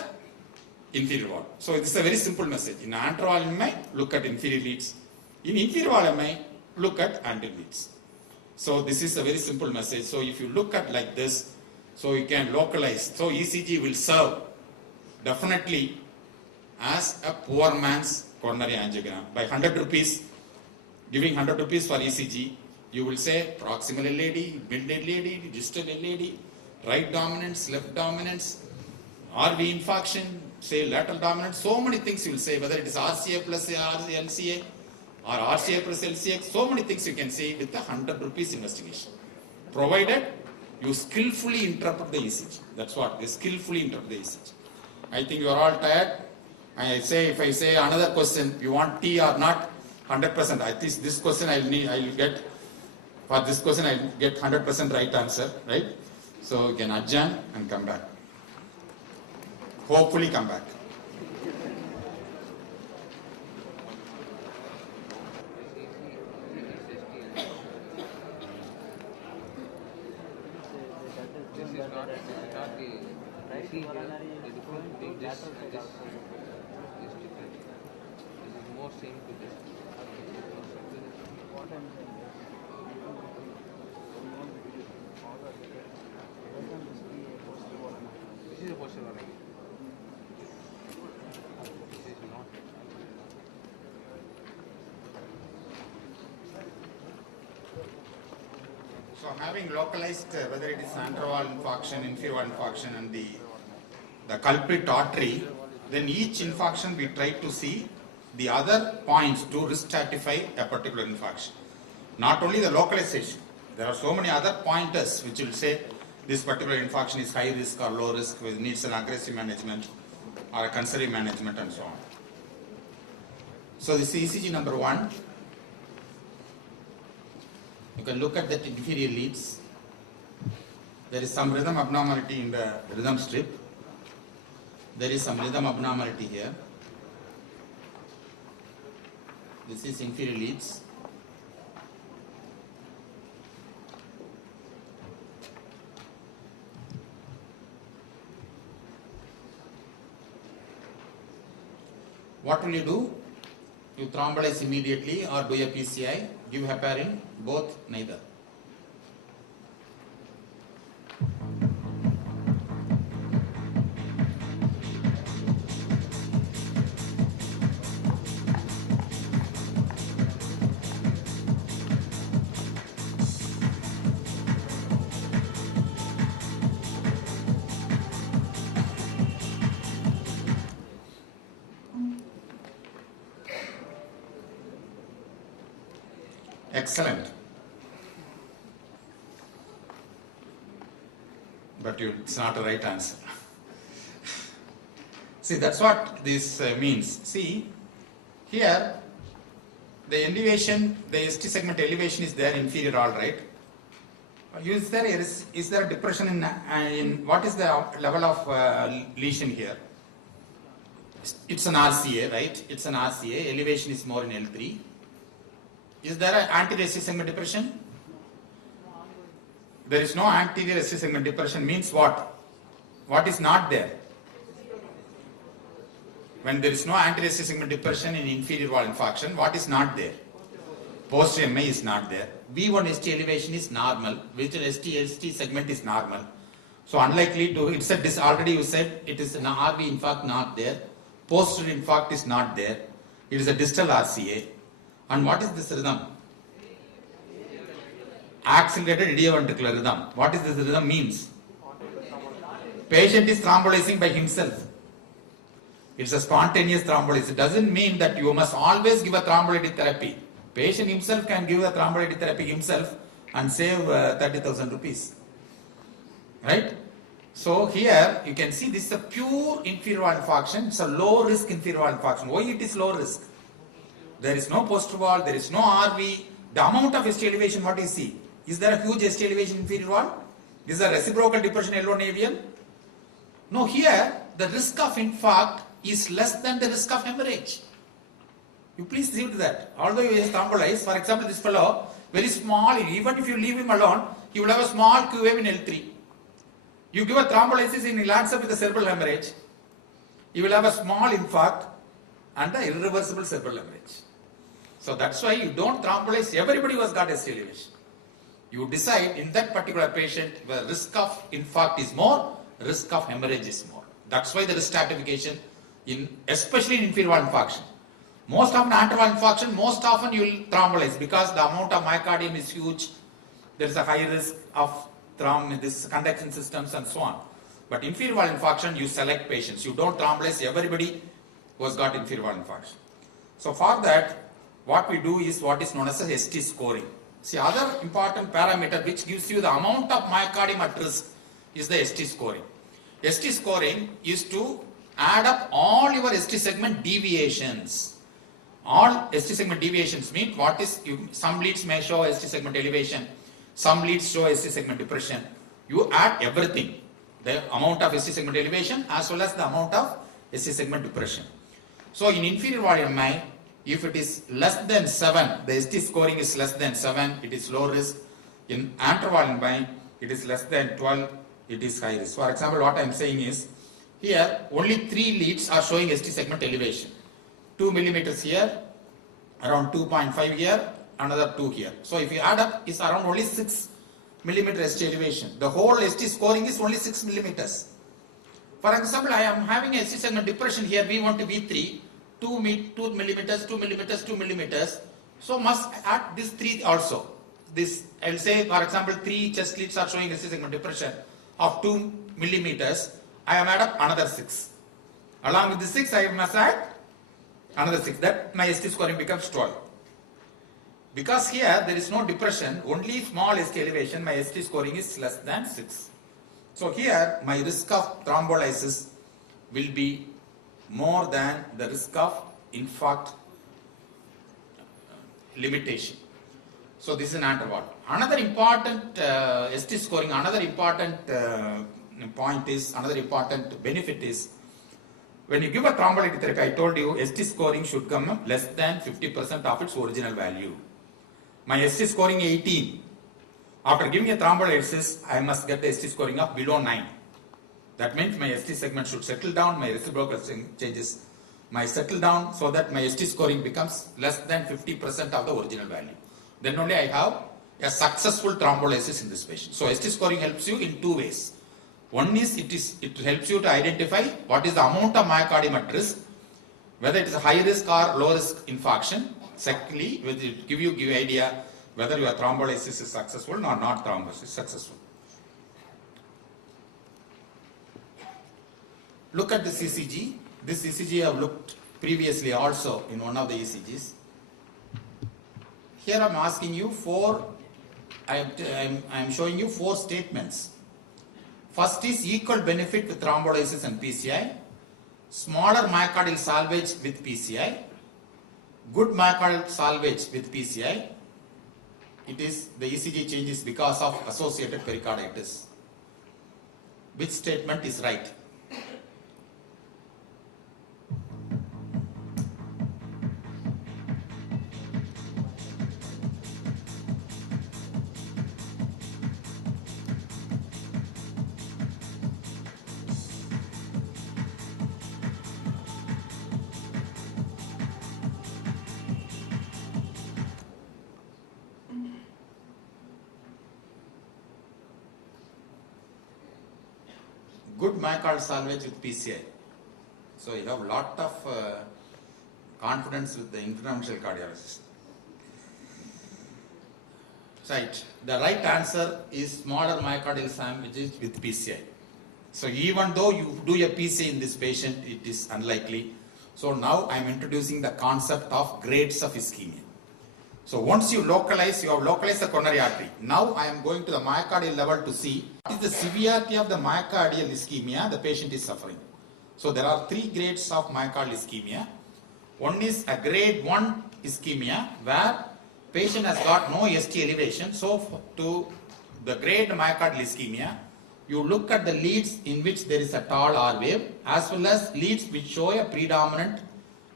inferior wall. So this is a very simple message. In anterior wall MI, look at inferior leads. In inferior wall MI, look at anterior leads. So this is a very simple message. So if you look at like this, so you can localize. So ECG will serve definitely as a poor man's coronary angiogram. By 100 rupees, giving 100 rupees for ECG, you will say proximal LAD, mid LAD, distal LAD, right dominance, left dominance, RV infarction, say lateral dominance, so many things you will say, whether it is RCA plus LCA or RCA plus LCA, so many things you can say with the 100 rupees investigation. Provided you skillfully interpret the ECG. That's what, they skillfully interpret the ECG. I think you are all tired. If I say another question, you want T or not, 100%. I think this question I will get 100% right answer, right? So you can adjourn and come back. Hopefully come back. So having localized whether it is anterior wall infarction, inferior wall infarction and the culprit artery, then each infarction we try to see the other points to risk stratify a particular infarction. Not only the localization, there are so many other pointers which will say this particular infarction is high risk or low risk, which needs an aggressive management or a conservative management and so on. So this is ECG number 1. You can look at that inferior leads. There is some rhythm abnormality in the rhythm strip. There is some rhythm abnormality here. This is inferior leads. What will you do? You thrombolize immediately or do a PCI, give heparin, both, neither. Excellent. But it's not the right answer. See, that's what this means. See, here the elevation, the ST segment elevation is there, inferior, all right. Is there a depression in what is the level of lesion here? It's an RCA, right? It's an RCA. Elevation is more in L3. Is there an anterior ST segment depression? There is no anterior ST segment depression means what? What is not there? when there is no anterior ST segment depression in inferior wall infarction, what is not there? Posterior MI is not there. V1 ST elevation is normal, which ST segment is normal. So unlikely to, it's a already you said it is an RV infarct not there. Posterior infarct is not there. It is a distal RCA. And what is this rhythm? Accelerated idioventricular rhythm. What is this rhythm means? Patient is thrombolizing by himself. It's a spontaneous thrombolysis. It doesn't mean that you must always give a thrombolytic therapy. Patient himself can give a thrombolytic therapy himself and save 30,000 rupees. Right? So here you can see this is a pure inferior wall infarction. It's a low risk inferior wall infarction. Why it is low risk? There is no posterior wall, there is no RV. The amount of ST elevation, what you see? Is there a huge ST elevation inferior wall? Is there reciprocal depression L1 No, here the risk of infarct is less than the risk of hemorrhage. You please see to that. Although you thrombolize, for example, this fellow, very small, even if you leave him alone, he will have a small Q wave in L3. You give a thrombolysis in he lands up with a cerebral hemorrhage, you will have a small infarct and an irreversible cerebral hemorrhage. So that's why you don't thrombolize everybody who has got ST elevation. You decide in that particular patient where risk of infarct is more, risk of hemorrhage is more. That's why there is stratification in, especially in inferior wall infarction. Most often anterior wall infarction, most often you will thrombolize because the amount of myocardium is huge. There is a high risk of this conduction systems and so on. But inferior wall infarction, you select patients. You don't thrombolize everybody who has got inferior wall infarction. So for that, what we do is what is known as a ST scoring. See, other important parameter which gives you the amount of myocardium at risk is the ST scoring. ST scoring is to add up all your ST segment deviations. All ST segment deviations mean what is, some leads may show ST segment elevation, some leads show ST segment depression. You add everything, the amount of ST segment elevation as well as the amount of ST segment depression. So in inferior wall MI, if it is less than 7, the ST scoring is less than 7, it is low risk. In anterior wall MI, it is less than 12, it is high risk. For example, what I am saying is, here only 3 leads are showing ST segment elevation. 2 millimeters here, around 2.5 here, another 2 here. So if you add up, it's around only 6 millimeter ST elevation. The whole ST scoring is only 6 millimeters. For example, I am having a ST segment depression here, V1 to V3, 2 millimeters, 2 millimeters, 2 millimeters. So must add this 3 also. This, I will say, for example, 3 chest leads are showing ST segment depression of 2 millimeters. I have added up another 6. Along with the 6, I must add another 6. That my ST scoring becomes 12. Because here there is no depression, only small ST elevation, my ST scoring is less than 6. So here my risk of thrombolysis will be more than the risk of infarct limitation. So this is an anterior wall. Another important ST scoring, another important point is, another important benefit is, when you give a thrombolytic therapy, I told you ST scoring should come less than 50% of its original value. My ST scoring 18. After giving a thrombolysis, I must get the ST scoring of below 9. That means my ST segment should settle down, my reciprocal changes might settle down so that my ST scoring becomes less than 50% of the original value. Then only I have a successful thrombolysis in this patient. So ST scoring helps you in 2 ways. One is it helps you to identify what is the amount of myocardium at risk, whether it is a high risk or low risk infarction. Secondly, it will give you idea whether your thrombolysis is successful or not thrombolysis successful. Look at this ECG. This ECG I have looked previously also in one of the ECGs. Here I am asking you I am showing you 4 statements. First is equal benefit with thrombolysis and PCI, smaller myocardial salvage with PCI, good myocardial salvage with PCI. It is the ECG changes because of associated pericarditis. Which statement is right? good myocardial salvage with PCI. So you have lot of confidence with the interventional cardiologist. Right. The right answer is smaller myocardial salvage with PCI. So even though you do a PCI in this patient, it is unlikely. So now I am introducing the concept of grades of ischemia. So once you have localized the coronary artery. Now I am going to the myocardial level to see what is the severity of the myocardial ischemia the patient is suffering. So there are 3 grades of myocardial ischemia. One is a grade 1 ischemia where patient has got no ST elevation. So to the grade myocardial ischemia, you look at the leads in which there is a tall R wave as well as leads which show a predominant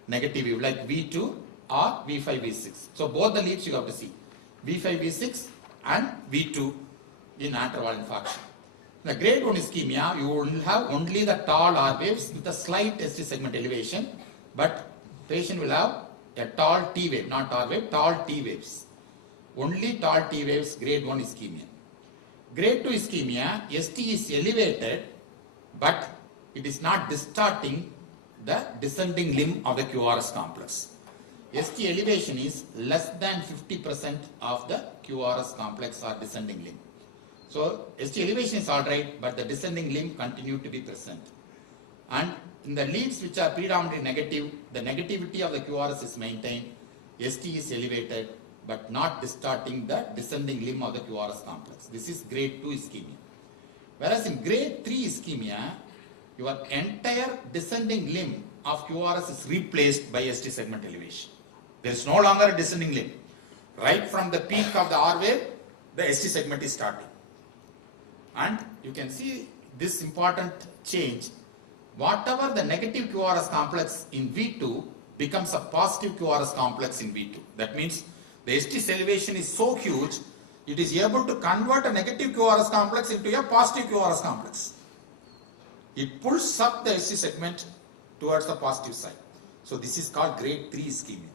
negative wave like V2 or V5, V6. So both the leads you have to see, V5, V6 and V2 in atrial infarction. The grade 1 ischemia, you will have only the tall R waves with a slight ST segment elevation, but patient will have a tall T wave, not R wave, tall T waves. Only tall T waves, grade 1 ischemia. Grade 2 ischemia, ST is elevated, but it is not distorting the descending limb of the QRS complex. ST elevation is less than 50% of the QRS complex or descending limb. So ST elevation is alright, but the descending limb continue to be present. And in the leads which are predominantly negative, the negativity of the QRS is maintained, ST is elevated, but not distorting the descending limb of the QRS complex. This is grade 2 ischemia. Whereas in grade 3 ischemia, your entire descending limb of QRS is replaced by ST segment elevation. There is no longer a descending limb. Right from the peak of the R wave, the ST segment is starting. And you can see this important change. Whatever the negative QRS complex in V2 becomes a positive QRS complex in V2. That means the ST elevation is so huge, it is able to convert a negative QRS complex into a positive QRS complex. It pulls up the ST segment towards the positive side. So this is called grade 3 ischemia.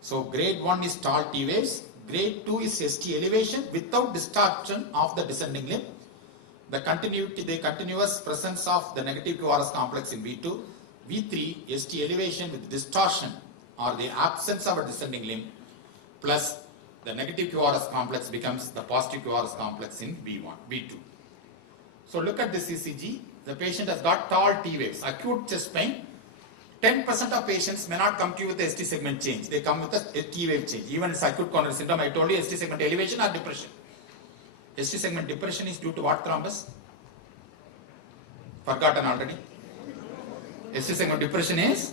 So grade 1 is tall T waves, grade 2 is ST elevation without distortion of the descending limb. The continuous presence of the negative QRS complex in V2, V3 ST elevation with distortion or the absence of a descending limb, plus the negative QRS complex becomes the positive QRS complex in V1, V2. So look at this ECG. The patient has got tall T waves, acute chest pain. 10% of patients may not come to you with the ST segment change. They come with a T wave change. Even in acute coronary syndrome, I told you ST segment elevation or depression. ST segment depression is due to what thrombus? Forgotten already. ST segment depression is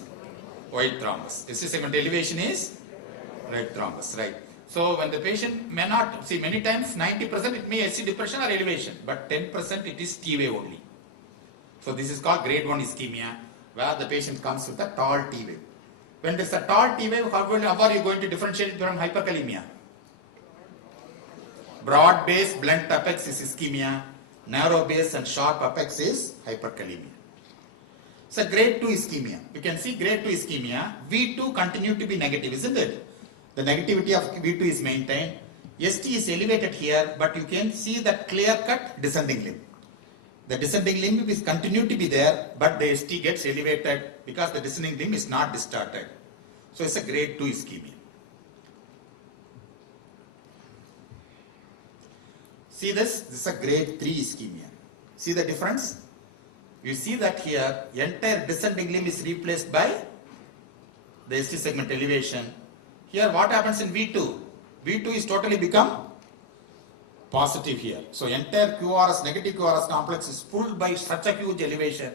white thrombus. ST segment elevation is red thrombus, right? So when the patient may not, see many times 90% it may ST depression or elevation, but 10% it is T wave only. So this is called grade 1 ischemia, where the patient comes with a tall T wave. When there is a tall T wave, how are you going to differentiate it from hyperkalemia? Broad base blunt apex is ischemia, narrow base and sharp apex is hyperkalemia. So grade 2 ischemia. You can see grade 2 ischemia, V2 continue to be negative, isn't it? The negativity of V2 is maintained. ST is elevated here, but you can see that clear-cut descending limb. The descending limb is continue to be there, but the ST gets elevated because the descending limb is not distorted. So it's a grade 2 ischemia. See this is a grade 3 ischemia. See the difference? You see that here, entire descending limb is replaced by the ST segment elevation. Here what happens in V2? V2 is totally become positive here. So entire QRS, negative QRS complex is pulled by such a huge elevation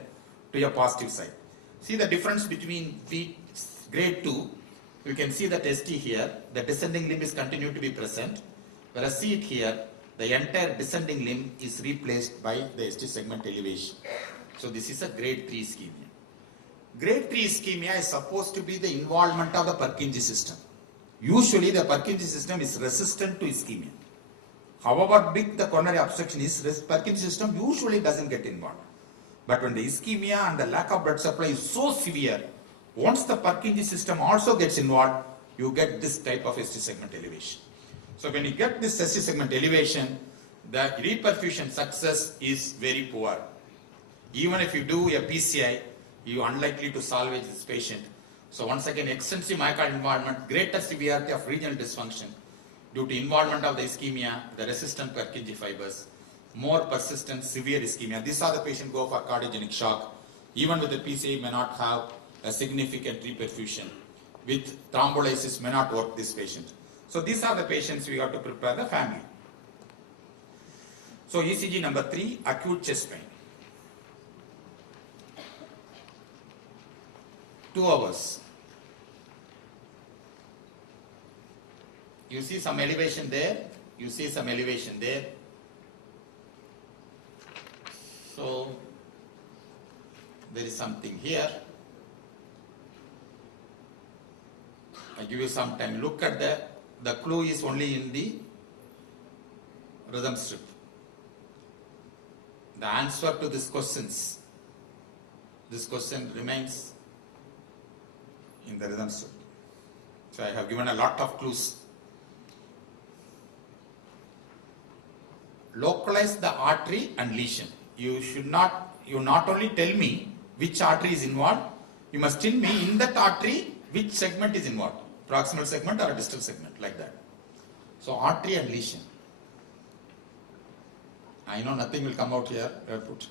to a positive side. See the difference between grade 2. You can see that ST here, the descending limb is continued to be present. Whereas see it here, the entire descending limb is replaced by the ST segment elevation. So this is a grade 3 ischemia. Grade 3 ischemia is supposed to be the involvement of the Purkinje system. Usually the Purkinje system is resistant to ischemia. However big the coronary obstruction is, Purkinje system usually doesn't get involved. But when the ischemia and the lack of blood supply is so severe, once the Purkinje system also gets involved, you get this type of ST segment elevation. So when you get this ST segment elevation, the reperfusion success is very poor. Even if you do a PCI, you are unlikely to salvage this patient. So once again, extensive myocardial involvement, greater severity of regional dysfunction due to involvement of the ischemia, the resistant Purkinje fibers, more persistent severe ischemia. These are the patients go for cardiogenic shock. Even with the PCI may not have a significant reperfusion. With thrombolysis may not work this patient. So these are the patients we have to prepare the family. So ECG number 3, acute chest pain. 2 hours. You see some elevation there, you see some elevation there. So there is something here. I give you some time. Look at the clue is only in the rhythm strip. The answer to this question remains in the rhythm strip. So I have given a lot of clues. Localize the artery and lesion. You not only tell me which artery is involved, you must tell me in that artery which segment is involved, proximal segment or distal segment, like that. So artery and lesion. I know nothing will come out here. Put.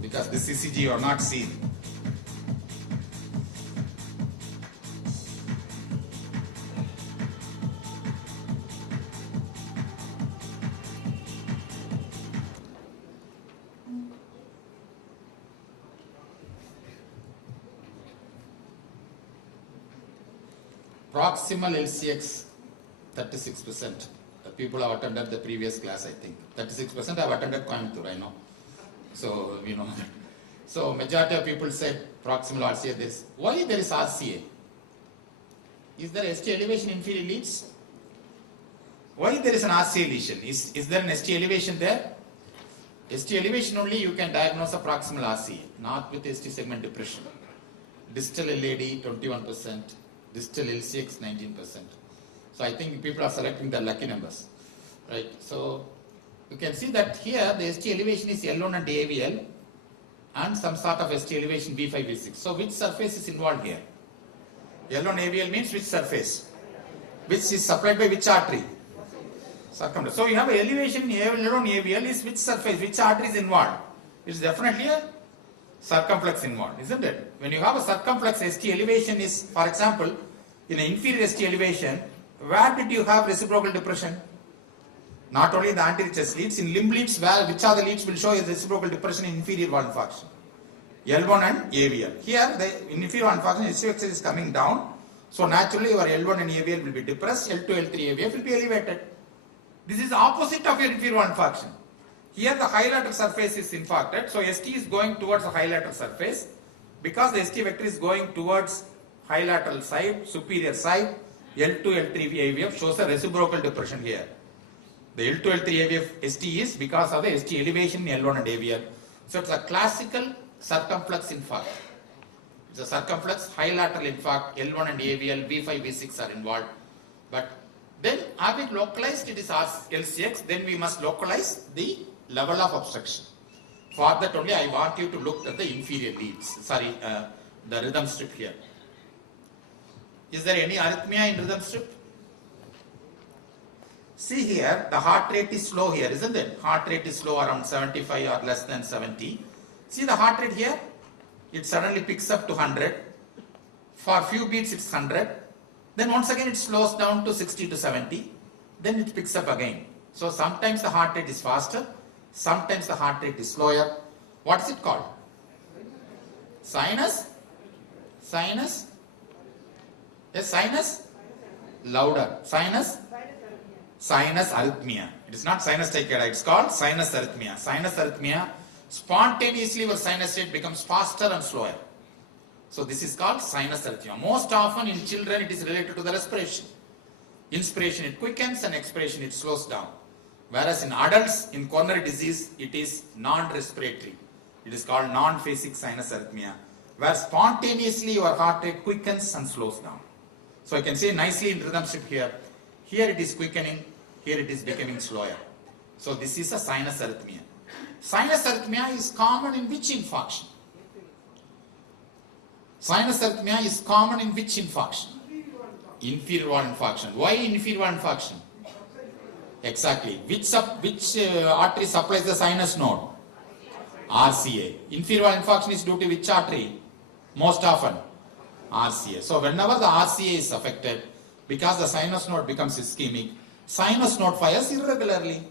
Because this ECG you are not seen. Proximal LCX, 36%. The people have attended the previous class, I think. 36% have attended Coimbatore, I know. So, you know. So, majority of people said proximal RCA. Why there is RCA? Is there ST elevation inferior leads? Why there is an RCA lesion? Is there an ST elevation there? ST elevation only you can diagnose a proximal RCA, not with ST segment depression. Distal LAD, 21%. Distal LCX 19%. So I think people are selecting the lucky numbers, right? So you can see that here the ST elevation is L1 and AVL and some sort of ST elevation V5, V6. So which surface is involved here? L1 AVL means which surface? Which is supplied by which artery? Circumflex. So you have elevation L1 AVL is which surface, which artery is involved? It's definitely a circumflex involved, isn't it? When you have a circumflex ST elevation is, for example, in an inferior ST elevation, where did you have reciprocal depression? Not only in the anterior chest leads, in limb leads, which are the leads will show a reciprocal depression in inferior wall infarction? L1 and AVL. Here, the inferior wall infarction SUX is coming down, so naturally your L1 and AVL will be depressed, L2, L3, AVF will be elevated. This is the opposite of your inferior wall infarction. Here the high lateral surface is infarcted, so ST is going towards the high lateral surface. Because the ST vector is going towards high lateral side, superior side, L2, L3 AVF shows a reciprocal depression here. The L2, L3 AVF ST is because of the ST elevation in L1 and AVL. So it's a classical circumflex infarct. It's a circumflex high lateral infarct, L1 and AVL, V5, V6 are involved. But then having localized it is LCX, then we must localize the level of obstruction. For that only I want you to look at the inferior leads, the rhythm strip here. Is there any arrhythmia in rhythm strip? See here, the heart rate is slow here, isn't it? Heart rate is slow around 75 or less than 70. See the heart rate here? It suddenly picks up to 100. For a few beats it's 100. Then once again it slows down to 60 to 70. Then it picks up again. So sometimes the heart rate is faster. Sometimes the heart rate is slower. What is it called? Sinus? Sinus? Yes, sinus? Louder. Sinus? Sinus arrhythmia. It is not sinus tachycardia. It's called sinus arrhythmia. Sinus arrhythmia, spontaneously your sinus rate becomes faster and slower. So this is called sinus arrhythmia. Most often in children it is related to the respiration. Inspiration it quickens and expiration it slows down. Whereas in adults, in coronary disease, it is non-respiratory. It is called non-phasic sinus arrhythmia, where spontaneously your heart rate quickens and slows down. So you can see nicely in rhythm strip here. Here it is quickening, here it is becoming slower. So this is a sinus arrhythmia. Sinus arrhythmia is common in which infarction? Sinus arrhythmia is common in which infarction? Inferior wall infarction. Why inferior wall infarction? Exactly. Which artery supplies the sinus node? RCA. Inferior wall infarction is due to which artery? Most often RCA. So whenever the RCA is affected, because the sinus node becomes ischemic, sinus node fires irregularly.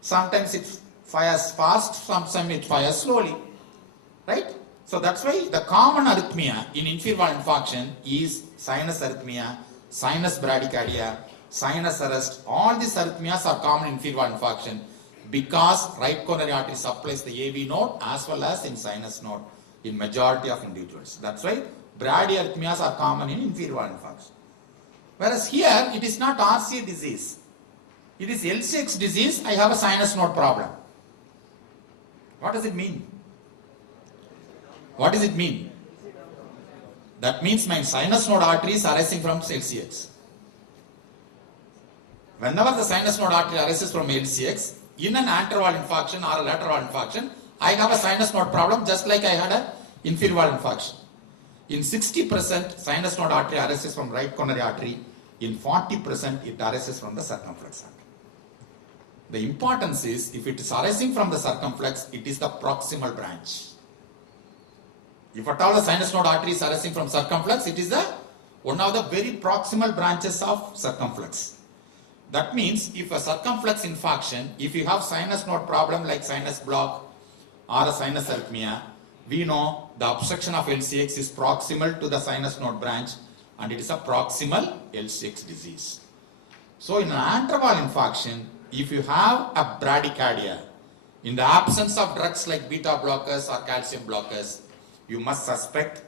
Sometimes it fires fast, sometimes it fires slowly. Right? So that's why the common arrhythmia in inferior wall infarction is sinus arrhythmia, sinus bradycardia, sinus arrest. All these arrhythmias are common in inferior wall infarction because right coronary artery supplies the AV node as well as in sinus node in majority of individuals. That's why bradyarrhythmias are common in inferior wall infarction. Whereas here it is not RCA disease. It is LCX disease. I have a sinus node problem. What does it mean? What does it mean? That means my sinus node artery is arising from LCX. Whenever the sinus node artery arises from LCX, in an anterior wall infarction or a lateral wall infarction, I have a sinus node problem just like I had an inferior wall infarction. In 60%, sinus node artery arises from right coronary artery. In 40%, it arises from the circumflex artery. The importance is, if it is arising from the circumflex, it is the proximal branch. If at all the sinus node artery is arising from circumflex, it is one of the very proximal branches of circumflex. That means if a circumflex infarction, if you have sinus node problem like sinus block or a sinus arrhythmia, we know the obstruction of LCX is proximal to the sinus node branch and it is a proximal LCX disease. So in an anterior wall infarction, if you have a bradycardia, in the absence of drugs like beta blockers or calcium blockers, you must suspect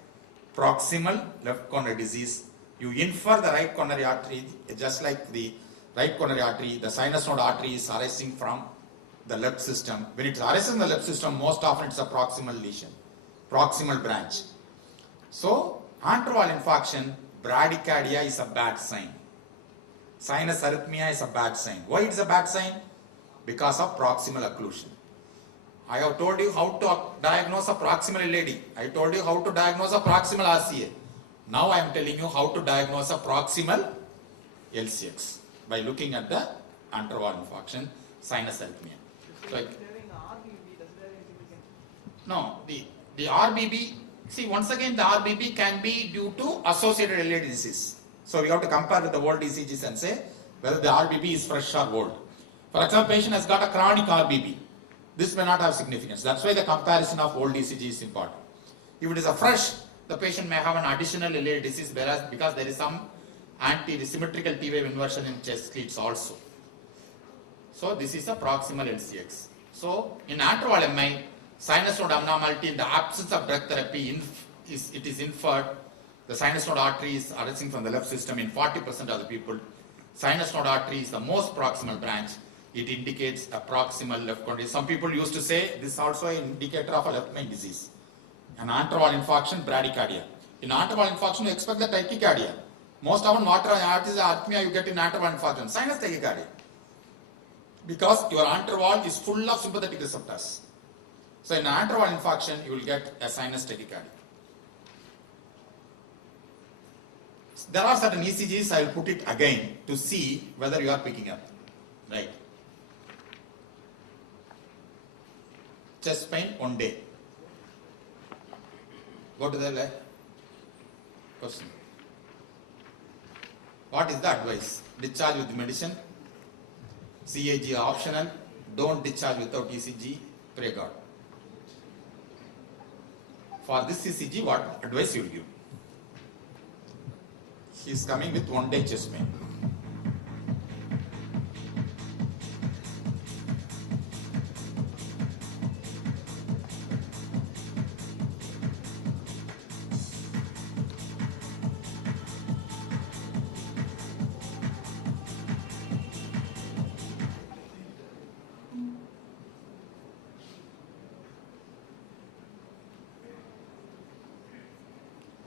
proximal left coronary disease. You infer the right coronary artery, just like the right coronary artery, the sinus node artery is arising from the left system. When it arises in the left system, most often it's a proximal lesion, proximal branch. So, anterior wall infarction, bradycardia is a bad sign. Sinus arrhythmia is a bad sign. Why it's a bad sign? Because of proximal occlusion. I have told you how to diagnose a proximal LAD. I told you how to diagnose a proximal RCA. Now I am telling you how to diagnose a proximal LCX by looking at the anterior wall infarction, sinus arrhythmia. So no, the RBB, see once again the RBB can be due to associated LAD disease. So we have to compare with the old ECGs and say whether the RBB is fresh or old. For example, patient has got a chronic RBB. This may not have significance. That's why the comparison of old ECG is important. If it is a fresh, the patient may have an additional LAD disease, whereas because there is some anti-symmetrical T-wave inversion in chest leads also. So this is a proximal LCX. So in anterior wall MI, sinus node abnormality in the absence of drug therapy, it is inferred. The sinus node artery is arising from the left system in 40% of the people. Sinus node artery is the most proximal branch. It indicates a proximal left coronary. Some people used to say this is also an indicator of a left main disease. An anterior wall infarction, bradycardia. In anterior wall infarction, you expect the tachycardia. Most often, what is the arrhythmia you get in anterior wall infarction? Sinus tachycardia. Because your anterior wall is full of sympathetic receptors. So in anterior wall infarction, you will get a sinus tachycardia. There are certain ECGs, I will put it again to see whether you are picking up. Right. Chest pain one day. Go to the left. Question. What is the advice? Discharge with medicine. CAG optional. Don't discharge without ECG. Pray God. For this ECG, what advice you will give? He is coming with 1 day chest pain.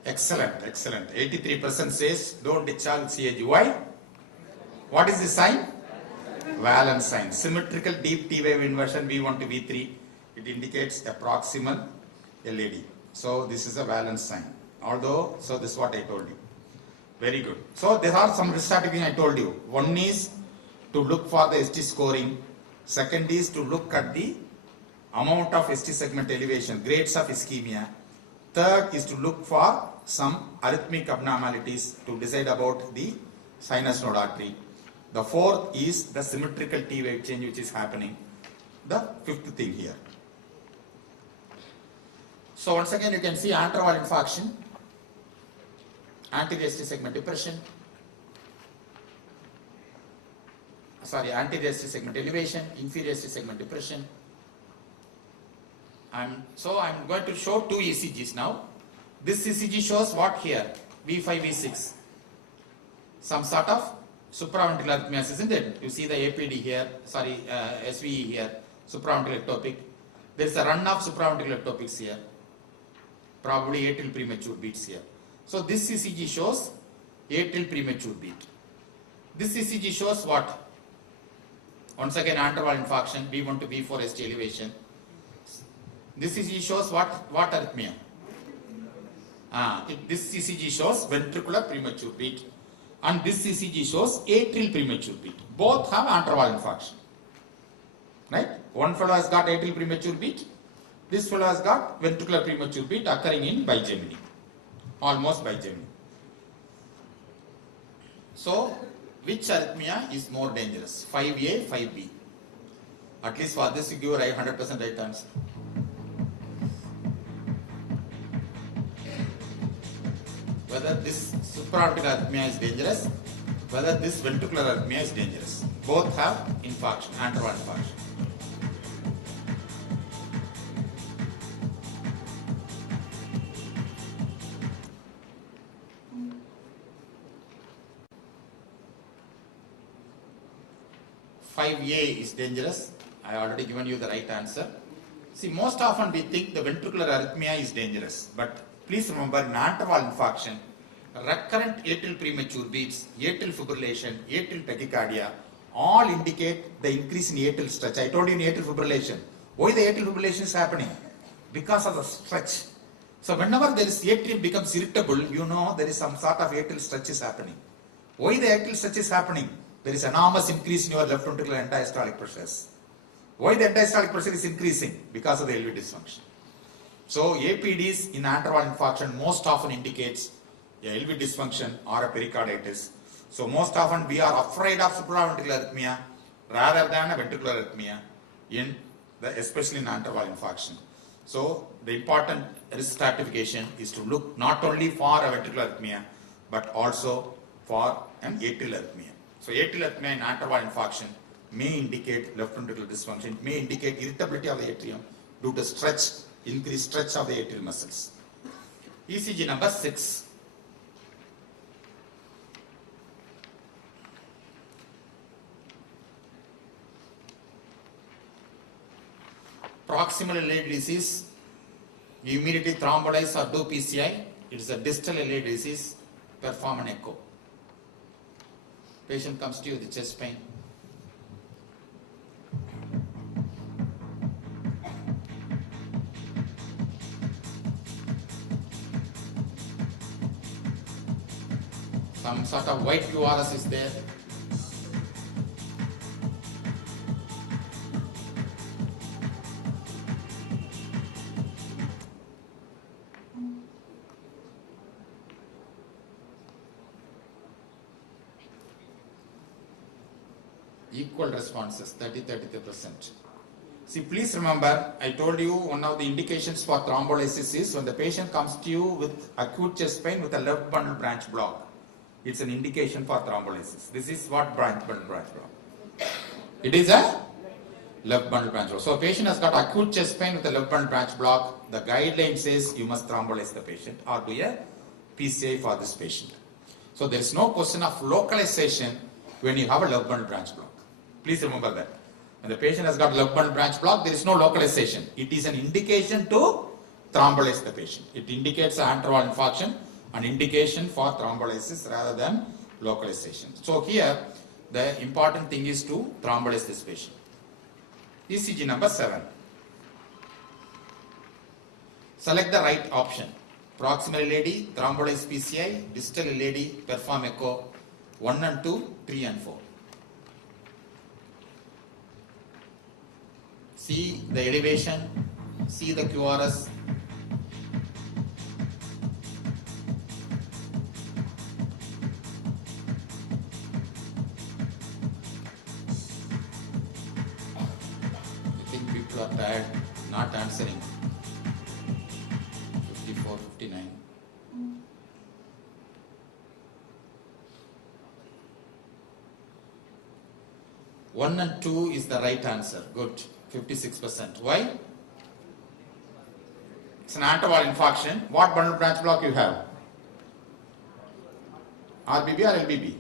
Excellent, excellent. 83% says don't discharge CAG. Why? What is the sign? Valence sign. Symmetrical deep T wave inversion V1 to V3. It indicates a proximal LED. So this is a valence sign. Although, so this is what I told you. Very good. So there are some risk stratification I told you. One is to look for the ST scoring. Second is to look at the amount of ST segment elevation, grades of ischemia. Third is to look for some arrhythmic abnormalities to decide about the sinus node artery. The fourth is the symmetrical T wave change which is happening. The fifth thing here. So once again you can see anterval infarction, anterior ST segment depression, anterior ST segment elevation, inferior ST segment depression. So I'm going to show two ECGs now. This ECG shows what here? V5, V6. Some sort of supraventricular arrhythmias, isn't it? You see the APD here, SVE here, supraventricular ectopic. There is a run of supraventricular ectopics here. Probably atrial premature beats here. So this ECG shows atrial premature beat. This ECG shows what? Once again anterval infarction, V1 to V4 ST elevation. This ECG shows what arrhythmia? This ECG shows ventricular premature beat, and this ECG shows atrial premature beat. Both have anterval infarction. Right? One fellow has got atrial premature beat. This fellow has got ventricular premature beat occurring in bigeminy, almost bigeminy. So, which arrhythmia is more dangerous? 5A, 5B. At least for this you give a 100% right answer. Whether this supraventricular arrhythmia is dangerous, whether this ventricular arrhythmia is dangerous. Both have infarction, anterval infarction. A is dangerous. I already given you the right answer. See, most often we think the ventricular arrhythmia is dangerous, but please remember in anterval infarction, recurrent atrial premature beats, atrial fibrillation, atrial tachycardia all indicate the increase in atrial stretch. I told you in atrial fibrillation. Why the atrial fibrillation is happening? Because of the stretch. So whenever there is atrium becomes irritable, you know there is some sort of atrial stretch is happening. Why the atrial stretch is happening? There is enormous increase in your left ventricular anti-systolic pressures. Why the anti-systolic pressure is increasing? Because of the LV dysfunction. So APDs in anterval infarction most often indicates a LV dysfunction or a pericarditis. So most often we are afraid of supraventricular arrhythmia rather than a ventricular arrhythmia, especially in anterval infarction. So the important risk stratification is to look not only for a ventricular arrhythmia but also for an atrial arrhythmia. So atrial arrhythmia in anterval infarction may indicate left ventricular dysfunction, may indicate irritability of the atrium due to stretch, increased stretch of the atrial muscles. ECG number 6. Proximal LA disease, you immediately thrombolize or do PCI. It is a distal LA disease, perform an echo. Patient comes to you with chest pain. Some sort of white URS is there. Equal responses, 30-33%. See, please remember, I told you one of the indications for thrombolysis is when the patient comes to you with acute chest pain with a left bundle branch block. It's an indication for thrombolysis. This is what bundle branch block? It is a left bundle branch block. So a patient has got acute chest pain with a left bundle branch block. The guideline says you must thrombolyze the patient or do a PCI for this patient. So there is no question of localization when you have a left bundle branch block. Please remember that. When the patient has got left bundle branch block, there is no localization. It is an indication to thrombolyze the patient. It indicates an anterval infarction, an indication for thrombolysis rather than localization. So here, the important thing is to thrombolyze this patient. ECG number 7. Select the right option. Proximal LAD, thrombolyze PCI, distal LAD, perform echo 1 and 2, 3 and 4. See the elevation, see the QRS. I think people are tired, not answering. 54, 59. One and 2 is the right answer. Good. 56%. Why? It's an antival infarction. What bundle branch block you have? RBB or LBB?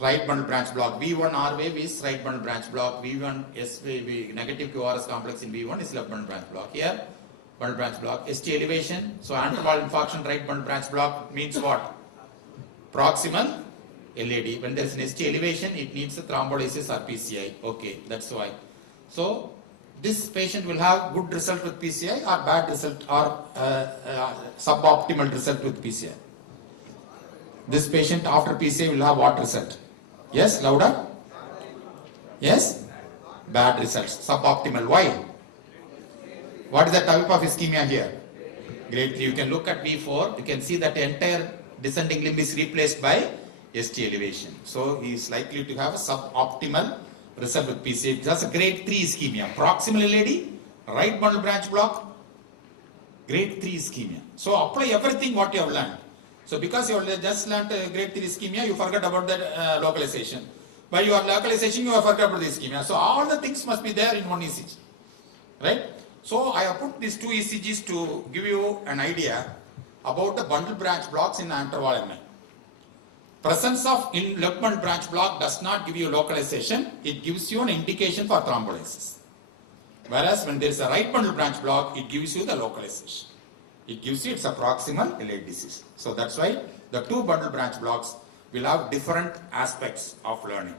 Right bundle branch block. V1 R wave is right bundle branch block. V1 S wave, negative QRS complex in V1 is left bundle branch block. Here, bundle branch block. ST elevation. So antival infarction right bundle branch block means what? Proximal LAD. When there is an ST elevation, it needs a thrombolysis or PCI. Okay, that's why. So this patient will have good result with PCI or bad result or suboptimal result with PCI. This patient after PCI will have what result? Yes, louder? Yes? Bad results. Suboptimal. Why? What is the type of ischemia here? Grade 3. You can look at V4. You can see that the entire descending limb is replaced by ST elevation. So he is likely to have a suboptimal result with PCI. That's a grade 3 ischemia. Proximal LAD, right bundle branch block, grade 3 ischemia. So apply everything what you have learned. So because you have just learned grade 3 ischemia, you forgot about the localization. By your localization, you have forgot about the ischemia. So all the things must be there in one ECG. Right? So I have put these two ECGs to give you an idea about the bundle branch blocks in interval MI. Presence of in left bundle branch block does not give you localization, it gives you an indication for thrombolysis. Whereas when there is a right bundle branch block, it gives you the localization. It gives you it's a proximal LAD disease. So that's why the two bundle branch blocks will have different aspects of learning.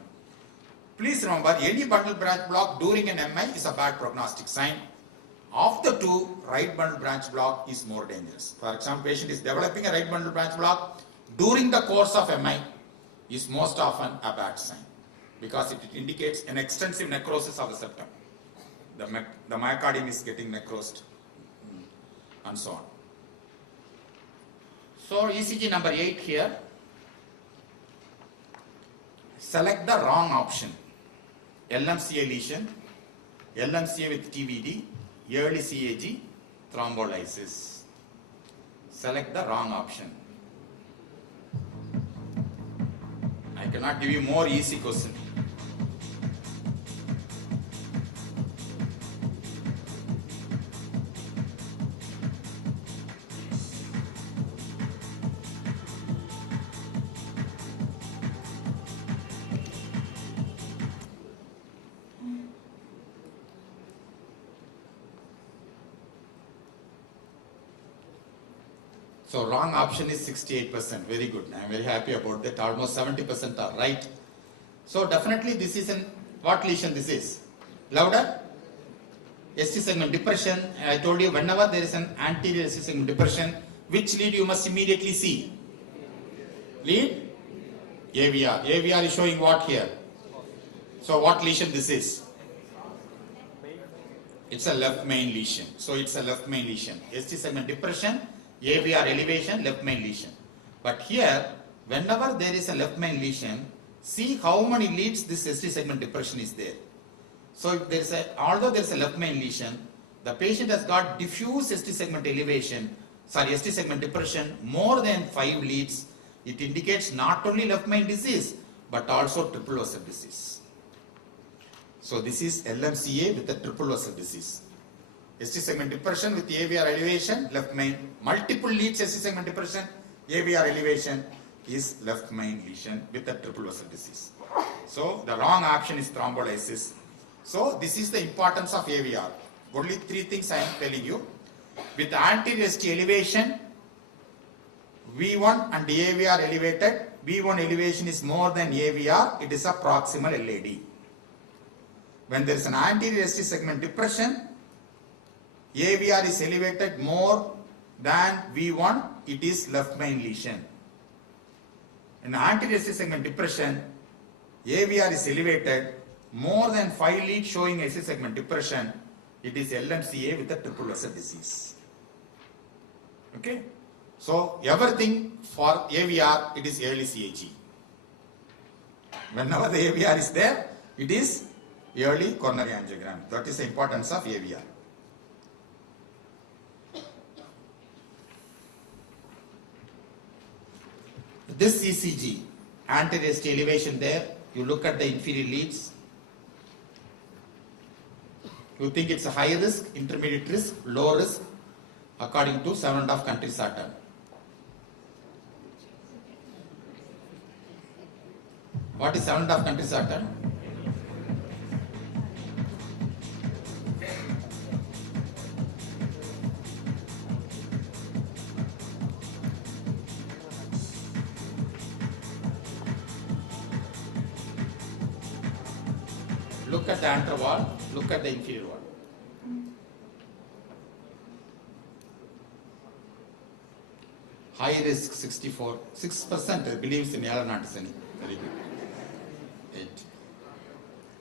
Please remember, any bundle branch block during an MI is a bad prognostic sign. Of the two, right bundle branch block is more dangerous. For example, patient is developing a right bundle branch block during the course of MI is most often a bad sign because it indicates an extensive necrosis of the septum. The myocardium is getting necrosed and so on. So ECG number 8 here. Select the wrong option. LMCA lesion, LMCA with TVD, early CAG, thrombolysis. Select the wrong option. I cannot give you more easy question. So wrong option is 68%. Very good. I am very happy about that. Almost 70% are right. So definitely this is an what lesion this is? Louder? ST segment depression. I told you whenever there is an anterior ST segment depression, which lead you must immediately see? Lead? AVR. AVR is showing what here? So what lesion this is? It's a left main lesion. So it's a left main lesion. ST segment depression, AVR elevation, left main lesion. But here, whenever there is a left main lesion, see how many leads this ST segment depression is there. So if there is although there is a left main lesion, the patient has got diffuse ST segment elevation, ST segment depression more than 5 leads. It indicates not only left main disease, but also triple vessel disease. So this is LMCA with the triple vessel disease. ST segment depression with AVR elevation, left main, multiple leads ST segment depression, AVR elevation is left main lesion with the triple vessel disease. So the wrong option is thrombolysis. So this is the importance of AVR. Only 3 things I am telling you. With anterior ST elevation, V1 and AVR elevated, V1 elevation is more than AVR, it is a proximal LAD. When there is an anterior ST segment depression, AVR is elevated more than V1, it is left main lesion. In anterior ST segment depression, AVR is elevated more than 5 leads showing ST segment depression, it is LMCA with a triple vessel disease. Okay? So everything for AVR, it is early CAG. Whenever the AVR is there, it is early coronary angiogram. That is the importance of AVR. This ECG, anterior ST elevation there, you look at the inferior leads. You think it's a high risk, intermediate risk, low risk, according to 7.5 countries are done. What is 7.5 countries are done? Look at the anterior wall, look at the inferior wall. High risk 64, 6% believes in alanotosany. Very good. 8.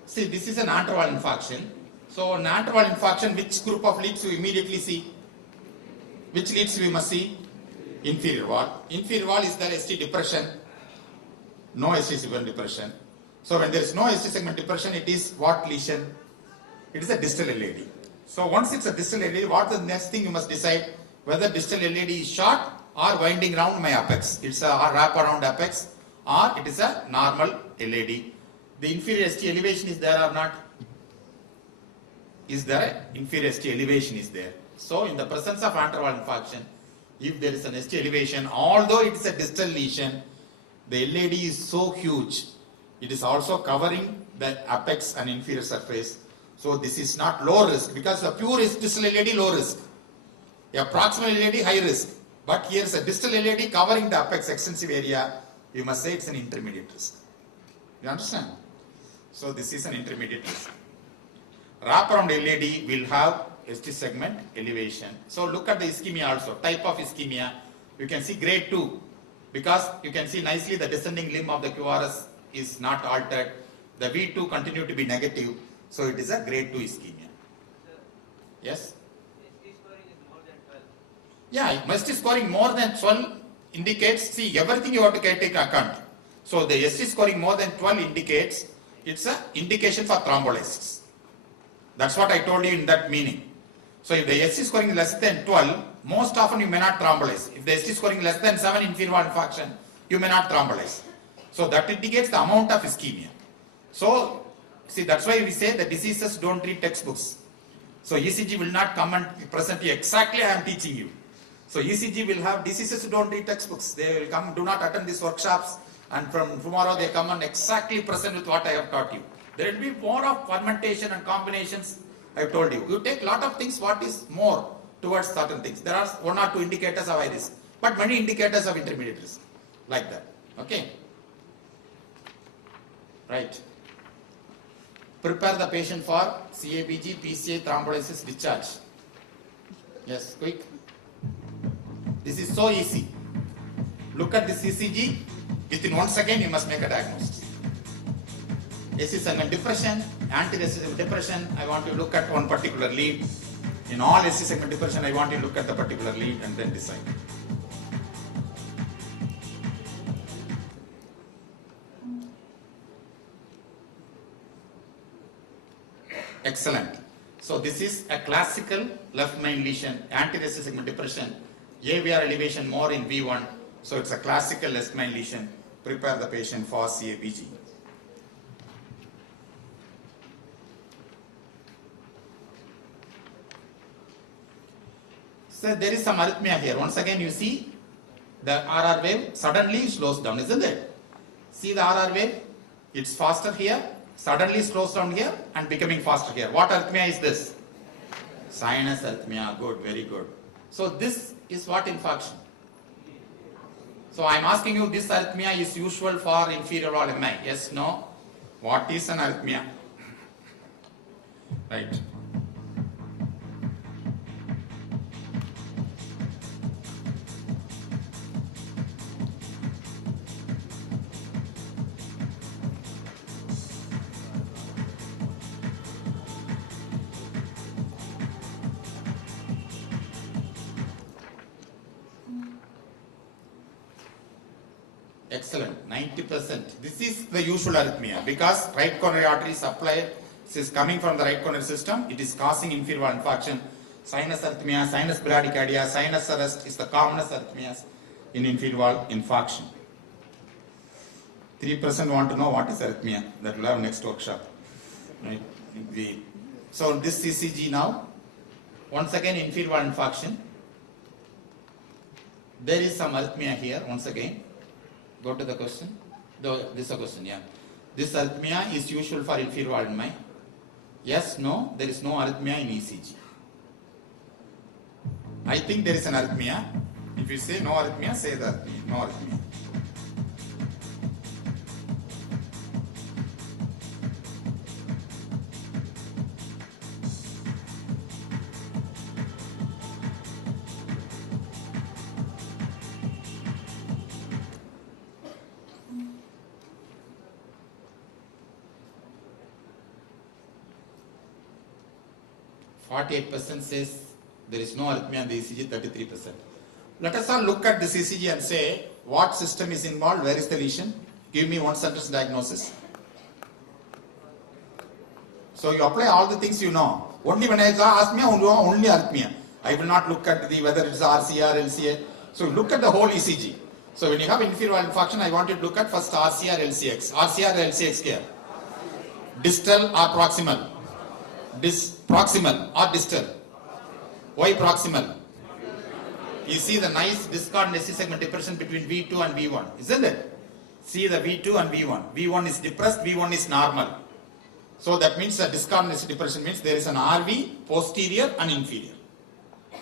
See, this is an anterior wall infarction. So, an anterior wall infarction, which group of leads you immediately see? Which leads we must see? Inferior wall. Inferior wall is there ST depression, no ST segment depression. So, when there is no ST segment depression, it is what lesion? It is a distal LAD. So, once it's a distal LAD, what is the next thing you must decide? Whether distal LAD is short or winding round my apex. It's a wrap around apex or it is a normal LAD. The inferior ST elevation is there or not? Is there? Inferior ST elevation is there. So, in the presence of anterior wall infarction, if there is an ST elevation, although it is a distal lesion, the LAD is so huge, it is also covering the apex and inferior surface. So, this is not low risk because a pure distal LAD low risk. A proximal LAD high risk. But here is a distal LAD covering the apex extensive area. You must say it's an intermediate risk. You understand? So, this is an intermediate risk. Wraparound LAD will have ST segment elevation. So, look at the ischemia also. Type of ischemia. You can see grade 2 because you can see nicely the descending limb of the QRS is not altered. The V2 continue to be negative. So, it is a grade 2 ischemia. Yes? Yeah, ST scoring more than 12 indicates, see, everything you have to take account. So, the ST scoring more than 12 indicates, it's an indication for thrombolysis. That's what I told you in that meaning. So, if the ST scoring is less than 12, most often you may not thrombolyze. If the ST scoring less than 7 inferior wall infarction, you may not thrombolyze. So, that indicates the amount of ischemia. So, see, that's why we say the diseases don't read textbooks. So, ECG will not come and present you exactly I am teaching you. So, ECG will have diseases who don't read textbooks. They will come, do not attend these workshops, and from tomorrow they come and exactly present with what I have taught you. There will be more of fermentation and combinations I have told you. You take lot of things what is more towards certain things. There are 1 or 2 indicators of high risk, but many indicators of intermediate risk. Like that. Okay? Right. Prepare the patient for CABG, PCA, thrombolysis, discharge. Yes, quick. This is so easy. Look at this ECG. Within 1 second, you must make a diagnosis. ST segment depression, anterior ST segment depression. I want you to look at one particular lead. In all ST segment depression, I want you to look at the particular lead and then decide. Excellent. So this is a classical left main lesion, anterior ST segment depression, AVR elevation more in V1. So it's a classical left main lesion. Prepare the patient for CABG. So there is some arrhythmia here. Once again you see the RR wave suddenly slows down, isn't it? See the RR wave? It's faster here, suddenly slows down here and becoming faster here. What arrhythmia is this? Sinus arrhythmia. Good, very good. So this is what infarction? So I am asking you, this arrhythmia is usual for inferior wall MI. Yes, no? What is an arrhythmia? Right. Excellent, 90%. This is the usual arrhythmia because right coronary artery supply is coming from the right coronary system. It is causing inferior wall infarction. Sinus arrhythmia, sinus bradycardia, sinus arrest is the commonest arrhythmias in inferior wall infarction. 3% want to know what is arrhythmia. That will have next workshop. Right. So this ECG now. Once again, inferior wall infarction. There is some arrhythmia here. Once again. Go to the question. This is a question, yeah. This arrhythmia is usual for inferior wall MI. Yes, no, there is no arrhythmia in ECG. I think there is an arrhythmia. If you say no arrhythmia, say the arrhythmia. No arrhythmia. %, says there is no arrhythmia in the ECG, 33%. Let us all look at this ECG and say what system is involved, where is the lesion. Give me one sentence diagnosis. So you apply all the things you know. Only when I ask me, only arrhythmia. I will not look at whether it is RCR, LCA. So look at the whole ECG. So when you have inferior wall infarction, I want you to look at first RCR, LCX. RCR, LCX here. Distal or proximal? Proximal or distal? Why proximal? You see the nice discordant SC segment depression between V2 and V1, isn't it? See the V2 and V1. V1 is depressed, V1 is normal. So that means the discordant SC depression means there is an RV, posterior and inferior.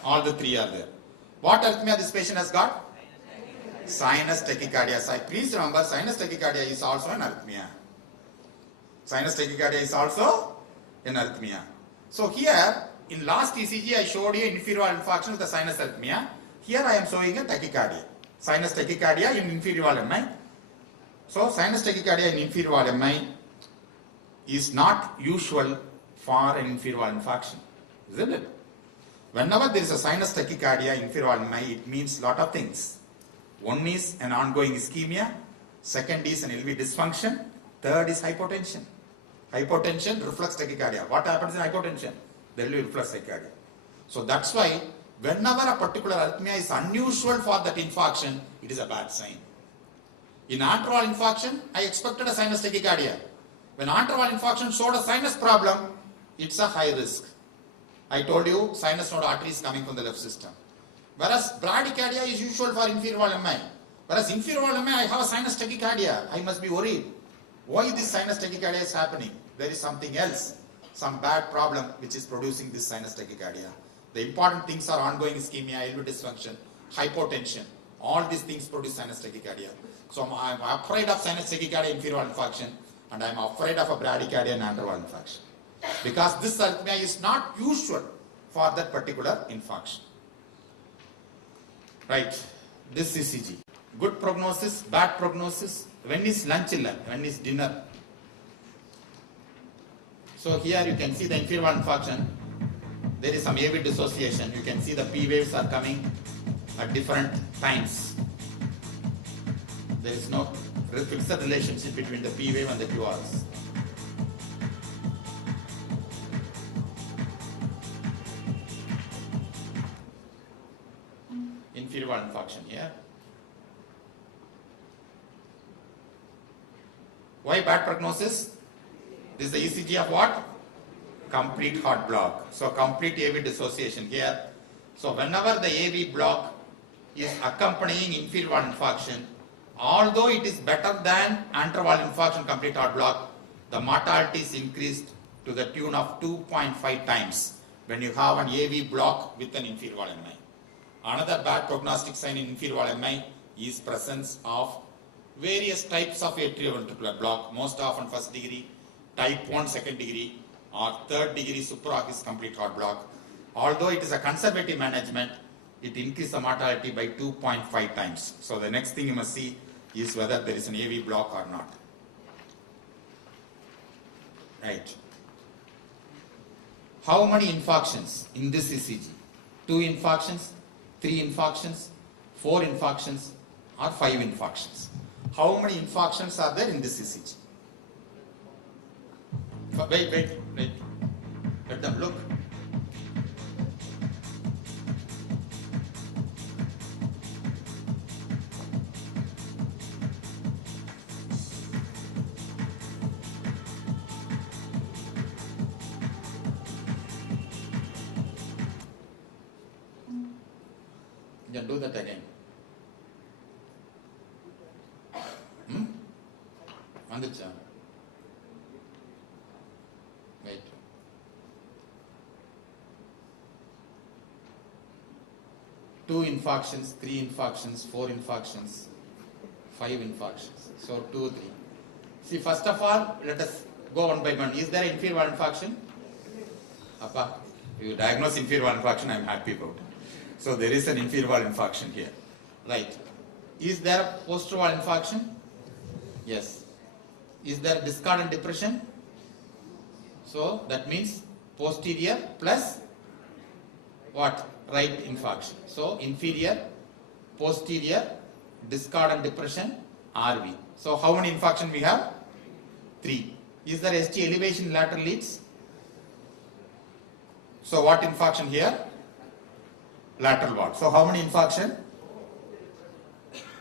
All the three are there. What arrhythmia this patient has got? Sinus tachycardia. Please remember, sinus tachycardia is also an arrhythmia. Sinus tachycardia is also an arrhythmia. So here, in last ECG, I showed you inferior wall infarction with the sinus arrhythmia. Here I am showing a tachycardia. Sinus tachycardia in inferior wall MI. So sinus tachycardia in inferior wall MI is not usual for an inferior wall infarction, isn't it? Whenever there is a sinus tachycardia in inferior wall MI, it means lot of things. One is an ongoing ischemia. Second is an LV dysfunction. Third is hypotension. Hypotension, reflex tachycardia. What happens in hypotension? There will be reflex tachycardia. So that's why whenever a particular arrhythmia is unusual for that infarction, it is a bad sign. In antral infarction, I expected a sinus tachycardia. When antral infarction showed a sinus problem, it's a high risk. I told you sinus node artery is coming from the left system. Whereas bradycardia is usual for inferior wall MI. Whereas inferior wall MI, I have a sinus tachycardia. I must be worried. Why this sinus tachycardia is happening? There is something else, some bad problem which is producing this sinus tachycardia. The important things are ongoing ischemia, LV dysfunction, hypotension. All these things produce sinus tachycardia. So I am afraid of sinus tachycardia, inferior wall infarction, and I am afraid of a bradycardia and antral wall infarction. Because this arrhythmia is not usual for that particular infarction. Right, this ECG. Good prognosis, bad prognosis. When is lunch? When is dinner? So here you can see the inferior wall infarction. There is some AV dissociation. You can see the P waves are coming at different times. There is no fixed relationship between the P wave and the QRS. Inferior wall infarction here. Why bad prognosis? This is the ECG of what? Complete heart block. So complete AV dissociation here. So whenever the AV block is accompanying inferior wall infarction, although it is better than antral wall infarction complete heart block, the mortality is increased to the tune of 2.5 times when you have an AV block with an inferior wall MI. Another bad prognostic sign in inferior wall MI, is presence of various types of atrioventricular block, most often first degree, type 1 second degree, or third degree supraorchis complete heart block. Although it is a conservative management, it increases the mortality by 2.5 times. So the next thing you must see is whether there is an AV block or not. Right. How many infarctions in this ECG? 2 infarctions, 3 infarctions, 4 infarctions, or 5 infarctions? How many infarctions are there in this ECG? Wait. Let them look. Yeah, do that again. Vanducha. Wait. Two infarctions, 3 infarctions, 4 infarctions, 5 infarctions. So 2, 3. See, first of all, let us go one by one. Is there an inferior wall infarction? Appa, you diagnose inferior wall infarction, I am happy about it. So there is an inferior wall infarction here. Right. Is there a posterior wall infarction? Yes. Is there discordant depression? So that means posterior plus what? Right infarction. So inferior, posterior, discordant depression, RV. So how many infarction we have? 3. Is there ST elevation in lateral leads? So what infarction here? Lateral wall. So how many infarction?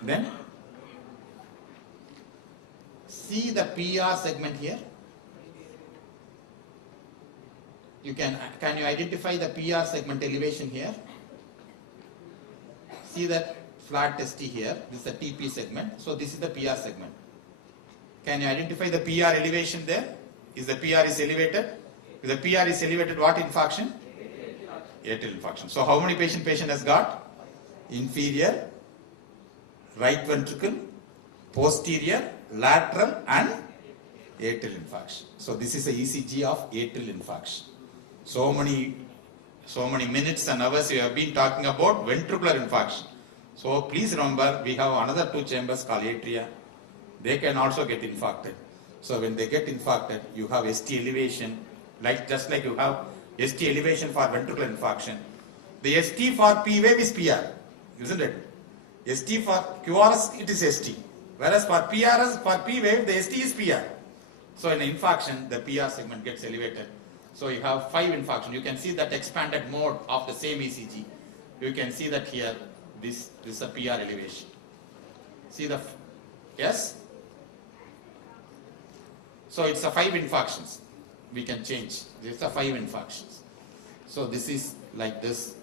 Then see the PR segment here. Can you identify the PR segment elevation here? See that flat ST here. This is the TP segment. So this is the PR segment. Can you identify the PR elevation there? Is the PR is elevated? If the PR is elevated, what infarction? Atrial infarction. So how many patient has got? Inferior, right ventricle, posterior, lateral and atrial infarction. So this is a ECG of atrial infarction. So many minutes and hours we have been talking about ventricular infarction. So please remember, we have another 2 chambers called atria. They can also get infarcted. So when they get infarcted, you have ST elevation, just like you have ST elevation for ventricular infarction. The ST for P wave is PR, isn't it? ST for QRS, it is ST. Whereas for PRS, for P wave, the ST is PR. So in infarction, the PR segment gets elevated. So you have 5 infarction. You can see that expanded mode of the same ECG. You can see that here, this is a PR elevation. See the, yes? So it's a 5 infarctions. We can change. It's a 5 infarctions. So this is like this,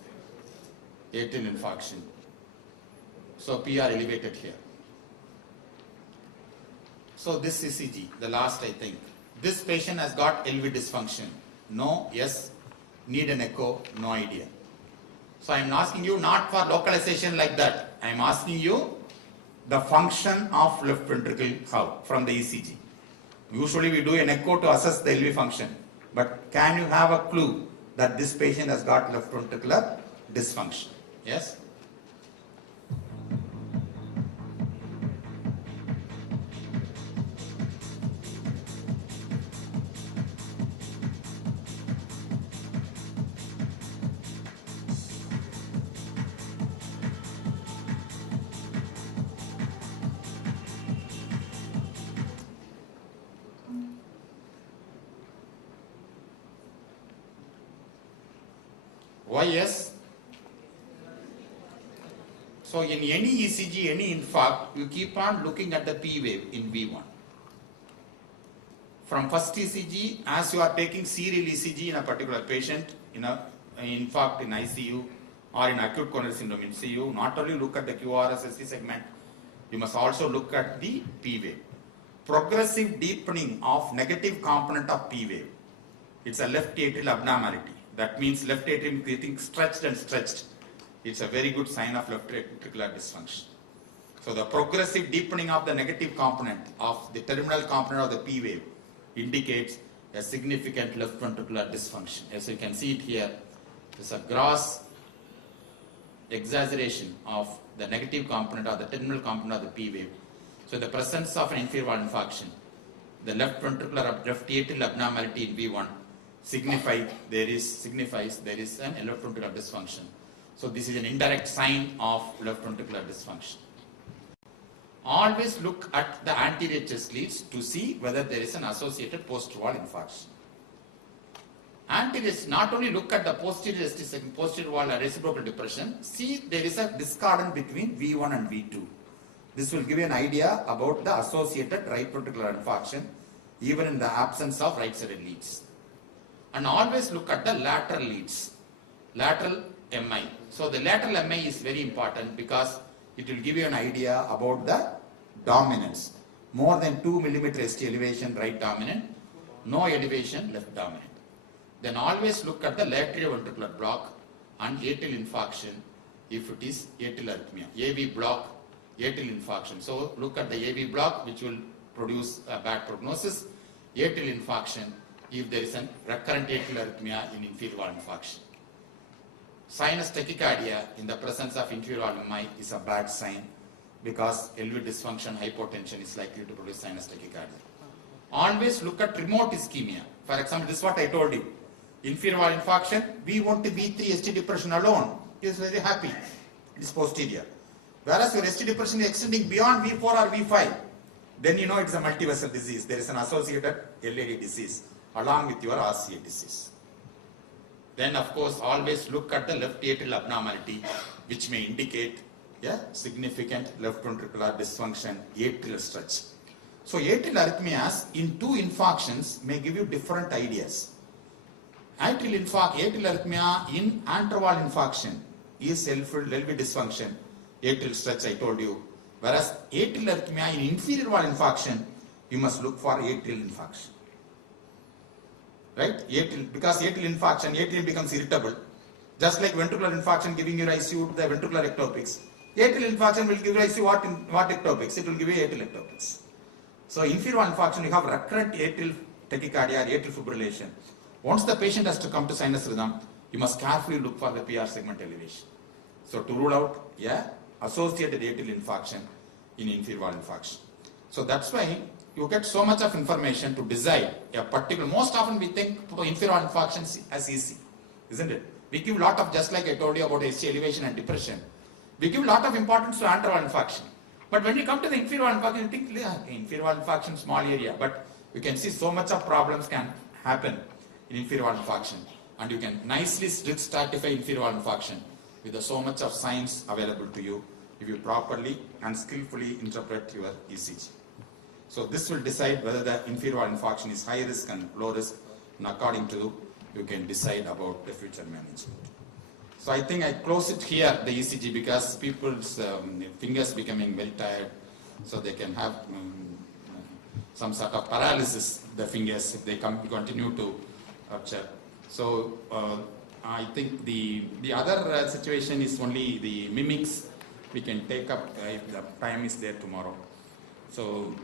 atrial infarction. So PR elevated here. So this ECG, the last I think. This patient has got LV dysfunction. No, yes. Need an echo, no idea. So I am asking you not for localization like that. I am asking you the function of left ventricle how from the ECG. Usually we do an echo to assess the LV function. But can you have a clue that this patient has got left ventricular dysfunction? Yes? Why yes? So in any ECG, any infarct, you keep on looking at the P wave in V1. From first ECG, as you are taking serial ECG in a particular patient, in an infarct in ICU or in acute coronary syndrome in CU, not only look at the QRS-ST segment, you must also look at the P wave. Progressive deepening of negative component of P wave. It's a left atrial abnormality. That means left atrium getting stretched and stretched. It's a very good sign of left ventricular dysfunction. So the progressive deepening of the negative component of the terminal component of the P wave indicates a significant left ventricular dysfunction. As you can see it here, there's a gross exaggeration of the negative component or the terminal component of the P wave. So in the presence of an inferior wall infarction, the left ventricular left atrial abnormality in V1 signifies there is an left ventricular dysfunction. So this is an indirect sign of left ventricular dysfunction. Always look at the anterior chest leads to see whether there is an associated posterior wall infarction. Anterior, not only look at the posterior wall reciprocal depression, see there is a discordance between V1 and V2. This will give you an idea about the associated right ventricular infarction even in the absence of right-sided leads. And always look at the lateral leads, lateral MI. So the lateral MI is very important because it will give you an idea about the dominance. More than 2 mm ST elevation, right dominant, no elevation, left dominant. Then always look at the lateroventricular block and atrial infarction if it is atrial arrhythmia. AV block, atrial infarction. So look at the AV block which will produce a bad prognosis. Atrial infarction if there is a recurrent atrial arrhythmia in inferior wall infarction. Sinus tachycardia in the presence of inferior wall MI is a bad sign because LV dysfunction, hypotension is likely to produce sinus tachycardia. Always look at remote ischemia. For example, this is what I told you. Inferior wall infarction, V1 to V3 ST depression alone is very happy. It is posterior. Whereas your ST depression is extending beyond V4 or V5, then you know it's a multivessel disease. There is an associated LAD disease along with your RCA disease. Then of course always look at the left atrial abnormality which may indicate a significant left ventricular dysfunction, atrial stretch. So atrial arrhythmias in two infarctions may give you different ideas. Atrial arrhythmia in anterwall infarction is LV dysfunction, atrial stretch I told you. Whereas atrial arrhythmia in inferior wall infarction, you must look for atrial infarction. Right? Because atrial infarction, atrial becomes irritable. Just like ventricular infarction giving you ICU the ventricular ectopics. Atrial infarction will give rise to what ectopics? It will give you atrial ectopics. So inferior wall infarction, you have recurrent atrial tachycardia or atrial fibrillation. Once the patient has to come to sinus rhythm, you must carefully look for the PR segment elevation. So to rule out associated atrial infarction in inferior wall infarction. So that's why you get so much of information to decide a particular. Most often we think inferior wall infarction as easy, isn't it? We give a lot of, just like I told you about ST elevation and depression, we give a lot of importance to anterwall infarction. But when you come to the inferior wall infarction, you think inferior wall infarction, small area, but you can see so much of problems can happen in inferior wall infarction, and you can nicely stratify inferior wall infarction with so much of science available to you if you properly and skillfully interpret your ECG. So this will decide whether the inferior wall infarction is high risk and low risk, and according to you can decide about the future management. So I think I close it here, the ECG, because people's fingers becoming very tired, so they can have some sort of paralysis the fingers if they continue to rupture. So I think the other situation is only the mimics we can take up if the time is there tomorrow. So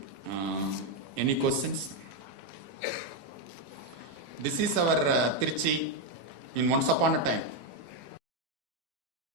any questions? This is our Trichy in once upon a time.